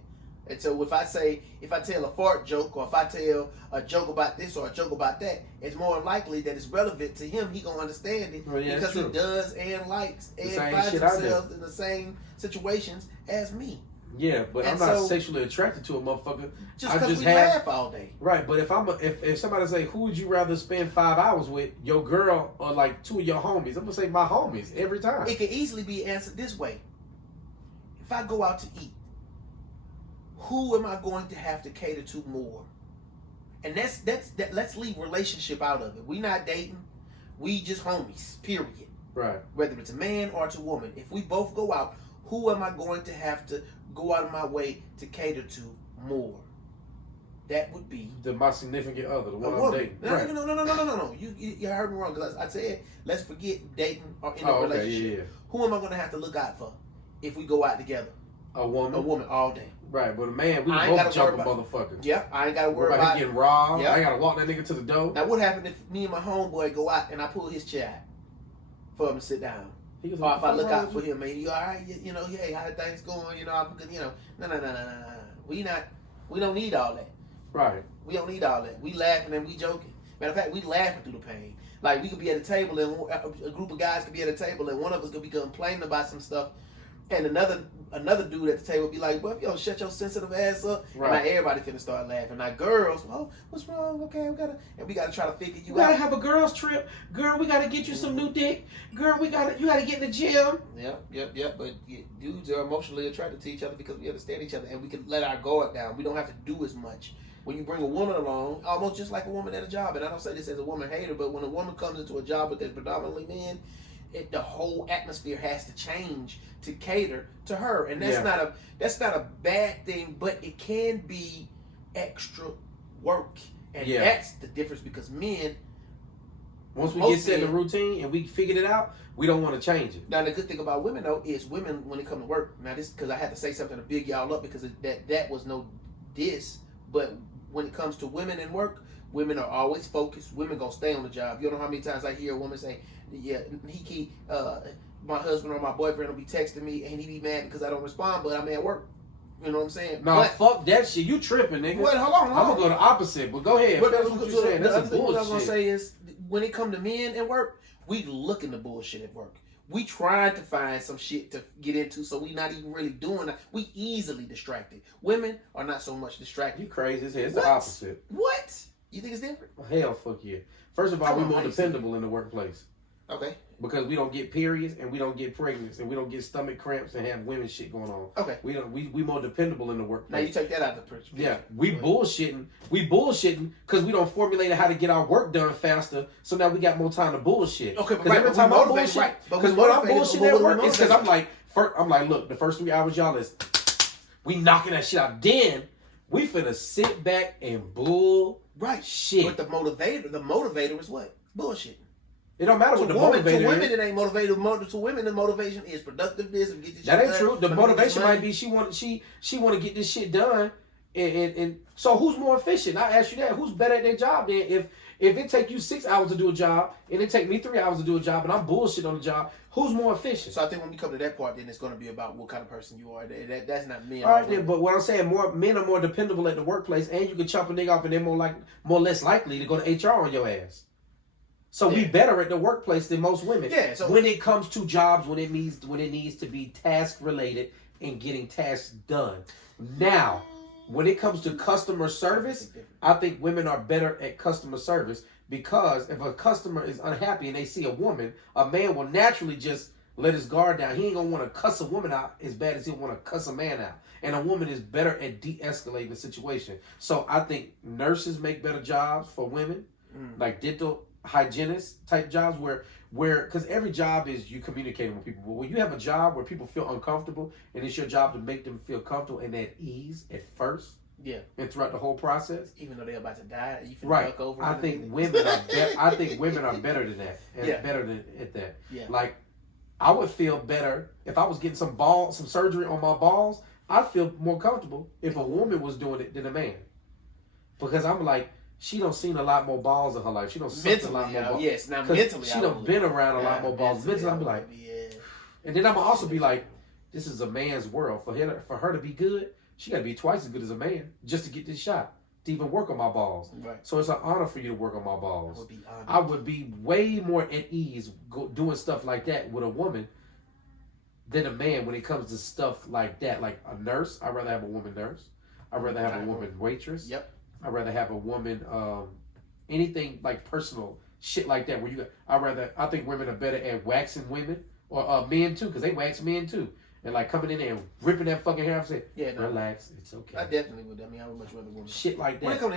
And so if I tell a fart joke, or if I tell a joke about this or a joke about that, it's more likely that it's relevant to him. He gonna understand it because he does and likes and finds himself in the same situations as me. Yeah, but I'm not sexually attracted to a motherfucker. Just because we laugh all day. Right, but if somebody say, who would you rather spend 5 hours with, your girl or like 2 of your homies? I'm gonna say my homies every time. It can easily be answered this way. If I go out to eat, who am I going to have to cater to more? And let's leave relationship out of it. We not dating. We just homies, period. Right. Whether it's a man or it's a woman. If we both go out, who am I going to have to go out of my way to cater to more? That would be my significant other, the one I'm dating. No. You heard me wrong. Because I said, let's forget dating or in a relationship. Yeah. Who am I going to have to look out for if we go out together? A woman all day. Right, but a man, we both jump a motherfucker. Yeah, I ain't got to worry about him getting robbed. I ain't got to walk that nigga to the door. Now, what happened if me and my homeboy go out and I pull his chair out for him to sit down? Or if I look out for him, man, you all right? You know, hey, how things going? You know, I'm good. You know, no. We don't need all that. Right. We don't need all that. We laughing and we joking. Matter of fact, we laughing through the pain. Like we could be at a table and a group of guys could be at a table and one of us could be complaining about some stuff. And another dude at the table be like, "Well, if you don't shut your sensitive ass up," and now everybody finna start laughing. Now girls, well, what's wrong? Okay, we gotta try to figure you out. We gotta have a girls trip, girl. We gotta get you some new dick, girl. You gotta get in the gym. Yep. But dudes are emotionally attracted to each other because we understand each other and we can let our guard down. We don't have to do as much. When you bring a woman along, almost just like a woman at a job, and I don't say this as a woman hater, but when a woman comes into a job with predominantly men, the whole atmosphere has to change to cater to her, and that's not a bad thing, but it can be extra work, and that's the difference because men. Once we get set in the routine and we figured it out, we don't want to change it. Now the good thing about women though is women when it comes to work. Now this because I had to say something to big y'all up because that was no diss, but when it comes to women and work. Women are always focused. Women gonna stay on the job. You don't know how many times I hear a woman say, "Yeah, my husband or my boyfriend will be texting me and he be mad because I don't respond, but I'm at work." You know what I'm saying? No, fuck that shit. You tripping, nigga. Wait, hold on. I'm gonna go the opposite, but go ahead. But that's what you're saying. That's some bullshit. What I was gonna say is, when it come to men and work, we looking the bullshit at work. We trying to find some shit to get into, so we not even really doing that. We easily distracted. Women are not so much distracted. You crazy as hell. It's the opposite. What? You think it's different? Hell, fuck yeah. First of all, we're more dependable in the workplace. Okay. Because we don't get periods and we don't get pregnant and we don't get stomach cramps and have women shit going on. Okay. We more dependable in the workplace. Now you take that out of the picture. Yeah, we bullshitting because we don't formulate how to get our work done faster. So now we got more time to bullshit. Okay, but because every time I bullshit, because when I'm bullshitting at work, it's because I'm like, look, the first 3 hours y'all is we knocking that shit out. Then we finna sit back and bull shit. But the motivator is what? Bullshit. It don't matter what the motivator is. To women, it ain't motivated. To women, the motivation is productiveness and get this shit done. That ain't true. The motivation might be she want to get this shit done. And so who's more efficient? I ask you that. Who's better at their job then? If it take you 6 hours to do a job and it take me 3 hours to do a job and I'm bullshit on the job, who's more efficient? So I think when we come to that part, then it's going to be about what kind of person you are. That's not men. All right, then, but what I'm saying, men are more dependable at the workplace, and you can chop a nigga off, and they're more or less likely to go to HR on your ass. So we better at the workplace than most women. Yeah. So when it comes to jobs, when it needs to be task related and getting tasks done. Now, when it comes to customer service, I think women are better at customer service because if a customer is unhappy and they see a woman, a man will naturally just let his guard down. He ain't gonna want to cuss a woman out as bad as he'll want to cuss a man out. And a woman is better at de-escalating the situation. So I think nurses make better jobs for women, like dental hygienist type jobs where because every job is you communicating with people, but when you have a job where people feel uncomfortable and it's your job to make them feel comfortable and at ease at first, and throughout the whole process, even though they're about to die, you feel right? Over I think women are better than that and better than at that. Like I would feel better if I was getting some surgery on my balls. I'd feel more comfortable if a woman was doing it than a man, because I'm like, she don't seen a lot more balls in her life. She don't suck a lot more balls. Yes, now mentally, she done been around a lot more balls. Mentally, I'm like, and then I'm also be like, this is a man's world. For her to be good, she got to be twice as good as a man just to get this shot, to even work on my balls. Right. So it's an honor for you to work on my balls. I would be way more at ease doing stuff like that with a woman than a man when it comes to stuff like that. Like a nurse, I'd rather have a woman nurse. I'd rather have a woman waitress. Yep. I'd rather have a woman, anything like personal shit like that. I think women are better at waxing women or men too, because they wax men too, and like coming in there and ripping that fucking hair off. Say, relax, it's okay. I definitely would. I mean, I would much rather women. Shit like that. When it comes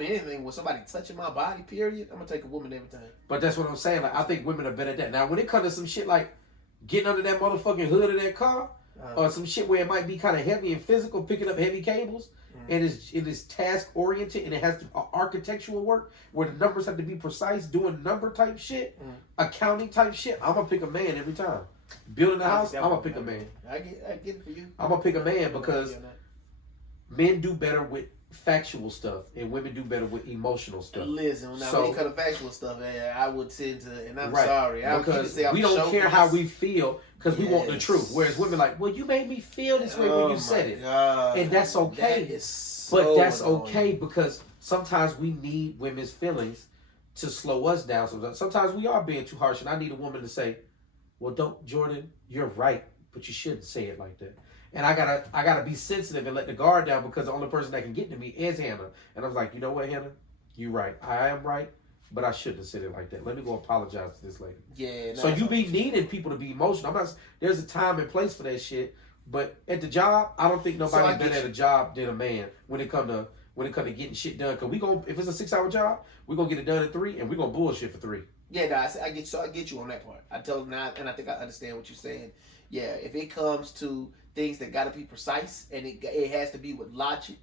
to anything, with somebody touching my body, period, I'm gonna take a woman every time. But that's what I'm saying. Like I think women are better at that. Now, when it comes to some shit like getting under that motherfucking hood of that car, or some shit where it might be kind of heavy and physical, picking up heavy cables. And it is task oriented and it has architectural work where the numbers have to be precise, doing number type shit, accounting type shit. I'm gonna pick a man every time. Building a house, I'm gonna pick a man. I get it for you. I'm gonna pick a man because men do better with factual stuff and women do better with emotional stuff. Listen, now when it comes to factual stuff, I would tend to, and I'm sorry, because we don't care how we feel because we want the truth. Whereas women like, well, you made me feel this way when you said it, and that's okay. That's okay because sometimes we need women's feelings to slow us down. Sometimes we are being too harsh, and I need a woman to say, well, don't, Jordan, you're right, but you shouldn't say it like that. And I gotta be sensitive and let the guard down because the only person that can get to me is Hannah. And I was like, you know what, Hannah? You're right. I am right, but I shouldn't have said it like that. Let me go apologize to this lady. Yeah. So you be needing people to be emotional. There's a time and place for that shit. But at the job, I don't think nobody's better at a job than a man when it come to getting shit done. Cause if it's a 6-hour job, we're gonna get it done in 3 and we're gonna bullshit for 3. Yeah, guys, I get you on that part. I tell them now, and I think I understand what you're saying. Yeah, if it comes to things that gotta be precise and it has to be with logic,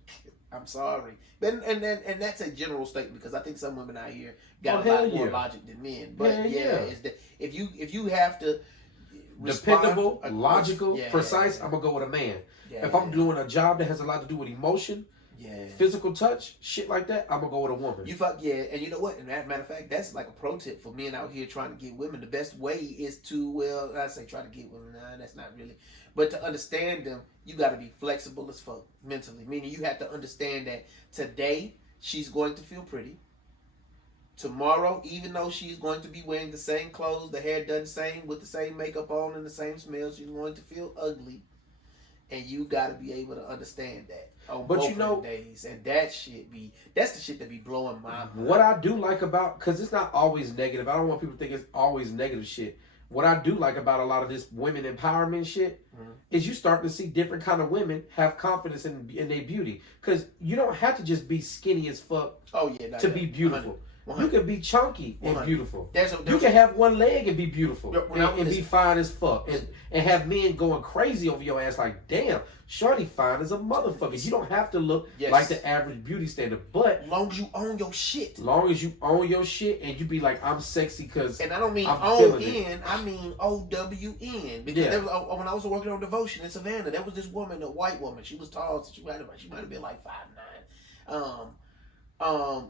I'm sorry. And that's a general statement because I think some women out here got a lot more logic than men. But it's that if you have to dependable, logical, precise, I'm gonna go with a man. If I'm doing a job that has a lot to do with emotion, physical touch, shit like that, I'm gonna go with a woman. And you know what? And as a matter of fact, that's like a pro tip for men out here trying to get women. The best way is to, I say try to get women. Nah, that's not really. But to understand them, you got to be flexible as fuck mentally. Meaning you have to understand that today she's going to feel pretty. Tomorrow, even though she's going to be wearing the same clothes, the hair done the same, with the same makeup on and the same smell, she's going to feel ugly. And you got to be able to understand that. on But both you know, of them days, and that's the shit that be blowing my mind. What I do like about, because it's not always negative. I don't want people to think it's always negative shit. What I do like about a lot of this women empowerment shit is you start to see different kind of women have confidence in their beauty. Because you don't have to just be skinny as fuck to be beautiful. 100. You can be chunky and 100. Beautiful. You can have one leg and be beautiful and be fine as fuck. And have men going crazy over your ass like, damn, shorty fine as a motherfucker. You don't have to look like the average beauty standard. But as long as you own your shit. Long as you own your shit and you be like, I'm sexy because and I don't mean O-N, I mean O-W-N. Because there was, when I was working on Devotion in Savannah, there was this woman, a white woman. She was tall. So she might have been like 5'9".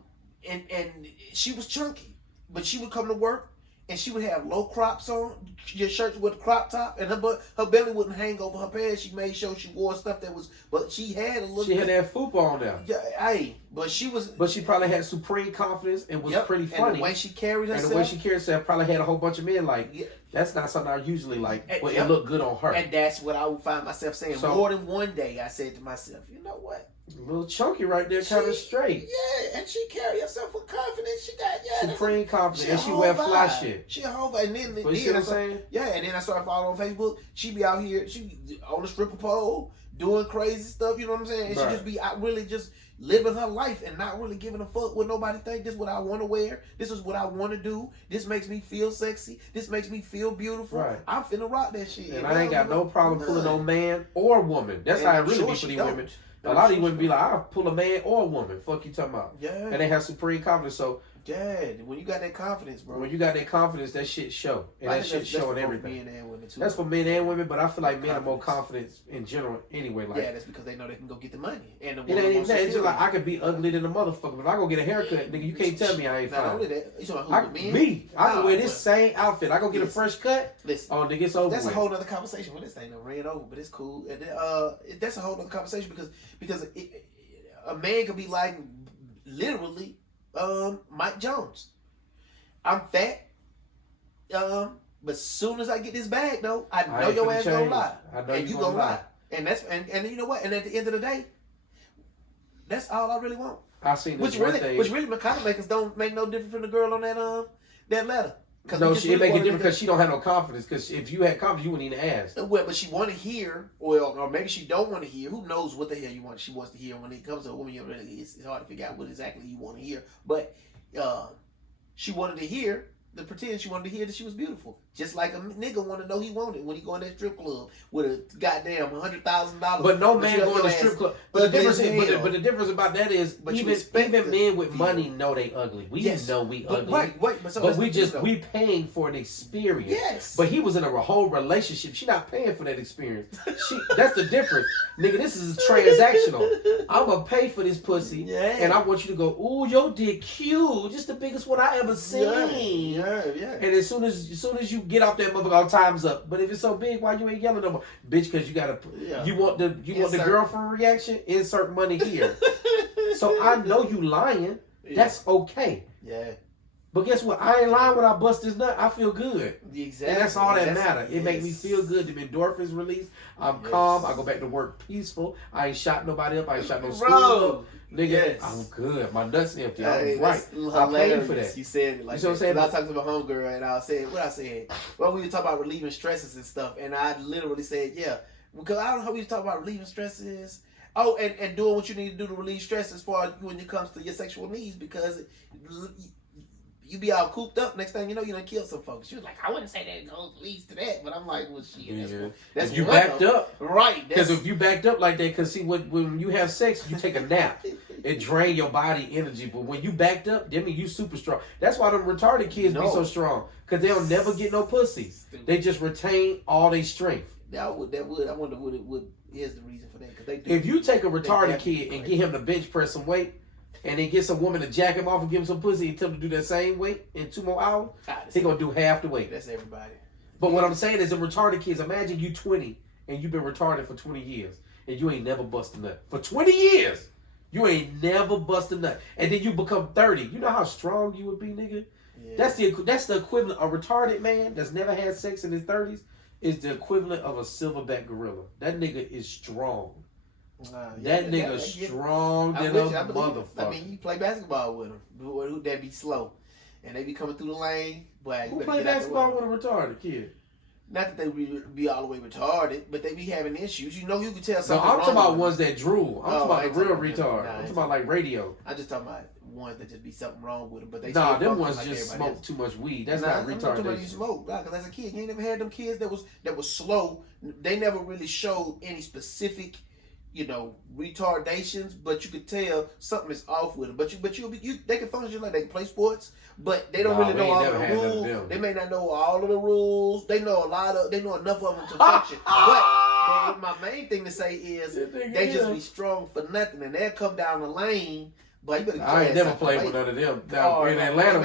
And she was chunky, but she would come to work and she would have low crops on, your shirts with a crop top, and her belly wouldn't hang over her pants. She made sure she wore stuff that was, but she had a little. She had that fupa on there. Yeah, but she was. But she probably had supreme confidence and was pretty funny. And the way she carried herself. And the way she carried herself probably had a whole bunch of men like, that's not something I usually like, but it looked good on her. And that's what I would find myself saying. So, more than one day, I said to myself, you know what? A little chunky right there, kind of straight. Yeah, and she carry herself with confidence. She got supreme confidence, and she wear fly shit. She a whole vibe. And then you see what I'm saying? Yeah, and then I started following on Facebook. She be out here, she on the stripper pole, doing crazy stuff. You know what I'm saying? And she just be out really just living her life and not really giving a fuck what nobody think. This is what I want to wear. This is what I want to do. This makes me feel sexy. This makes me feel beautiful. Right. I'm finna rock that shit. And I ain't got no problem pulling no man or woman. That's how it really be for these women. A lot of you wouldn't be like, I'll pull a man or a woman. Fuck you talking about. Yeah. And they have supreme confidence. So yeah, when you got that confidence, bro. When you got that confidence, that shit show. And that shit showing everything. Men and women too. That's for men and women, but I feel like men are more confident in general anyway. Like, yeah, that's because they know they can go get the money. And it ain't even that. It's just like I could be ugly than a motherfucker, but if I go get a haircut, nigga, you can't tell me I ain't fine. Not only that, you talking about who, me. I can wear this same outfit. I go get a fresh cut. Listen, oh, nigga, it's over. That's a whole other conversation. Well, this ain't ran over, but it's cool. And that's a whole other conversation because a man could be like literally Mike Jones. I'm fat, but soon as I get this bag though, I know your ass gonna lie, and you gonna lie, and that's and you know what? And at the end of the day, that's all I really want. I seen this which really kind of makers don't make no difference from the girl on that letter. No, it make it different because she don't have no confidence. Because if you had confidence, you wouldn't even ask. Well, but she want to hear, or maybe she don't want to hear. Who knows what the hell she wants to hear when it comes to a woman? It's hard to figure out what exactly you want to hear. But she wanted to hear, she wanted to hear that she was beautiful. Just like a nigga want to know he wanted when he go in that strip club with a goddamn $100,000. But no man going to strip club. But the difference about that is, even men with money know they ugly. We know we ugly. But we paying for an experience. Yes. But he was in a whole relationship. She not paying for that experience. That's the difference. Nigga, this is transactional. I'm going to pay for this pussy. Yeah. And I want you to go, ooh, your dick cute. Just the biggest one I ever seen. Yeah. And as soon as you get off that motherfucker, time's up. But if it's so big, why you ain't yelling no more? Bitch, because you gotta you want the girlfriend reaction, insert money here. So I know you lying. That's okay. Yeah. But guess what? I ain't lying when I bust this nut. I feel good. Exactly. And that's all that matters. It makes me feel good. The endorphins release. I'm calm. I go back to work peaceful. I ain't shot nobody up. I ain't shot no school up. Nigga, I'm good. My nuts empty. I'm right. I paid for that. You said it like you know what I'm saying? I talked to my homegirl and I said, what I said? Well, we were talking about relieving stresses and stuff. And I literally said, yeah. Because I don't know how we talk about relieving stresses. Oh, and doing what you need to do to relieve stress as far as when it comes to your sexual needs, because you be all cooped up. Next thing you know, you done killed some folks. She was like, I wouldn't say that it goes leads to that, but I'm like, well, shit. That's if you backed up, right? Because if you backed up like that, because see, when you have sex, you take a nap. It drain your body energy, but when you backed up, that mean you super strong. That's why them retarded kids be so strong, because they'll never get no pussy. They just retain all their strength. I wonder what is the reason for that. Because they do. If you take a retarded kid and get him to bench press some weight, and then get some woman to jack him off and give him some pussy and tell him to do that same weight in 2 more hours, he gonna do half the weight. That's everybody. But what I'm saying is, the retarded kids, imagine you 20 and you've been retarded for 20 years and you ain't never bust a nut. For 20 years, you ain't never bust a nut. And then you become 30. You know how strong you would be, nigga? Yeah. That's the equivalent. A retarded man that's never had sex in his 30s is the equivalent of a silverback gorilla. That nigga is strong. That nigga strong than a motherfucker. I mean, you play basketball with him. Who that be slow, and they be coming through the lane. Boy, who play basketball with a retarded kid? Not that they be all the way retarded, but they be having issues. You know, you can tell something. No, I'm talking wrong about ones that drool. I'm talking about the real retard. Nah, I'm talking about like radio. I just talking about ones that just be something wrong with them. But they them ones like just smoke too much weed. That's not retarded. I'm talking about you smoke. Because as a kid, you ain't never had them kids that was slow. They never really showed any specific, retardations, but you could tell something is off with them. But they can function like they can play sports, but they don't really know all of the rules. They may not know all of the rules. They know enough of them to function. But my main thing to say is they just be strong for nothing, and they'll come down the lane. But I ain't never played with none of them. Now, in Atlanta,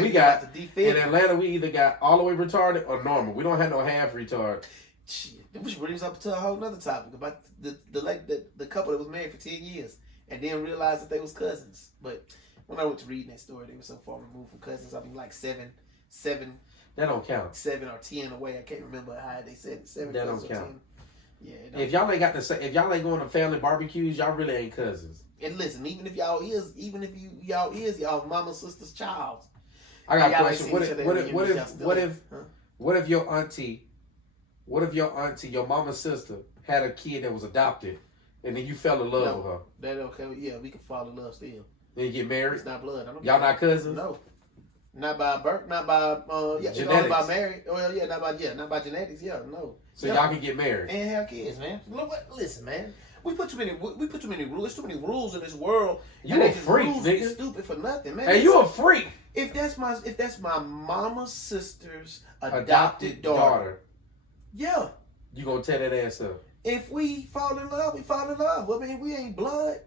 we either got all the way retarded or normal. We don't have no half retard. Shit, which brings up to a whole other topic about the couple that was married for 10 years and then realized that they was cousins. But when I went to reading that story, they were so far removed from cousins. I mean, like seven. That don't count. 7 or 10 away. I can't remember how they said it. 7. That don't count. 10. Yeah. If y'all ain't got if y'all ain't going to family barbecues, y'all really ain't cousins. And listen, even if y'all is y'all mama's sister's child. I got a question. What if your auntie, your mama's sister, had a kid that was adopted, and then you fell in love with her? That okay? Yeah, we can fall in love still. Then you get married. It's not blood. Y'all not cousins? No. Not by birth, not by genetics. Only by marriage. Well, not by genetics. Yeah, no. So y'all can get married and have kids, man. Listen, man. We put too many rules. There's too many rules in this world. You a freak, nigga. Stupid for nothing, man. Hey, you a freak. If that's my mama's sister's adopted daughter, yeah, you gonna tear that ass up. If we fall in love, we fall in love. I mean, we ain't blood.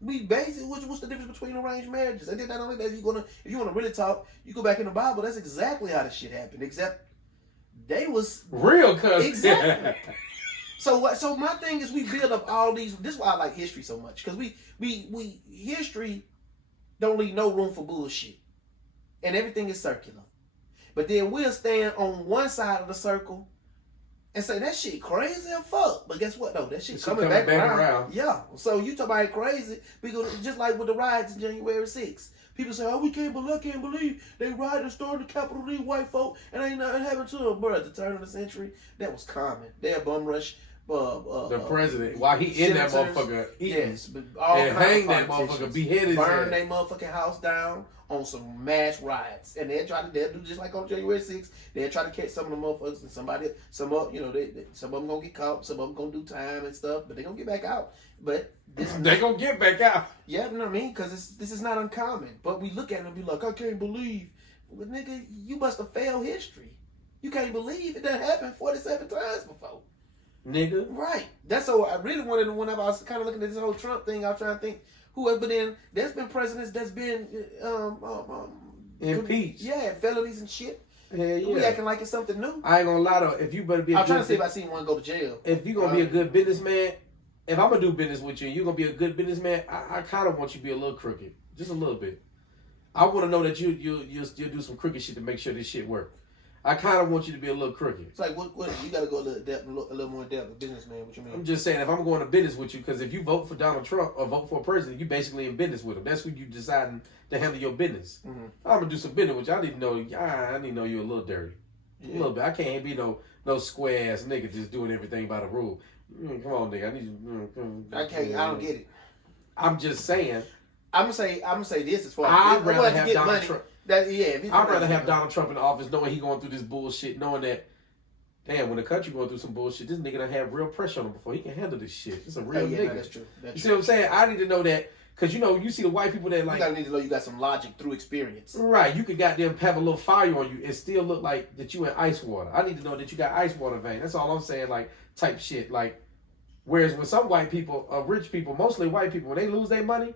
We basically, what's the difference between arranged marriages? And then not only that, if you wanna really talk, you go back in the Bible. That's exactly how the shit happened. Except they was real cousins. Exactly. So my thing is, we build up all these. This is why I like history so much, because we history don't leave no room for bullshit, and everything is circular. But then we'll stand on one side of the circle and say that shit crazy as fuck. But guess what though? That shit coming back around. Yeah. So you talk about it crazy, because just like with the riots in January 6th. People say, "Oh, I can't believe they rioted and stormed the Capitol, these white folk, and ain't nothing happened to them." Bro, at the turn of the century, that was common. They'll bum rush the president while he in that motherfucker eating. Yes, but all and hang that motherfucker, behead his burn their motherfucking house down on some mass riots, and they'll do just like on January 6th. They'll try to catch some of the motherfuckers, and some of them gonna get caught, some of them gonna do time and stuff, but they gonna get back out. But they gonna get back out. Yeah, you know what I mean? Because this is not uncommon. But we look at it and be like, I can't believe. But nigga, you must have failed history. You can't believe it done happened 47 times before. Nigga. Right. That's so I really wanted, whenever I was kind of looking at this whole Trump thing, I was trying to think but then there's been presidents that's been impeached. Yeah, felonies and shit. Hell yeah. We acting like it's something new. I ain't gonna lie though, if you better be I'm trying to see if I seen one go to jail. If you gonna be a good businessman, if I'm gonna do business with you and you're gonna be a good businessman, I kind of want you to be a little crooked. Just a little bit. I want to know that you'll do some crooked shit to make sure this shit work. I kind of want you to be a little crooked. It's like, what you got to go a little more in depth with businessman. What you mean? I'm just saying, if I'm going to business with you, because if you vote for Donald Trump or vote for a president, you basically in business with him. That's when you deciding to handle your business. Mm-hmm. I'm gonna do some business with you. I need to know you're a little dirty, a little bit. I can't be no square ass nigga just doing everything by the rule. Come on, nigga. I need you. I can't. I don't get it. I'm just saying. I'm gonna say this as far as I'd rather have Donald Trump. I'd rather have Donald Trump in the office knowing he going through this bullshit, knowing that, damn, when the country going through some bullshit, this nigga done have real pressure on him before. He can handle this shit. It's a real nigga. No, that's true. You see what I'm saying? I need to know that, because you see the white people that like... You need to know you got some logic through experience. Right. You could goddamn have a little fire on you and still look like that you in ice water. I need to know that you got ice water vein. That's all I'm saying, like, type shit. Like, whereas when some white people, rich people, mostly white people, when they lose their money,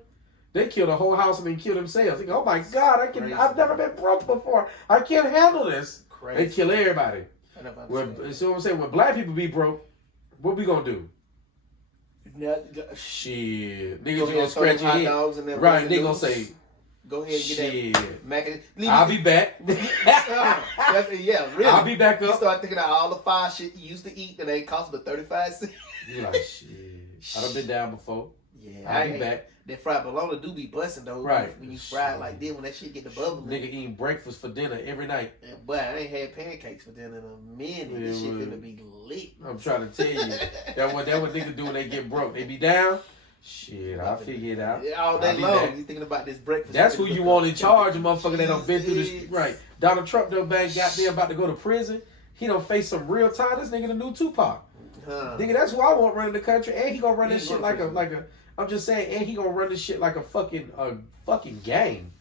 they kill the whole house and then kill themselves. They go, oh my God, I've never been broke before. I can't handle this. Crazy. They kill everybody. See what I'm saying? When black people be broke, what we gonna do? Shit. Niggas gonna scratch your head. Right, they gonna say, go ahead and get that mac and I'll be back. Yeah, really. I'll be back up. You start thinking of all the fire shit you used to eat that ain't cost but 35 cents. You're like, shit. I done been down before. Yeah, I'll be back. That fried bologna do be busting though. Right. When you fry it like this, when that shit get the bubble. Nigga eating breakfast for dinner every night. Yeah, but I ain't had pancakes for dinner in a minute. This shit finna be lit. I'm trying to tell you. That what niggas do when they get broke. They be down. Shit, I'll figure it out. All day long, you thinking about this breakfast. That's who you want in charge, motherfucker that done been through this. Right. Donald Trump done got there about to go to prison. He done face some real time. This nigga the new Tupac. Nigga, that's who I want running the country. And he gonna run this shit like a I'm just saying, and he gonna run this shit like a fucking game.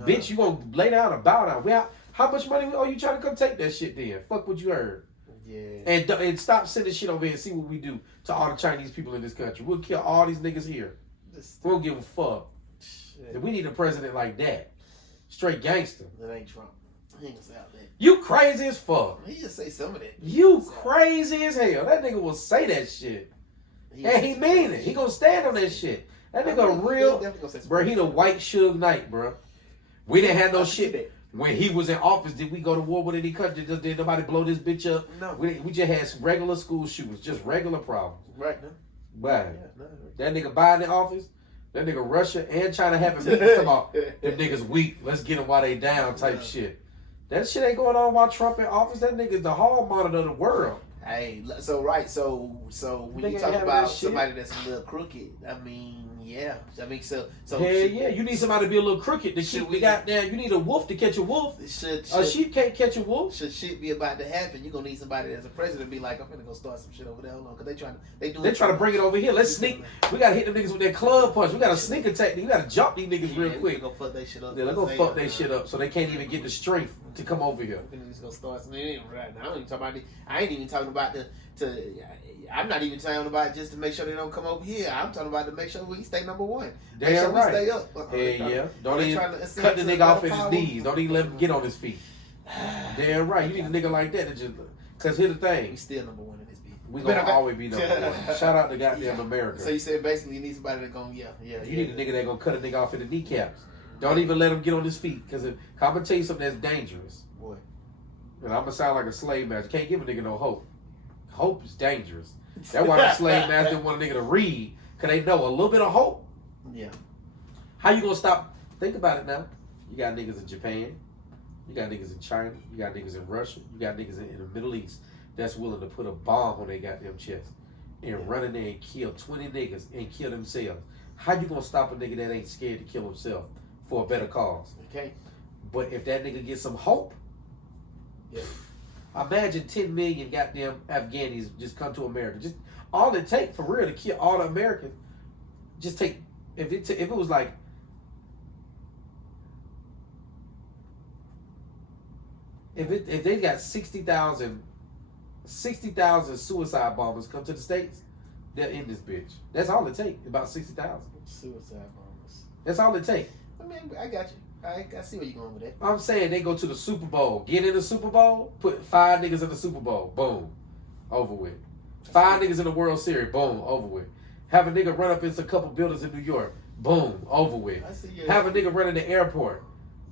Bitch, you gonna lay down and bow down. How much money are you trying to come take that shit then? Fuck what you heard. Yeah. And stop sending shit over here and see what we do to all the Chinese people in this country. We'll kill all these niggas here. We don't give a fuck. And we need a president like that. Straight gangster. That ain't Trump. He ain't gonna say all that. You crazy as fuck. He just say some of that. You crazy as hell. That nigga will say that shit. And he mean it. He gonna stand on that shit. That nigga real. Bro, he the white Suge Knight, bro. We didn't have no shit. When he was in office, did we go to war with any country? Did nobody blow this bitch up? No. We just had some regular school shootings. Just regular problems. Right now. Right. Yeah, that nigga Biden in office, that nigga Russia and China having meetings about them niggas weak. Let's get them while they down type shit. That shit ain't going on while Trump in office. That nigga's the hall monitor of the world. Hey, so when you talk about somebody that's a little crooked, I mean, yeah. I mean, so hell yeah, you need somebody to be a little crooked to keep the goddamn. You need a wolf to catch a wolf. A sheep can't catch a wolf. Should shit be about to happen, you're gonna need somebody that's a president to be like, I'm gonna go start some shit over there. Hold on, because they trying to bring it over here. Let's sneak. We gotta hit them niggas with that club punch. We gotta sneak attack. We gotta jump these niggas real quick. They're gonna fuck that shit up. Yeah, they're gonna fuck that shit up so they can't even get the strength to come over here. We're just gonna start something right now. I ain't even talking about I'm not even talking about just to make sure they don't come over here. I'm talking about to make sure we stay number one. Make sure we stay up. Yeah. Don't even cut the nigga off at his knees. Don't even let him get on his feet. Damn right. You need a nigga like that to just. Cause here's the thing. We still number one in this beat. We gonna always be number one. Shout out to goddamn America. So you said basically you need somebody that's gonna You need a nigga that gonna cut a nigga off at the kneecaps. Don't even let him get on his feet. Cause I'm gonna tell you something that's dangerous. Boy. And I'm gonna sound like a slave master. Can't give a nigga no hope. Hope is dangerous. That's why the slave master want a nigga to read. Cause they know a little bit of hope. Yeah. How you gonna stop? Think about it now. You got niggas in Japan. You got niggas in China. You got niggas in Russia. You got niggas in the Middle East that's willing to put a bomb on their goddamn chest and run in there and kill 20 niggas and kill themselves. How you gonna stop a nigga that ain't scared to kill himself for a better cause? Okay. But if that nigga gets some hope, imagine 10 million goddamn Afghanis just come to America. Just all it take for real to kill all the Americans. Just take if it was like if they got 60,000 suicide bombers come to the States, they'll end this bitch. That's all it take. About 60,000 suicide bombers. That's all it take. I mean, I got you. I see where you're going with that. I'm saying they go to the Super Bowl, get in the Super Bowl, put 5 niggas in the Super Bowl, boom, over with. 5 niggas in the World Series, boom, over with. Have a nigga run up into a couple buildings in New York, boom, over with. Have a nigga run in the airport,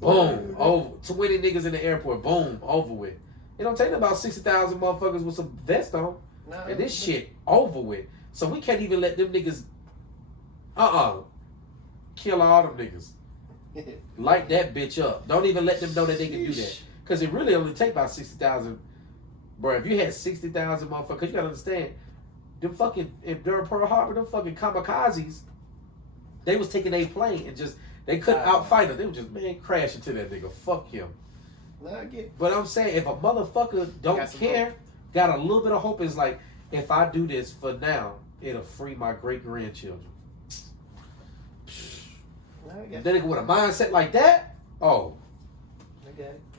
boom, over. 20 niggas in the airport, boom, over with. It don't take about 60,000 motherfuckers with some vest on, and this shit over with. So we can't even let them niggas, kill all them niggas. Light that bitch up. Don't even let them know that they can do that. Because it really only take about 60,000. Bro, if you had 60,000 motherfuckers, because you gotta understand, them fucking, if during Pearl Harbor, them fucking kamikazes, they was taking a plane and just, they couldn't outfight them. They would just, man, crash into that nigga. Fuck him. But I'm saying, if a motherfucker don't care, got a little bit of hope, is like, if I do this for now, it'll free my great-grandchildren. Then with a mindset like that,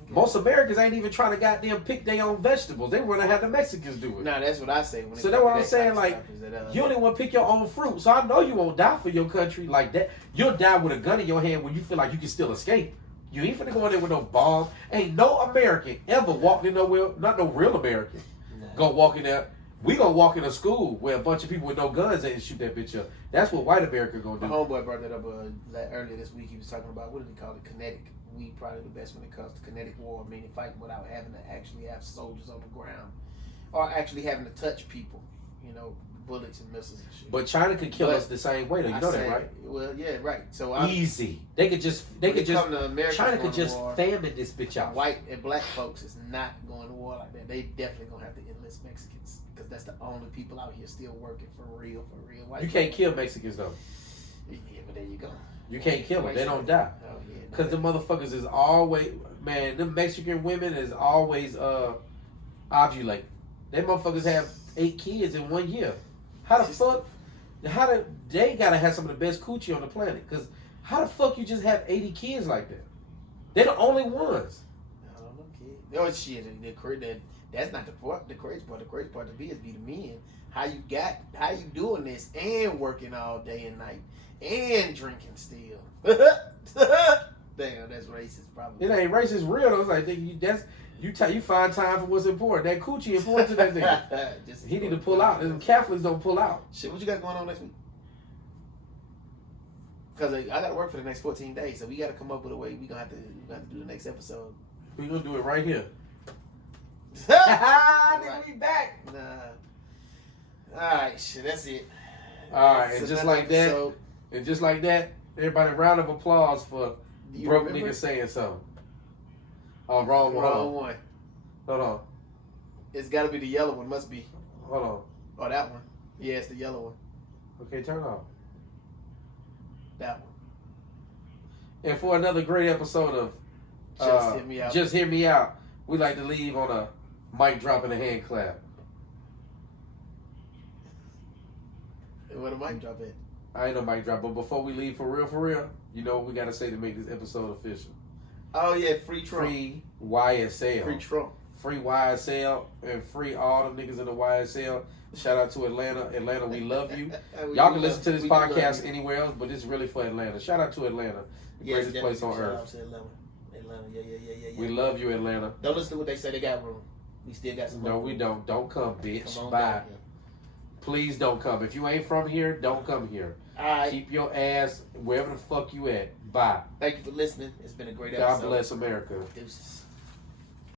most Americans ain't even trying to goddamn pick their own vegetables. They want to have the Mexicans do it. Nah, that's what I say. So that's what I'm saying. Like, you don't even want to pick your own fruit. So I know you won't die for your country like that. You'll die with a gun in your hand when you feel like you can still escape. You ain't finna go in there with no bomb. Ain't no American ever walked in nowhere. Not no real American. Go walk in there. We gonna walk in a school where a bunch of people with no guns ain't shoot that bitch up. That's what white America gonna do. My homeboy brought that up earlier this week. He was talking about, what did he call it? Kinetic. We probably the best when it comes to kinetic war, meaning fighting without having to actually have soldiers on the ground or actually having to touch people. You know, bullets and missiles and shit. But China could kill us the same way, though. You know that, right? Well, yeah, right. So easy. They could just. China could just famine this bitch out. White and black folks is not going to war like that. They definitely gonna have to enlist Mexicans because that's the only people out here still working for real. White you can't kill Mexicans though. Yeah, but there you go. You can't kill them. They don't die. Oh yeah. Because the motherfuckers is always, man, them Mexican women is always ovulate. They motherfuckers have 8 kids in 1 year. How the fuck? They gotta have some of the best coochie on the planet. Because how the fuck you just have 80 kids like that? They're the only ones. I don't know, kid. Oh shit! That's not the part. The crazy part. The crazy part to be is be the men. How you doing this and working all day and night and drinking still? Damn, that's racist. Probably. It ain't racist. Real though. It's like you find time for what's important. That coochie important to that nigga. He need to pull out. And Catholics don't pull out. Shit, what you got going on next week? Because I got to work for the next 14 days, so we got to come up with a way. We gonna have to do the next episode. We gonna do it right here. Right. We back. Nah. All right, shit. That's it. All right, and just like that, everybody, round of applause for broke nigga saying something. Oh, wrong one. Hold on. It's got to be the yellow one. Must be. Hold on. Oh, that one. Yeah, it's the yellow one. Okay, turn off. That one. And for another great episode of Just Hear Me Out, we like to leave on a mic drop and a hand clap. And where the mic drop at? I ain't no mic drop, but before we leave for real, you know what we got to say to make this episode official. Oh, yeah, free Trump. Free YSL. Free Trump. Free YSL and free all the niggas in the YSL. Shout out to Atlanta. Atlanta, we love you. Y'all can listen to this podcast anywhere else, but it's really for Atlanta. Shout out to Atlanta. The greatest place on earth. Shout out to Atlanta. Yeah. We love you, Atlanta. Don't listen to what they say. They got room. We still got some room. No, we don't. Don't come, bitch. Come on Bye. Please don't come. If you ain't from here, don't come here. All right. Keep your ass wherever the fuck you at. Bye. Thank you for listening. It's been a great episode. God bless America. Deuces.